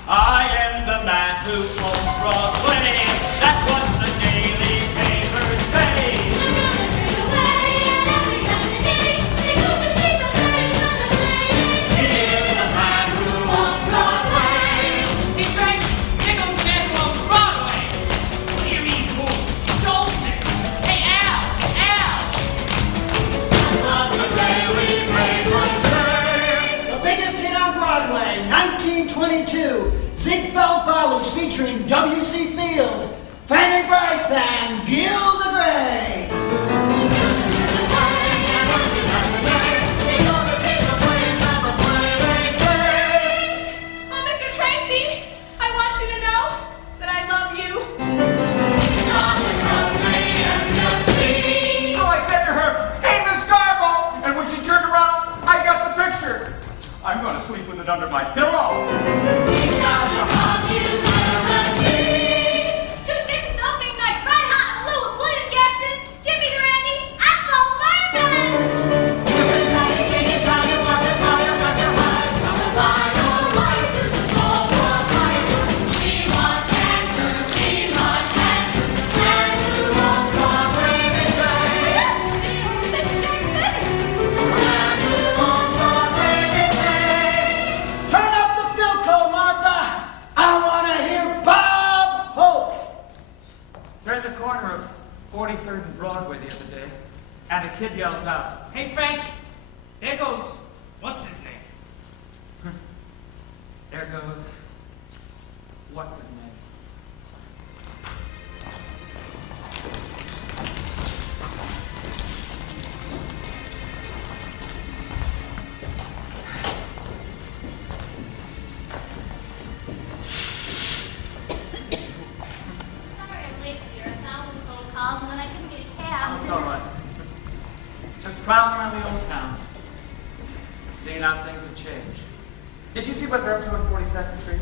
I am the man who owns Broadway. That's what the daily papers say. He is the man who owns Broadway. He's right. Here goes the man who owns Broadway. What do you mean, who? Jolson. Hey, Al. That's what the daily papers say. The biggest hit on Broadway, 1922. Ziegfeld Follies featuring W.C. Fields, Fanny Bryce, and Gilda Gray. Mr. Tracy, I want you to know that I love you. So I said to her, "Hey, Miss Garbo," and when she turned around, I got the picture. I'm going to sleep with it under my pillow. Two tickets to opening night, Red Hot and Blue with William Gaston, Jimmy Durante, Ethel Merman. Turn up the Philco, Martha. I want to hear Bob Hope. Turned the corner of 43rd and Broadway the other day, and a kid yells out, Hey, Frankie. There goes, what's his name? there goes, what's his name? Sorry I'm late, dear. 1,000 phone calls, and then I couldn't get a cab. Oh, it's all right. Just prowling around the old town, seeing how things have changed. Did you see what they're up to on 42nd Street?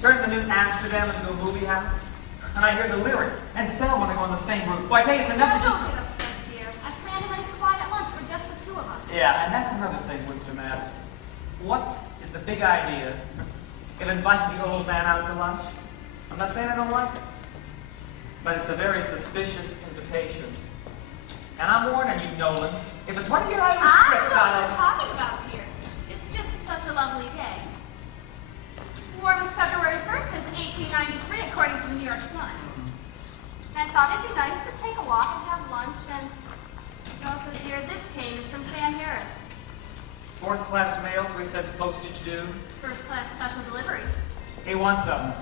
Turning the new Amsterdam into a movie house? And I hear the lyric, and Sal want to go on the same roof. Why, I tell you, it's enough Don't to... get upset, dear. I've planned a nice quiet lunch for just the two of us. Yeah, and that's another thing, Mr. Mass. What is the big idea of inviting the old man out to lunch? I'm not saying I don't like it, but it's a very suspicious invitation. And I'm warning you, Nolan, if it's one of your Irish I tricks, know what I'll... you're talking about, dear. It's just such a lovely day. Warmest February 1st since 1893, according to the New York Sun. I thought it'd be nice to take a walk and have lunch, and also, dear, this cane is from Sam Harris. Fourth class mail, 3 cents postage due. First class special delivery. He wants something.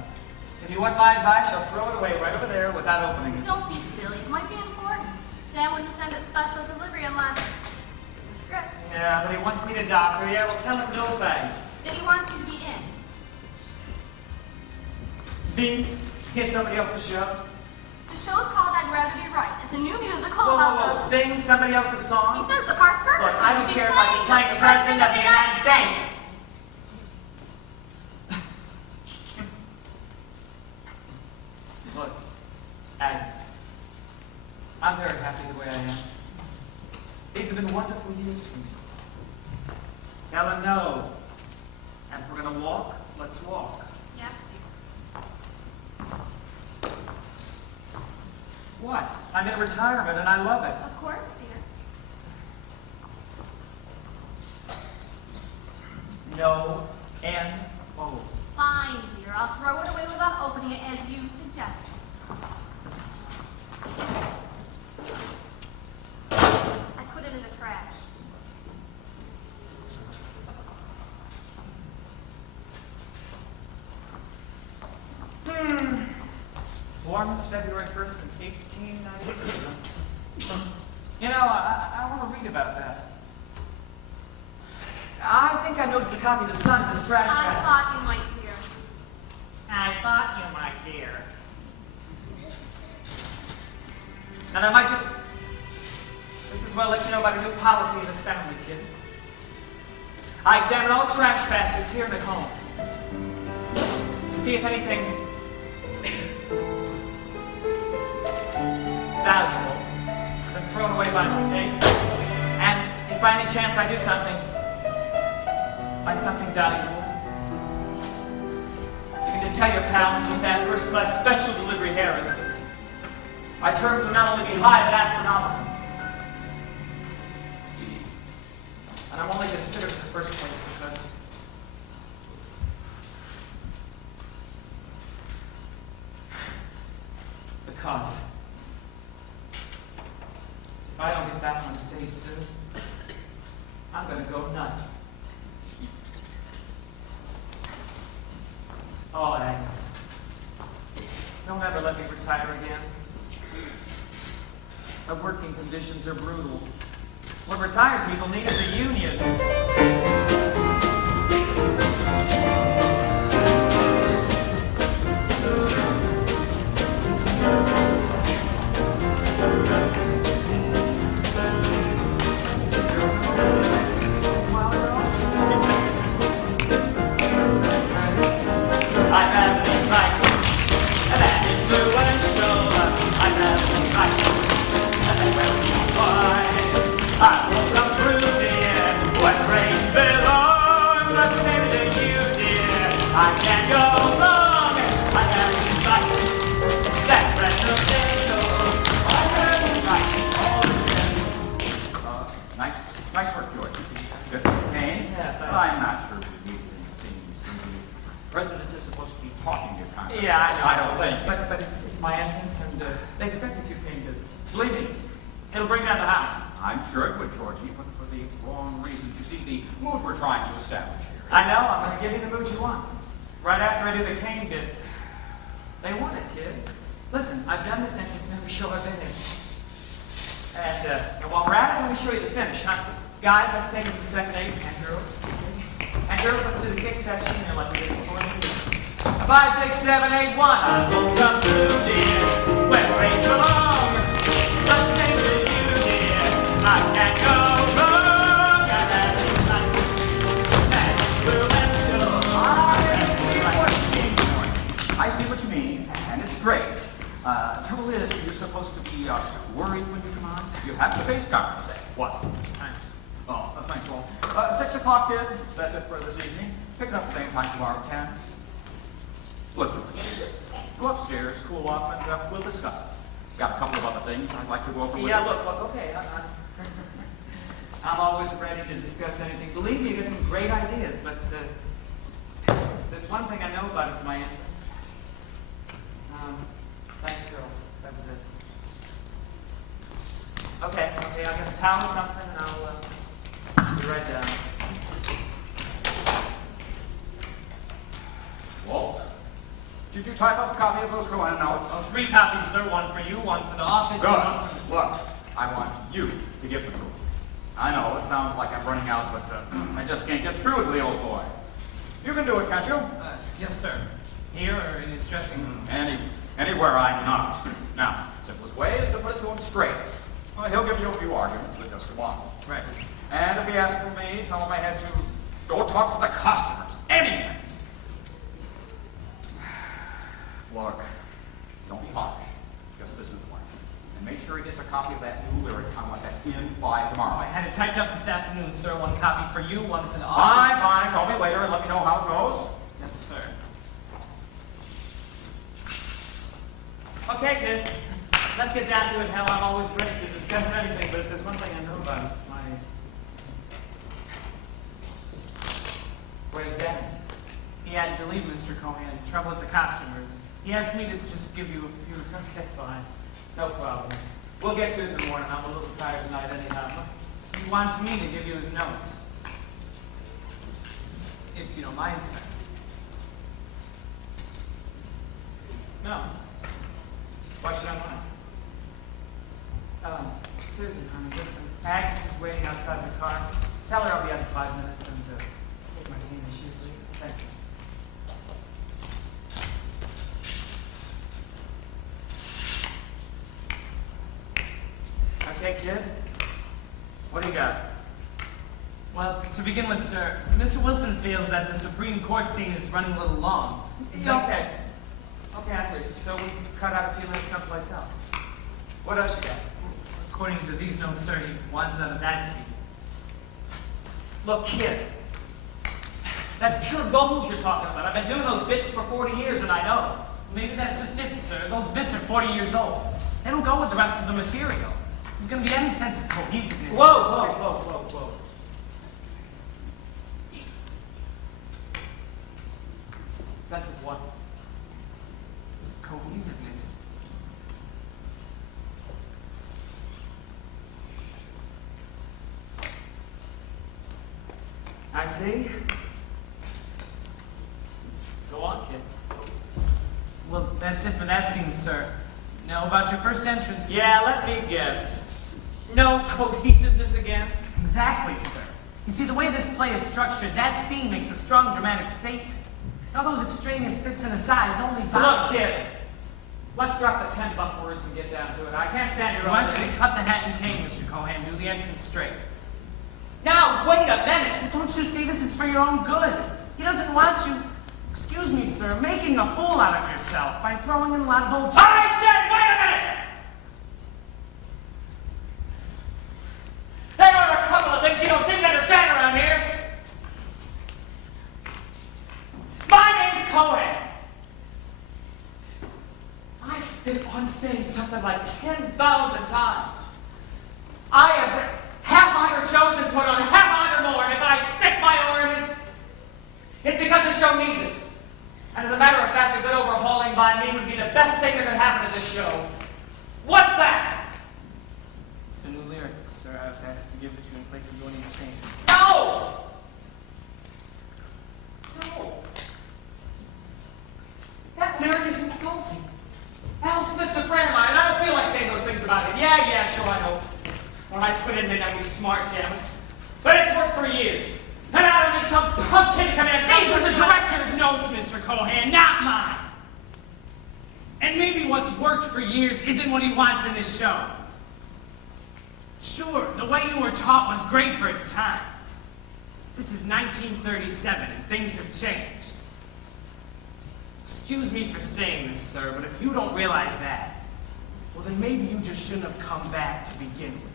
If you want my advice, you'll throw it away right over there without opening it. Don't be silly. It might be important. Sam wouldn't send a special delivery unless it's a script. Yeah, but he wants me to doctor. Yeah, well, tell him no thanks. Then he wants you to be in. Me? Get somebody else's show? The show's called I'd Rather Be Right. It's a new musical Whoa, about whoa, whoa. Sing somebody else's song? He says the part's perfect. Look, I don't care if I can play the President of the United States. Look, Agnes, I'm very happy the way I am. These have been wonderful years for me. Tell him no. And if we're going to walk, let's walk. Yes, dear. What? I'm in retirement and I love it. Of course, dear. No, N-O. Fine, dear. I'll throw it away without opening it as you suggested. I put it in the trash. warmest February 1st since 1893. You know, I want to read about that. I think I noticed a copy of The Sun in this trash I basket. thought you might, dear. I thought you might, dear. And I might just as well let you know about a new policy in this family, kid. I examine all trash baskets here and at home to see if anything valuable has been thrown away by mistake. And if by any chance I do find something valuable, you can just tell your pal, Mr. Sam, First Class Special Delivery Harris, that my terms will not only be high but astronomical. And I'm only considered in the first place because if I don't get back on stage soon, I'm gonna go nuts. Oh, Agnes, don't ever let me retire again. The working conditions are brutal. What retired people need is a union. Nice work, George. Good. Kane? I'm not sure we need to see you. The president is supposed to be talking to Congress. Yeah, I know. don't think. But it's my entrance, and they expect a few cane goods. Believe me, it'll bring down the house. I'm sure it would, Georgie, but for the wrong reason. You see, the mood we're trying to establish here. I know. I'm going to give you the mood you want. Right after I do the cane bits. They want it, kid. Listen, I've done this entrance in every show I've been in. And while we're at it, let me show you the finish, huh? Guys, let's take it to the second eight. And girls. And girls, let's do the kick section. You're like the 5, 6, 7, 8, 1. I won't come through, dear. When rains are long, the things that you did, I can't go wrong. I have this night, and we'll let go. I see what you mean, and it's great. Trouble is, you're supposed to be worried when you come on. You have to face Congress. What? It's times. Oh, thanks, Walt. 6 o'clock, kids. That's it for this evening. Pick it up same time tomorrow, 10. Look, George, go upstairs, cool off, and we'll discuss it. Got a couple of other things I'd like to go over with you. Yeah, look, okay. I'm always ready to discuss anything. Believe me, you get some great ideas, but there's one thing I know about it's my entrance. Thanks, girls. That was it. Okay, I'll get a towel or something, and I'll be right down. Walt, did you type up a copy of those go-in notes? Oh, 3 copies, sir. One for you, one for the office, Good. and one for Look, I want you to give them to him. I know, it sounds like I'm running out, but I just can't get through to the old boy. You can do it, can't you? yes, sir. Here or in his dressing room? Anywhere I not. Now, simplest way is to put it to him straight. Well, he'll give you a few arguments, but just go on. Right. And if he asks for me, tell him I had to go talk to the customers. Anything. Look, don't be harsh. Just business-like. And make sure he gets a copy of that new lyric. I want that in by tomorrow. I had it typed up this afternoon, sir. 1 copy for you, 1 for the office. Fine. Call me later and let me know how it goes. Yes, sir. Okay, kid. Let's get down to it. Hell, I'm always ready to discuss anything, but if there's one thing I know about, it's my... Where's Dad? He had to leave, Mr. Cohen. Trouble with the customers. He asked me to just give you a few... Okay, fine. No problem. We'll get to it in the morning. I'm a little tired tonight anyhow. He wants me to give you his notes. If you don't mind, sir. No. Why should I mind? Susan, honey, listen. Agnes is waiting outside the car. Tell her I'll be out in 5 minutes and take my cane as usually. Thanks. Okay, kid. What do you got? Well, to begin with, sir, Mr. Wilson feels that the Supreme Court scene is running a little long. Yeah, okay. Okay, I agree. So we cut out a few minutes someplace else. What else you got? According to these notes, sir, he wants out of that scene. Look, kid. That's pure gold you're talking about. I've been doing those bits for 40 years, and I know. Maybe that's just it, sir. Those bits are 40 years old. They don't go with the rest of the material. There's going to be any sense of cohesiveness. Whoa. Sense of what? Cohesiveness. I see. Go on, kid. Well, that's it for that scene, sir. Now, about your first entrance. Yeah, let me guess. No cohesiveness again? Exactly, sir. You see, the way this play is structured, that scene makes a strong dramatic statement. All those extraneous bits and asides only Look, kid. Let's drop the 10-buck words and get down to it. I can't stand your Why don't you cut the hat and cane, Mr. Cohan? Do the entrance straight. Now, wait a minute. Don't you see this is for your own good? He doesn't want you, excuse me, sir, making a fool out of yourself by throwing in a lot of old... I said, wait a minute! There are a couple of things you don't seem to understand around here. My name's Cohen. I've been on stage something like 10,000 times. I have half-honor chosen, put on half-honor more, and if I stick my oar in it, it's because the show needs it. And as a matter of fact, a good overhauling by me would be the best thing that could happen to this show. What's that? It's a new lyric, sir. I was asked to give it to you in place of going to change it. No! No. That lyric is insulting. Al Smith's a friend of mine, and I don't feel like saying those things about him. Yeah, sure, I know. When I put in that we smart jams. But it's worked for years. And I don't need some punk kid to come in and tell me. These are the director's notes, Mr. Cohan, not mine. And maybe what's worked for years isn't what he wants in this show. Sure, the way you were taught was great for its time. This is 1937, and things have changed. Excuse me for saying this, sir, but if you don't realize that, well, then maybe you just shouldn't have come back to begin with.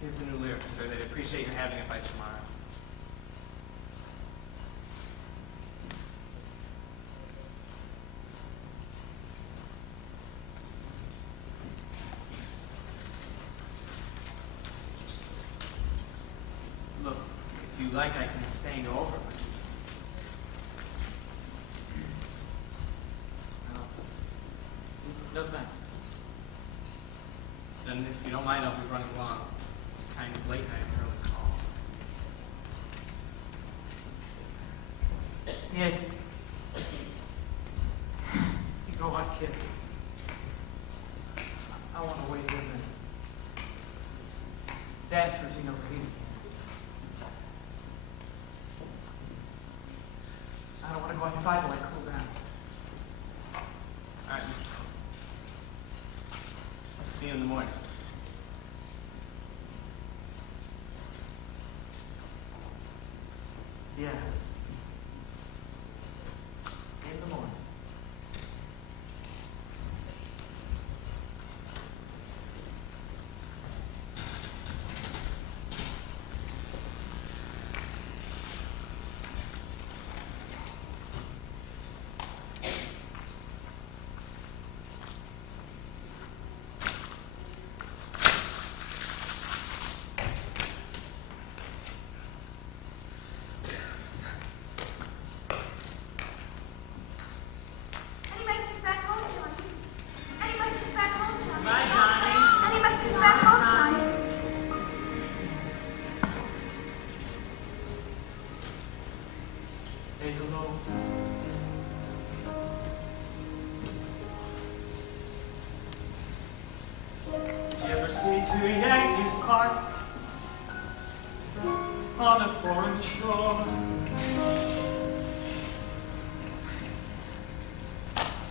Here's the new lyric, sir. They'd appreciate your having it by tomorrow. Look, if you like, I can stay and go over it. No thanks. Then if you don't mind, I'll be running along. It's kind of late and I have an early call. Yeah. You go on, kid. I want to wait here and dance routine over here. I don't want to go outside while I cool down. All right, Mr. Cole. I'll see you in the morning. Yeah. In the morning. embassy to Yankees Park on a foreign shore.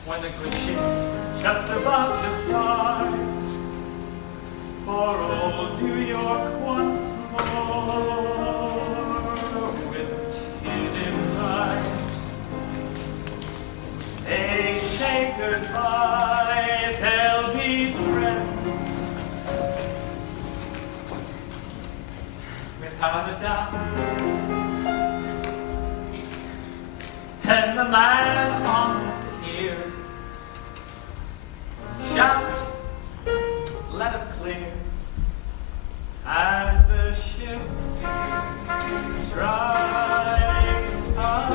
When the good ship's just about to start for old New York once more, with tear-dimmed eyes, they say goodbye, they'll be friends, without a doubt. And the man on the pier shouts, let it clear, as the ship strikes out.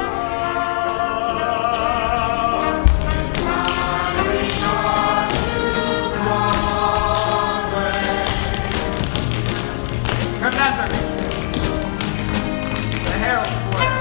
Carrying on to Broadway. Remember, the Herald Square.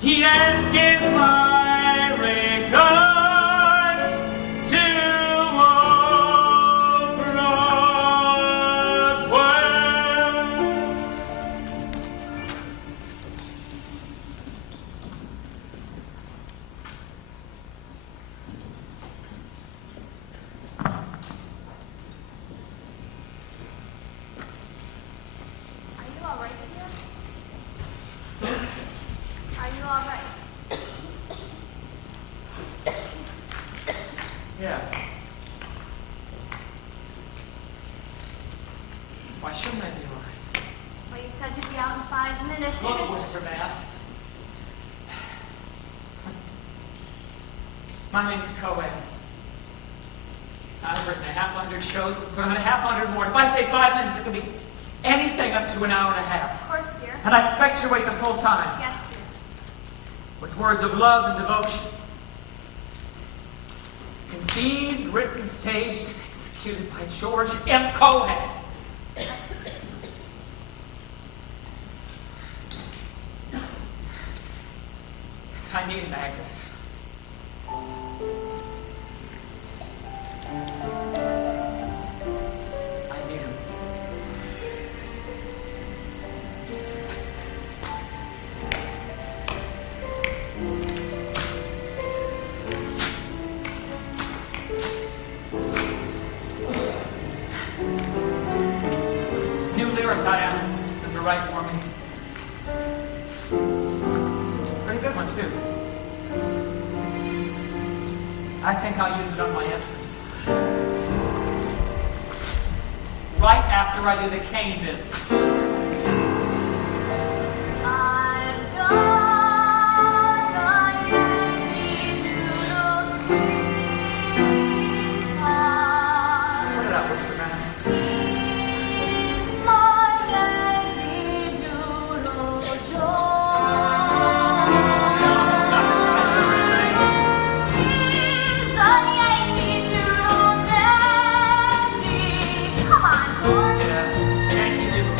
Yes, give my regards to old Broadway. Are you all right here? Are you all right? Yeah. Why shouldn't I be all right? Well, you said you'd be out in 5 minutes. Look, Worcester, Mass. My name's Cohen. I've written 100 shows, put on 100 more. If I say 5 minutes, it could be anything up to an hour and a half. Of course, dear. And I expect you to wait the full time. Yes, dear. With words of love and devotion. Conceived, written, staged, and executed by George M. Cohen. Yes, I need Magnus. I need him. New lyric I asked him to write for me. Pretty good one, too. I think I'll use it on my entrance. Right after I do the cane bits. I've got a Yankee Doodle sweetheart. Put it out, Worcester, Mass. He's my Yankee Doodle joy. He's a Yankee Doodle dandy. Come on, George. Yeah, Yankee Doodle.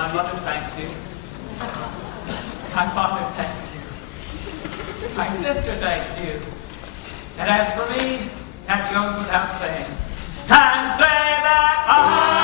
My mother thanks you. My father thanks you. My sister thanks you. And as for me, that goes without saying. And say that I